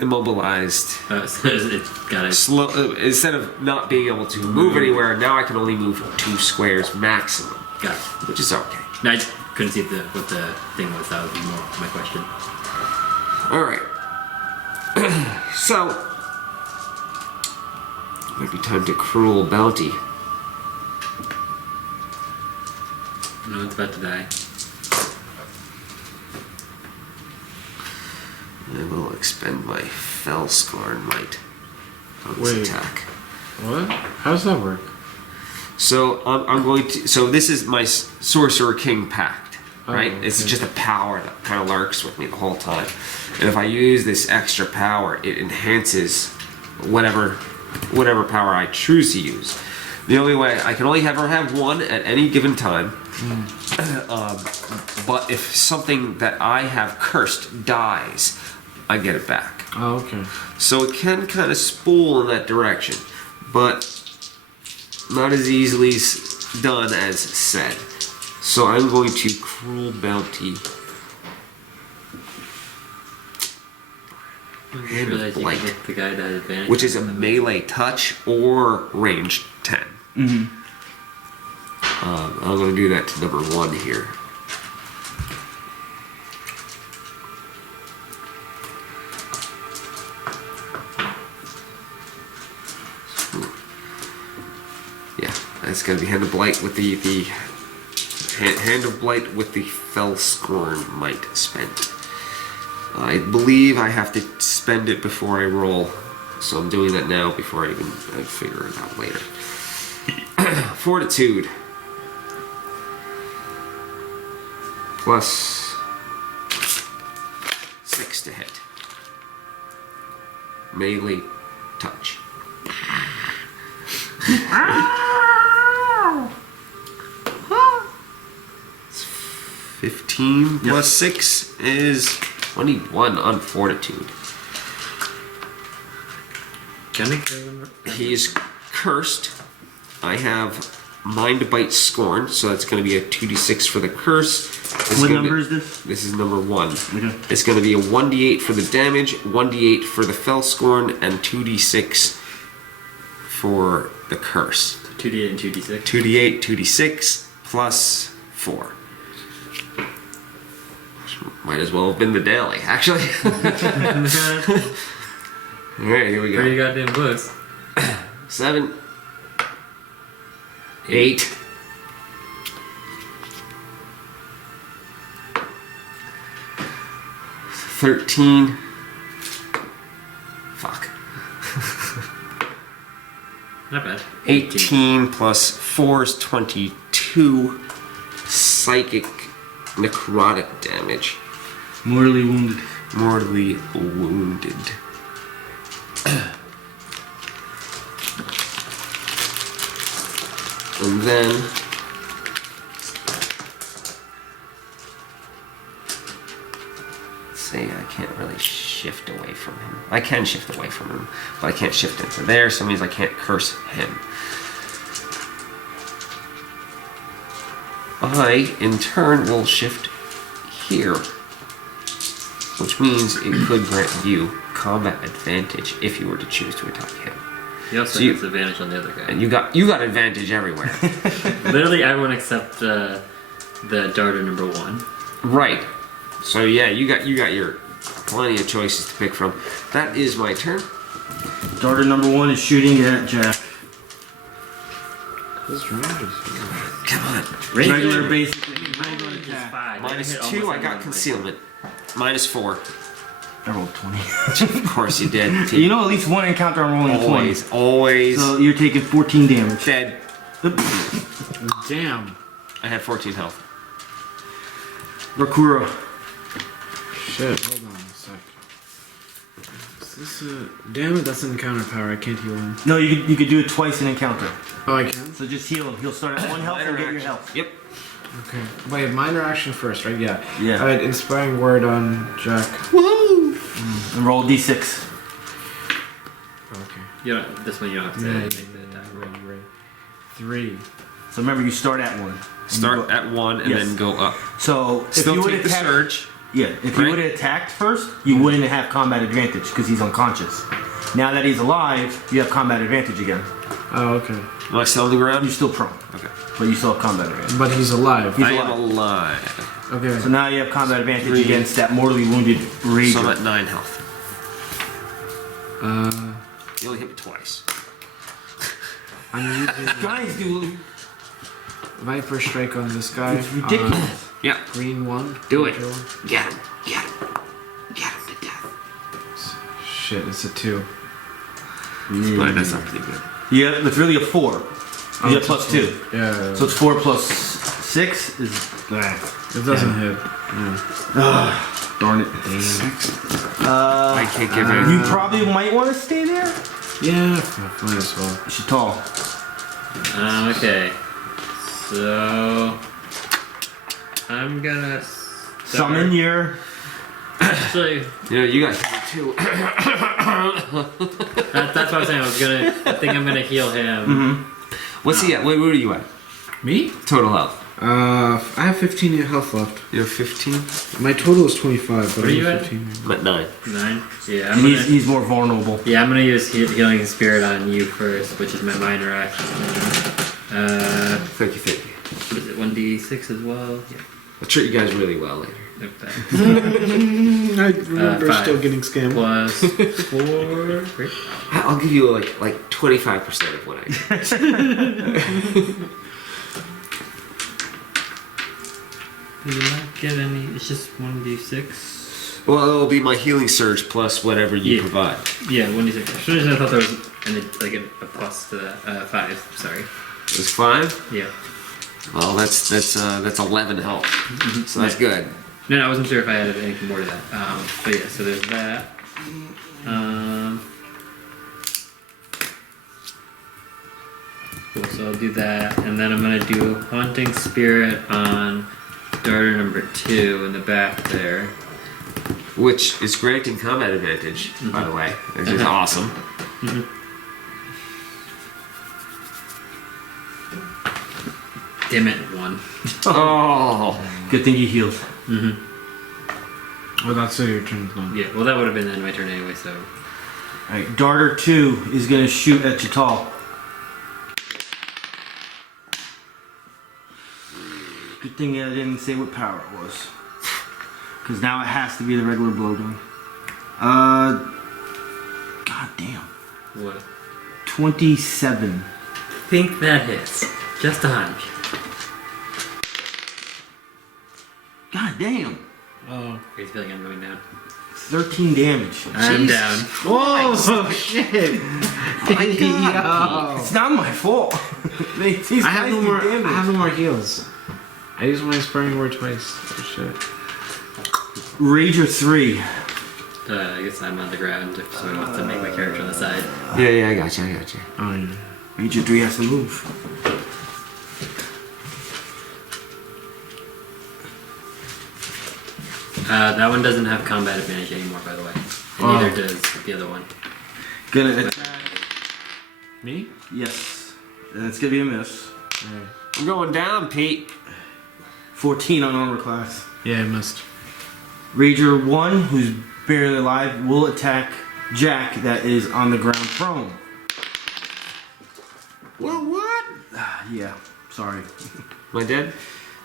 immobilized. So it's got it. Slow. Instead of not being able to move anywhere, now I can only move 2 squares maximum, Got it. which is okay. No, I just couldn't see what the thing was. That would be more my question. All right. So, might be time to cruel bounty. No one's about to die. I will expend my fell scorn might on this Wait. attack. What? How does that work? So I'm going to. So this is my Sorcerer King Pact, right? Oh, It's okay. just a power that kind of lurks with me the whole time, and if I use this extra power, it enhances whatever power I choose to use. The only way I can only ever have one at any given time. But if something that I have cursed dies, I get it back. Oh, okay. So it can kind of spool in that direction, but not as easily done as said. So I'm going to cruel bounty. Hand of Realize you blight, can hit the guy that had advantage. which is a melee touch or range 10. I'm going to do that to number 1 here. Yeah, that's going to be Hand of Blight with the Hand of Blight with the Fell Scorn might spent. I believe I have to spend it before I roll, so I'm doing that now before I figure it out later. Fortitude. Plus 6 to hit. Melee touch. It's 15 plus 6 is 21 on Fortitude. Can I carry them? He is cursed. I have Mind Bite Scorn, so that's going to be a 2d6 for the curse. What number is this? This is number 1. Okay. It's going to be a 1d8 for the damage, 1d8 for the Fell Scorn, and 2d6 for the curse. 2d8 and 2d6. 2d8, 2d6, plus 4. Might as well have been the daily, actually. Alright, here we Pretty go. goddamn close. 7, 8, 13. Fuck. Not bad. 18 plus 4 is 22 psychic necrotic damage. Mortally wounded. Mortally wounded. And then say I can't really shift away from him. I can shift away from him, but I can't shift into there, so it means I can't curse him. I, in turn, will shift here, which means it could grant you combat advantage if you were to choose to attack him. He also So you- has advantage on the other guy. And you got advantage everywhere. Literally everyone except the darter number 1. Right. So yeah, you got your plenty of choices to pick from. That is my turn. Darter number 1 is shooting at Jack. This range is Come on. Regular basic. Regular Range is attack. 5. Minus hit 2, almost I got everyone. concealment. Minus 4. I rolled 20. Of course you did. You know, at least one encounter I'm rolling a 20. always, always So you're taking 14 damage. dead. damn. I had 14 health. Bravura. Shit, hold on a sec. This damn it, that's an encounter power. I can't heal him. No, you could do it twice in encounter. Oh, I can? So just heal him. He'll start at 1 health and get your health. Yep. Okay. Wait, minor action first, right? Yeah. Yeah. Alright, inspiring word on Jack. Woohoo! And roll d6. Okay. You don't, this one you don't have to say Yeah, anything to attack. right. 3. So remember, you start at 1. Start at 1 and Yes. then go up. So if Still you would take the attack, surge. yeah, if right? you would have attacked first, you wouldn't have combat advantage because he's unconscious. Now that he's alive, you have combat advantage again. Oh, okay. Am I still on the ground? You're still prone, Okay. but you still have combat advantage. But he's alive. He's I am alive. alive. Okay. So now you have combat advantage 3. against that mortally wounded rager. So I'm at 9 health. You only hit me twice. I'm using Guys, dude, Viper Strike on this guy. it's ridiculous. Yeah. Green 1. Do it. Kill. Get him. Get him. Get him to death. Shit, it's a 2. Right, that's not pretty good. Yeah, it's really a 4. You get plus 2. Yeah. So it's 4 plus 6 is. it doesn't hit. Darn it. I can't get rid of You probably might want to stay there. Yeah, might as well. She's tall. Okay. So I'm gonna Summon your. Actually, You know, you got hit too. that's what I was saying. I think I'm gonna heal him. What's he at? Wait, where are you at? Me? Total health. I have 15 health left. You're 15? My total is 25, but What are I'm you at? 15. I'm at 9. 9. Yeah, And he's more vulnerable. Yeah, I'm gonna use healing spirit on you first, which is my minor action. Thank you. What is it? 1d6 as well. Yeah. I'll treat you guys really well later. Okay. I remember 5. still getting scammed. Plus 4. Great. I'll give you like 25% of what I get. You do not get any. It's just 1d6. Well, it'll be my healing surge plus whatever you Yeah. provide. Yeah, 1d6. For some reason I thought there was a plus to that. 5. Sorry. It was 5? Yeah. Well, that's 11 health. So that's good. No, I wasn't sure if I added anything more to that. But yeah, so there's that. Cool, so I'll do that, and then I'm gonna do Haunting Spirit on darter number 2 in the back there. Which is granting combat advantage, by the way. Which is awesome. Damn it, 1. Oh. Good thing you healed. Well, that's your turn's done. Yeah, well that would have been the end of my turn anyway, so. Alright, Darter 2 is going to shoot at Chital. Good thing I didn't say what power it was. Because now it has to be the regular blowgun. God damn. What? 27. Think that hits. Just a hunch. God damn. Oh. I feel like I'm going down. 13 damage. I'm down. Whoa! Shit! It's not my fault. These I have guys no do more. damage. I have no more heals. I used my inspiring word twice. Oh shit! Rager 3. I guess I'm on the ground if someone wants to make my character on the side. Yeah, I got you. Oh yeah. Rager 3 has to move. That one doesn't have combat advantage anymore, by the way. And neither does the other one. Gonna attack. Me? Yes. And it's gonna be a miss. I'm going down, Pete. 14 on armor class. Yeah, I missed. Rager 1, who's barely alive, will attack Jack that is on the ground prone. Well, what? Yeah, sorry. Am I dead?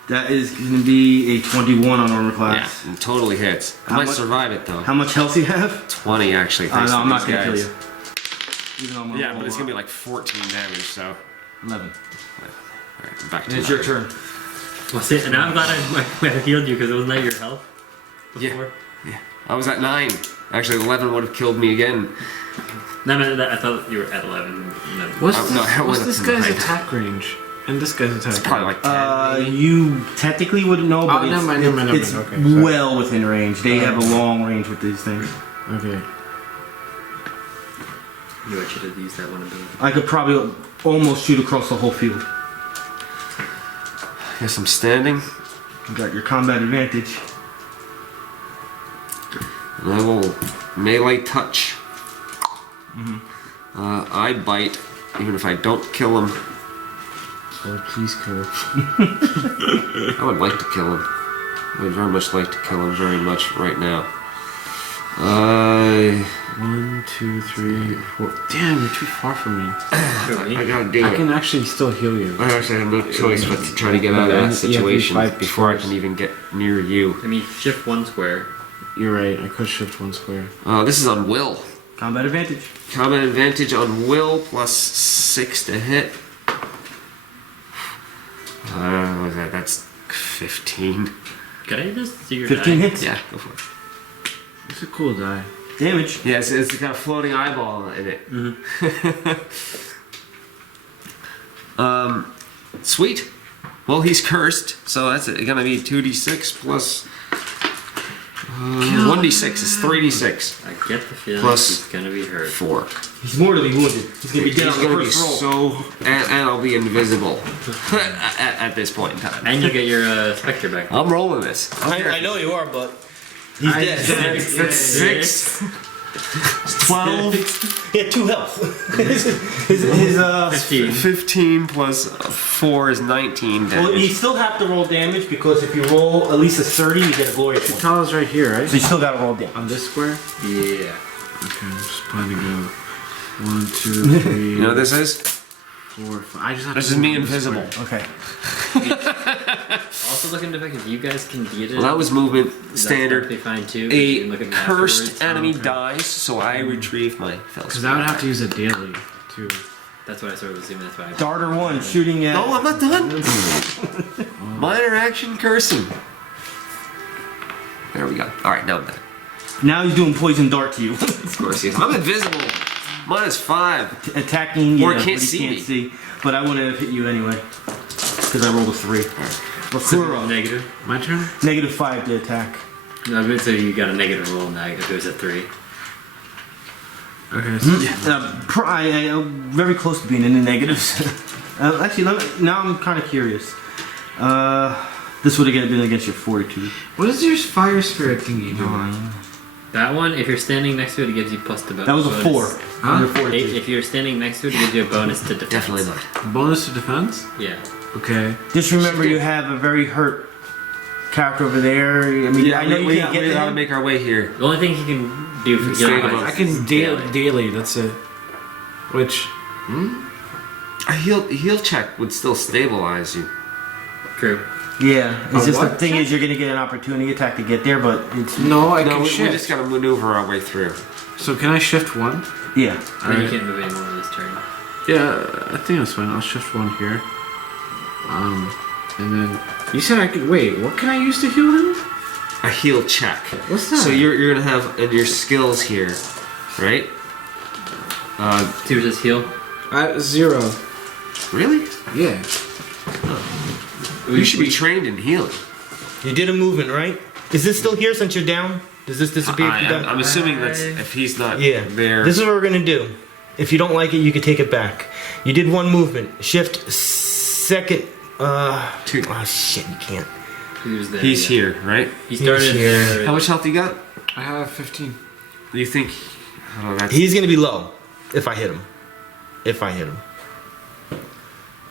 That is going to be a 21 on armor class. Yeah, it totally hits. I How might much- survive it though. How much health do you have? 20 actually. No, Thanks to I'm not these going to kill guys. you. Even though I'm Yeah, but it's gonna be like 14 damage. So. 11. Alright, back to And it's your turn. Well, see, and I'm glad I healed you because wasn't that your health before? Yeah. I was at 9. Actually, 11 would have killed me again. No, I thought you were at 11. No. What's no, I what's went this up to guy's 9. attack range? And this guy's attack. It's probably like 10. You technically wouldn't know, but Oh, never mind, never mind. it's Okay, sorry. well within range. They have a long range with these things. Okay. You should have used that one ability. I could probably almost shoot across the whole field. Guess I'm standing. You got your combat advantage. And I will melee touch. I bite, even if I don't kill him. Oh, please kill. I would like to kill him. I would very much like to kill him very much right now. 1, 2, 3, 4. Damn, you're too far from me. I gotta do I it. can actually still heal you. I actually have no choice but to try to get out of that situation before I can even get near you. I mean, shift 1 square. You're right, I could shift 1 square. This is on will. Combat advantage. Combat advantage on will plus 6 to hit. What was that? That's 15. Can I just see your 15 die? hits. Yeah, go for it. It's a cool die. Damage. Yeah, it's got a floating eyeball in it. Sweet. Well, he's cursed, so that's gonna be 2d6 plus 1d6 is 3d6 I get the feeling Plus he's gonna be hurt. 4. He's mortally wounded. He's gonna be dead He's on the gonna be first roll. so, and I'll be invisible at this point in time. And you get your Spectre back. I'm rolling this. I know you are, but he's dead. That's 6. 12. He had 2 health. his 15. 15 plus 4 is 19 damage. well, you still have to roll damage because if you roll at least a 30, you get a glorious one. Tell us right here, right? So you still gotta roll damage. On this square? Yeah. Okay, I'm just planning to go 1, 2, 3. You know what this is? 4, 5. I just have This to is me go on this Okay. invisible. Also looking to if you guys can beat it. Well, that was movement that's standard. perfectly fine too. but you can look A at me cursed afterwards. enemy okay. dies, so I retrieve my felspell. Because I would have to use it daily, too. That's what I sort of assuming. That's why. Darter 1 shooting at. No, I'm not done. Minor action cursing. There we go. Alright, now I'm done. Now he's doing poison dart to you. Of course, yes. I'm invisible. -5. Attacking you. Or But can't he see can't me. see. But I wouldn't have hit you anyway. Because I rolled a 3. Bravura. Negative. My turn? -5 to attack. No, I was gonna say you got a negative roll now if it was a 3. Okay, so Very close to being in the negatives. Actually, now I'm kind of curious. This would have been against your fortitude. what does your fire spirit thingy do? That one, if you're standing next to it, it gives you plus the bonus. That was a 4. Huh? On your fortitude. If you're standing next to it, it gives you a bonus to defense. Definitely not. Bonus to defense? Yeah. Okay. Just remember, you have a very hurt character over there. I mean, I know you can't get we to gotta him. make our way here. The only thing he can do for Straight healing up. I is can daily. daily, that's it. Which, A heal check would still stabilize you. True. Yeah, it's A just the what thing is you're gonna get an opportunity attack to get there, but it's no, I No, can we shift. just gotta maneuver our way through. So can I shift 1? yeah. And you Alright. can't move anymore on this turn. Yeah, I think that's fine. I'll shift 1 here. And then you said I could wait. What can I use to heal him? A heal check. What's that? So you're gonna have in your skills here, right? So just heal. 0. Really? Yeah. You should be trained in healing. You did a movement, right? Is this still here since you're down? Does this disappear if you're down? I'm assuming that's if he's not Yeah. there. This is what we're gonna do. If you don't like it, you can take it back. You did 1 movement. Shift second. 2. Oh shit, you can't. Who's there? He's yeah. here, right? He started here. there. How much health you got? I have 15. Do you think? Oh, that's He's gonna be low if I hit him. If I hit him.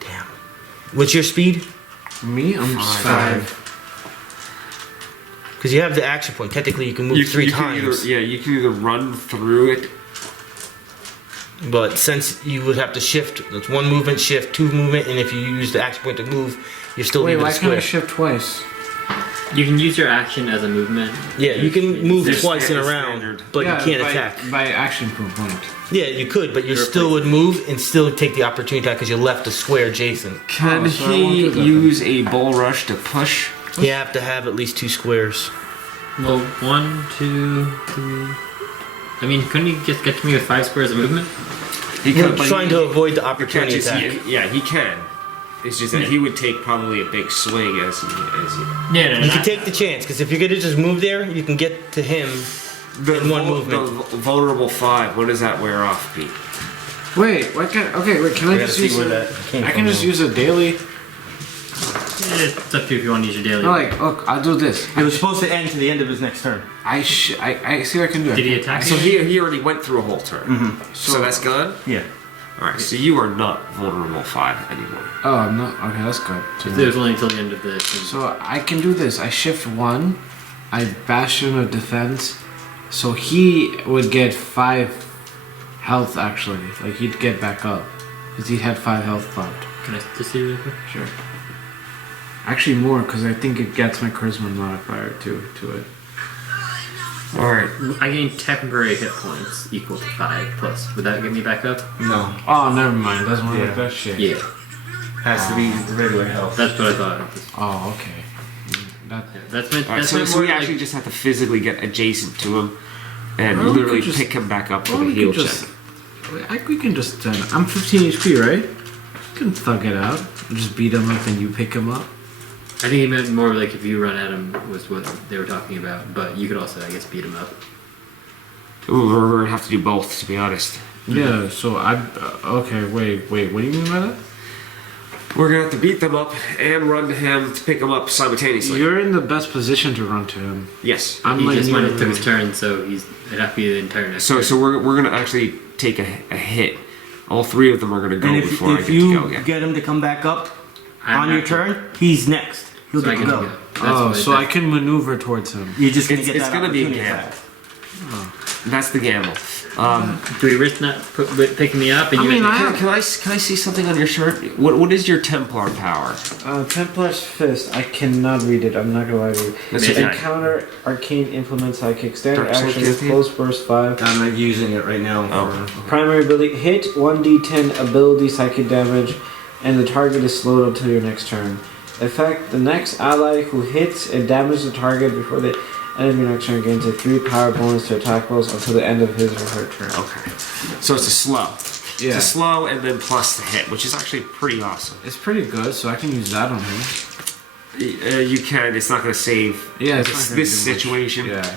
Damn. What's your speed? Me? I'm just 5. 5. Because you have the action point. Technically, you can move 3 can times. you can either run through it. But since you would have to shift, that's 1 movement, shift, 2 movement, and if you use the action point to move, you're still Wait, leaving why the can't I square. shift twice? You can use your action as a movement. Yeah, you can move It's twice in a it's round, standard. but Yeah, you can't by, attack. By action point. Yeah, you could, but you still would move and still take the opportunity attack because you left the square adjacent. Can Oh, so I won't he do that then. use a bull rush to push? You have to have at least 2 squares. Well, 1, 2, 3. I mean, couldn't he just get to me with 5 squares of movement? He You're but trying he- to avoid the he can't opportunity just- attack. yeah, he can. It's just that he would take probably a big swing as he. Yeah, You can take the chance because if you're gonna just move there, you can get to him in 1 movement. The vulnerable 5. What does that wear off, Pete? Wait, why can't? Okay, wait. Can I I gotta just see use where a, that came I from. can just use a daily. It's up to you if you want to use your daily. No, like, look, I'll do this. It was supposed to end to the end of his next turn. I see what I can do. Did he attack So you? he already went through a whole turn. So that's gone? Yeah. Alright, so you are not vulnerable 5 anymore. Oh, I'm not. Okay, that's good. It was only until the end of the. So I can do this. I shift 1. I Bastion of Defense. So he would get 5 health actually. Like he'd get back up. Because he had 5 health left. Can I just see really quick? Sure. Actually more, because I think it gets my charisma modifier to it. Alright. I gain temporary hit points equal to 5 plus. Would that get me back up? No. Oh, never mind. Doesn't work Yeah. like that shit. Yeah. Has to be regular health. That's what I thought. Oh, okay. That. Yeah, that's my. Alright, That's so, my so more we actually like. just have to physically get adjacent to him and Well, we literally could just- pick him back up with Well, a we heal could check. just. We can just. I'm 15 HP, right? We can thug it out. Just beat him up and you pick him up. I think he meant more like if you run at him was what they were talking about, but you could also, I guess, beat him up. Ooh, we're gonna have to do both, to be honest. Yeah, so I. Okay, wait. What do you mean by that? We're gonna have to beat them up and run to him to pick him up simultaneously. You're in the best position to run to him. Yes. I'm He like just went and took you. his turn, so it'd have to be the entire next So turn. so we're gonna actually take a hit. All 3 of them are gonna go And if, before I if get you to go. Yeah. get him to come back up I'm on your not- turn, he's next. He'll So I get to get go. to go. That's Oh, what so I that- can maneuver towards him. You're just gonna It's- get it's that gonna be a opportunity gamble. attack. That's the gamble. Do we risk not picking me up? And I you mean, guys- Can I see something on your shirt? What is your Templar power? Templar's Fist. I cannot read it. I'm not gonna lie to you. That's okay. Encounter arcane implement sidekick. Standard Dark Sword action. Fifteen? Close burst 5. I'm not using it right now. Oh. Primary ability. Hit 1d10 ability psychic damage, and the target is slowed until your next turn. Effect: the next ally who hits and damages the target before the end of your next turn gains a 3 power bonus to attack rolls until the end of his or her turn. Okay. So it's a slow. Yeah. It's a slow and then plus the hit, which is actually pretty awesome. It's pretty good, so I can use that on him. You can. It's not going to save. Yeah, it's this, not gonna this do much. situation. Yeah.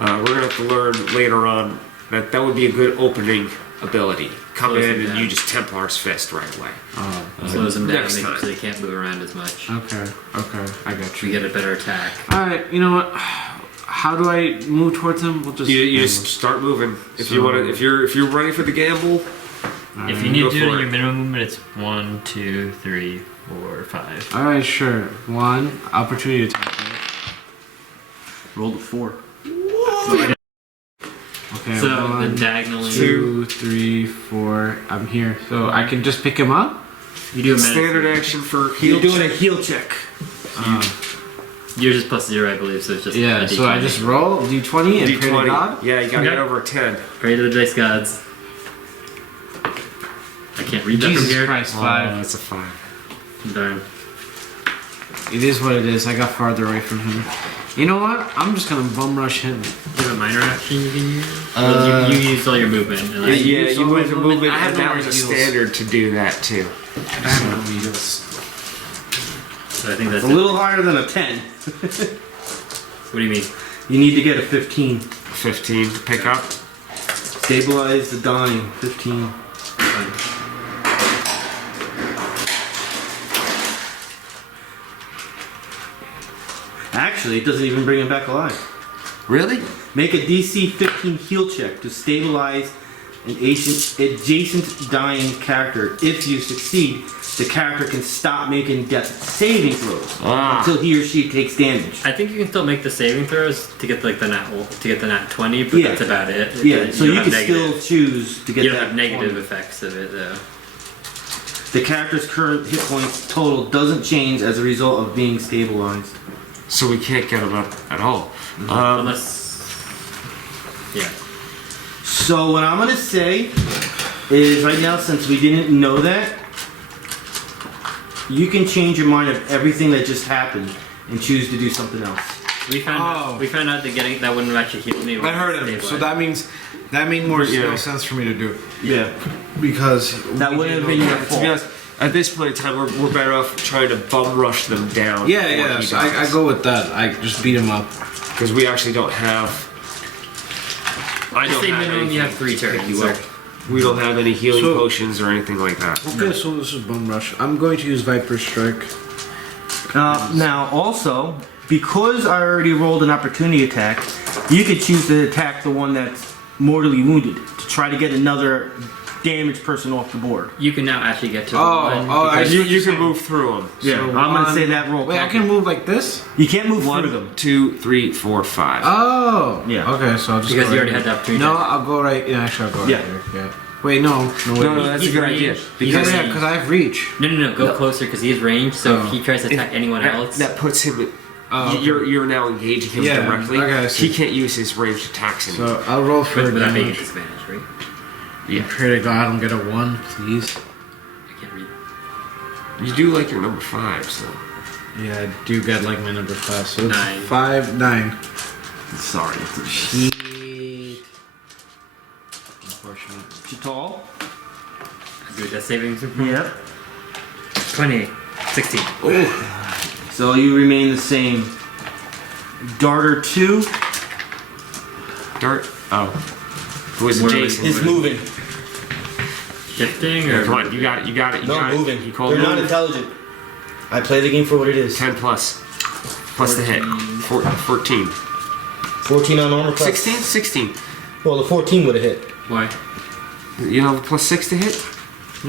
We're going to have to learn later on that would be a good opening ability. Come Close in it and down. you just Templar's Fist right away. slows them down, next make it time. so they can't move around as much. Okay. I got We you. get a better attack. All right. You know what? How do I move towards him? We'll just. You just start moving. If you So- want to, if you're ready for the gamble, If you need Go to do it for in it. your minimum movement, it's 1, 2, 3, 4, 5. All right, sure. 1 opportunity attack. Right? Roll the 4. Okay. So one, then diagonally, 2, 3, 4. I'm here, so I can just pick him up. you do a medicine. standard action for heal. You're doing a check. heal check. Yours is +0, I believe, so it's just Yeah. a So I D20. just roll d20 and pray to D20. God. Yeah, you got to Okay. get over a 10. Pray to the dice gods. I can't read that from Jesus here. Christ, Oh, 5. that's a 5. Darn. It is what it is. I got farther away from him. You know what? I'm just gonna bum rush him. Do you have a minor action you can use? Well, you used all your movement. And Yeah, like, you all my moved the movement. movement, I have and no that more was a heals. standard to do that too. I have no heals. so I think that's A it. little higher than a 10. What do you mean? You need to get a 15. 15 to pick up. Stabilize the dying. 15. Actually, it doesn't even bring him back alive. Really? Make a DC 15 heal check to stabilize an adjacent dying character. If you succeed, the character can stop making death saving throws until he or she takes damage. I think you can still make the saving throws to get like the nat 20, but Yeah. that's about it. Yeah, so you don't can have still negative- choose to get you that. don't have negative 20. effects of it though. The character's current hit points total doesn't change as a result of being stabilized. So we can't get him up at all. Unless, yeah. So what I'm gonna say is right now, since we didn't know that, you can change your mind of everything that just happened and choose to do something else. We found out that getting that wouldn't actually heal me. I heard him, so that made more sense for me to do Yeah, because that wouldn't have been your To be fault. honest, at this point in time, we're better off trying to bum rush them down. Yeah. So I go with that. I just beat him up. Because we actually don't have. I Just don't say have minimum anything you have 3 to pick turns. you So up. We don't have any healing So- potions or anything like that. Okay, so this is Bone Rush. I'm going to use Viper Strike. Now, also, because I already rolled an opportunity attack, you could choose to attack the one that's mortally wounded to try to get another damaged person off the board. You can now actually get to the Oh, one. oh, because- You can move through them. Yeah, So I'm gonna one- say that roll. Wait, I can move like this? You can't move through them. 1, 2, 3, 4, 5. Oh. Yeah. Okay, so I'll just Because go you right already had here. the opportunity. No, I'll go right. Yeah, actually, I'll go right Yeah. there. Yeah. Wait, no. No, wait. No, that's a He's good range. idea. He's Because Yeah, range. because I have reach. No, go closer because he's ranged. So Oh. if he tries to attack anyone else, that puts him. Oh, okay. You're now engaging him Yeah, directly. okay, I see. He can't use his ranged attacks anymore. So I'll roll for without being damage. disadvantage, right? Yeah. Pray to God I don't get a 1, please. I can't read. You do like your number 5, so. Yeah, I do get like my number 5. So it's 9. 5, 9. Sorry. Shit. Unfortunate. Chital? Do that saving throw. Yep. 28. 16. So you remain the same. Darter 2 Dart. Oh. Who is Where Jason? is moving. Shifting or Come on, you got it. You got it. You No, got moving. It. You called They're not moving. intelligent. I play the game for what it is. 10 plus. Plus the hit. 14. 14 on armor class. 16? 16. Well, the 14 would have hit. why? You know, plus 6 to hit? Thought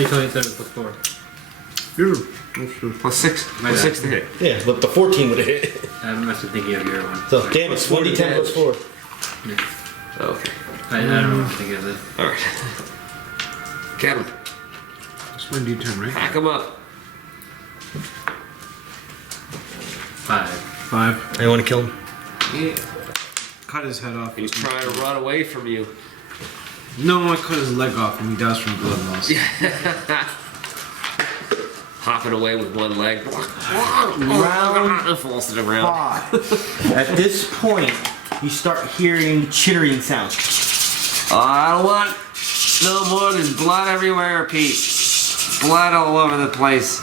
you told me it was before. Plus 6. My Plus bad. 6 to hit. Yeah, but the 14 would have hit. I must have been thinking of your one. So, damn, it's 1d10 plus 4. Okay. I don't know what I'm thinking of it. Alright. Get him. That's my D10, right? Hack him up. 5. 5. I want to kill him. Yeah. Cut his head off. He's trying to run away from you. No, I cut his leg off and he dies from blood loss. Hopping away with one leg. Round Falls to the ground. 5. At this point, you start hearing chittering sounds. I don't want no more. There's blood everywhere, Pete. Blood all over the place.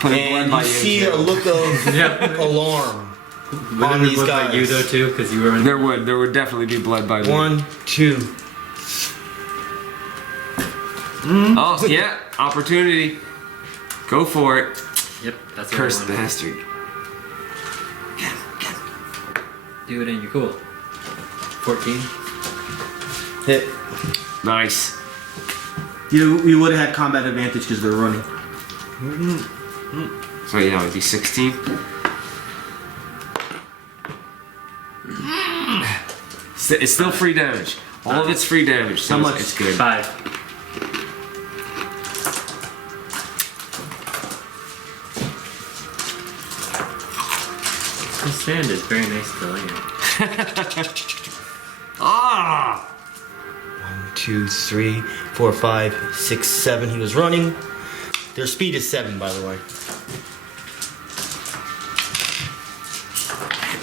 Putting And blood by you see a look of alarm on Wouldn't it these look guys. like you though too? Because you were in. There would definitely be blood by me. 1, 2. Oh yeah, opportunity. Go for it. Yep, that's what Cursed I wanted. bastard. Do it and you're cool. 14. Hit. Nice. You would have had combat advantage because they're running. So yeah, it would be 16. It's still free damage. All of it's free damage. So How much? It's good. 5. The sand is very nice to lay in. Ah! 1, 2, 3, 4, 5, 6, 7. He was running. Their speed is 7, by the way.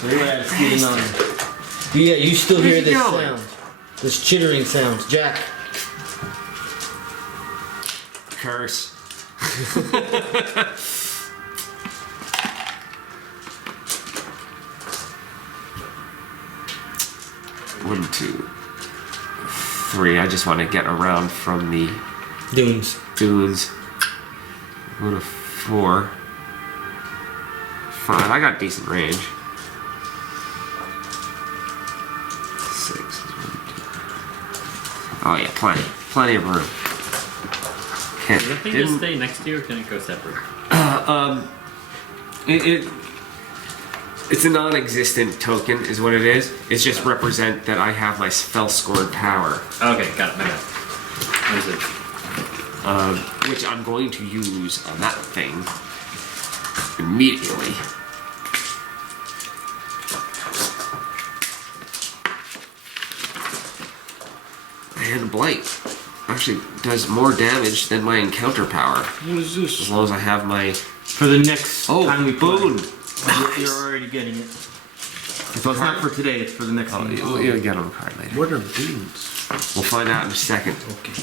They're at speed of 9. Yeah, you still hear Where's he this going? sound. This chittering sounds. Jack. Curse. One, 2, 3. I just want to get around from the Dunes. dunes. Go to 4. 5. I got decent range. 6. 1, 2. Oh yeah, plenty of room. Does the thing just stay next to you or can it go separate? It's a non-existent token, is what it is. It's just represent that I have my spell scored power, Okay, got it. My bad. What is it? which I'm going to use on that thing immediately. And Blight actually does more damage than my encounter power, What is as this? long as I have my For the next time we play, boon. you're already getting it. So it's not for today, it's for the next Oh, one. you'll get on the card later. What are beans? We'll find out in a second. Okay.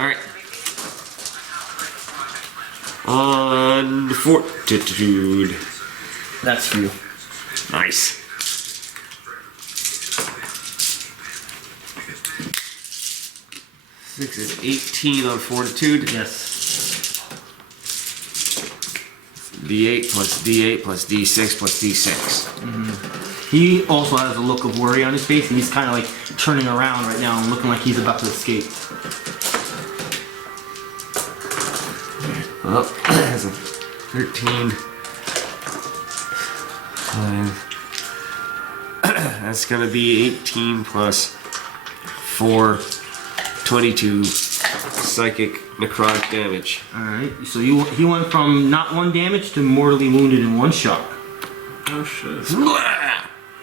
Alright. On Fortitude. That's for you. Nice. 6 is 18 on fortitude. Yes. D8 plus D8 plus D6 plus D6. He also has a look of worry on his face, and he's kind of like turning around right now and looking like he's about to escape. Well, that's a 13. 5. That's gonna be 18 plus 4, 22 psychic necrotic damage. Alright, so he went from not 1 damage to mortally wounded in 1 shot. Oh shit.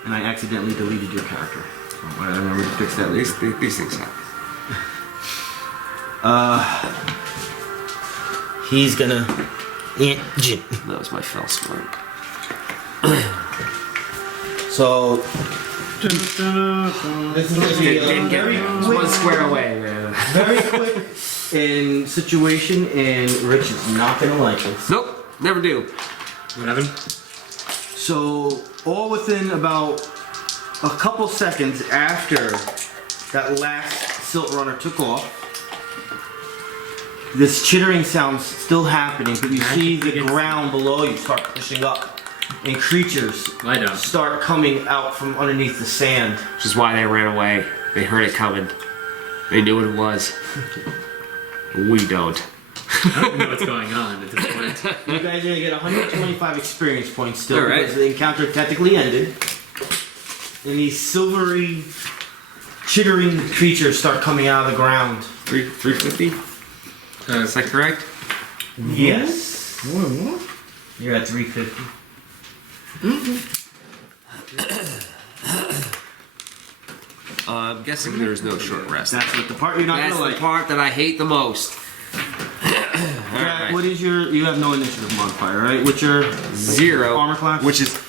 And I accidentally deleted your character. So I remember to fix that later. These things happen. He's gonna. That was my fell squad. So this is going to be Very one square away, man. very quick in situation, and Rich is not going to like this. Nope, never do. What happened? So all within about a couple seconds after that last silt runner took off, this chittering sound's still happening, but you see the ground below you start pushing up, and creatures Lie down. start coming out from underneath the sand. Which is why they ran away. They heard it coming. They knew what it was. We don't. I don't know what's going on at this point. You guys are gonna get 125 experience points still, All right. because the encounter technically ended. And these silvery, chittering creatures start coming out of the ground. 350? Is that correct? Yes. You're at 350. I'm guessing there's no short rest. That's what the part you're not That's gonna the like. part that I hate the most. Jack, what is your? You have no initiative modifier, right? What's your 0. armor class? Which is...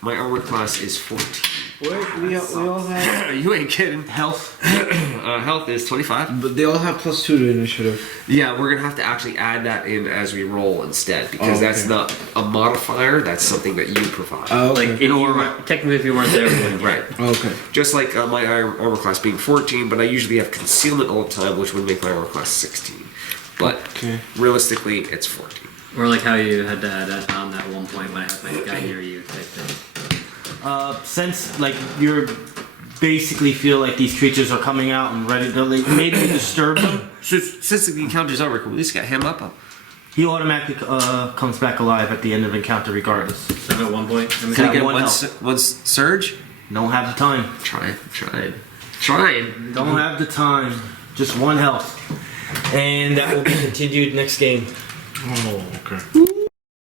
My armor class is 14. We all have. You ain't kidding. health? Health is 25. But they all have +2 to initiative. Yeah, we're gonna have to actually add that in as we roll instead, because Oh, okay. that's not a modifier. That's something that you provide. Okay. Like, technically, if you weren't there, we wouldn't get Right. it. Okay. Just like my armor class being 14, but I usually have concealment all the time, which would make my armor class 16. But Okay. realistically, it's 14. Or like how you had to add that on that one point when I had my guy near you type thing. Since like you're basically feel like these creatures are coming out and ready to like, maybe disturb them, Since the encounter's over, can we at least get him up? he automatically comes back alive at the end of encounter regardless. So at one point, Can I Got get one one, health. one surge? Don't have the time. Trying. Don't have the time. Just 1 health. And that will be continued next game. Oh, okay.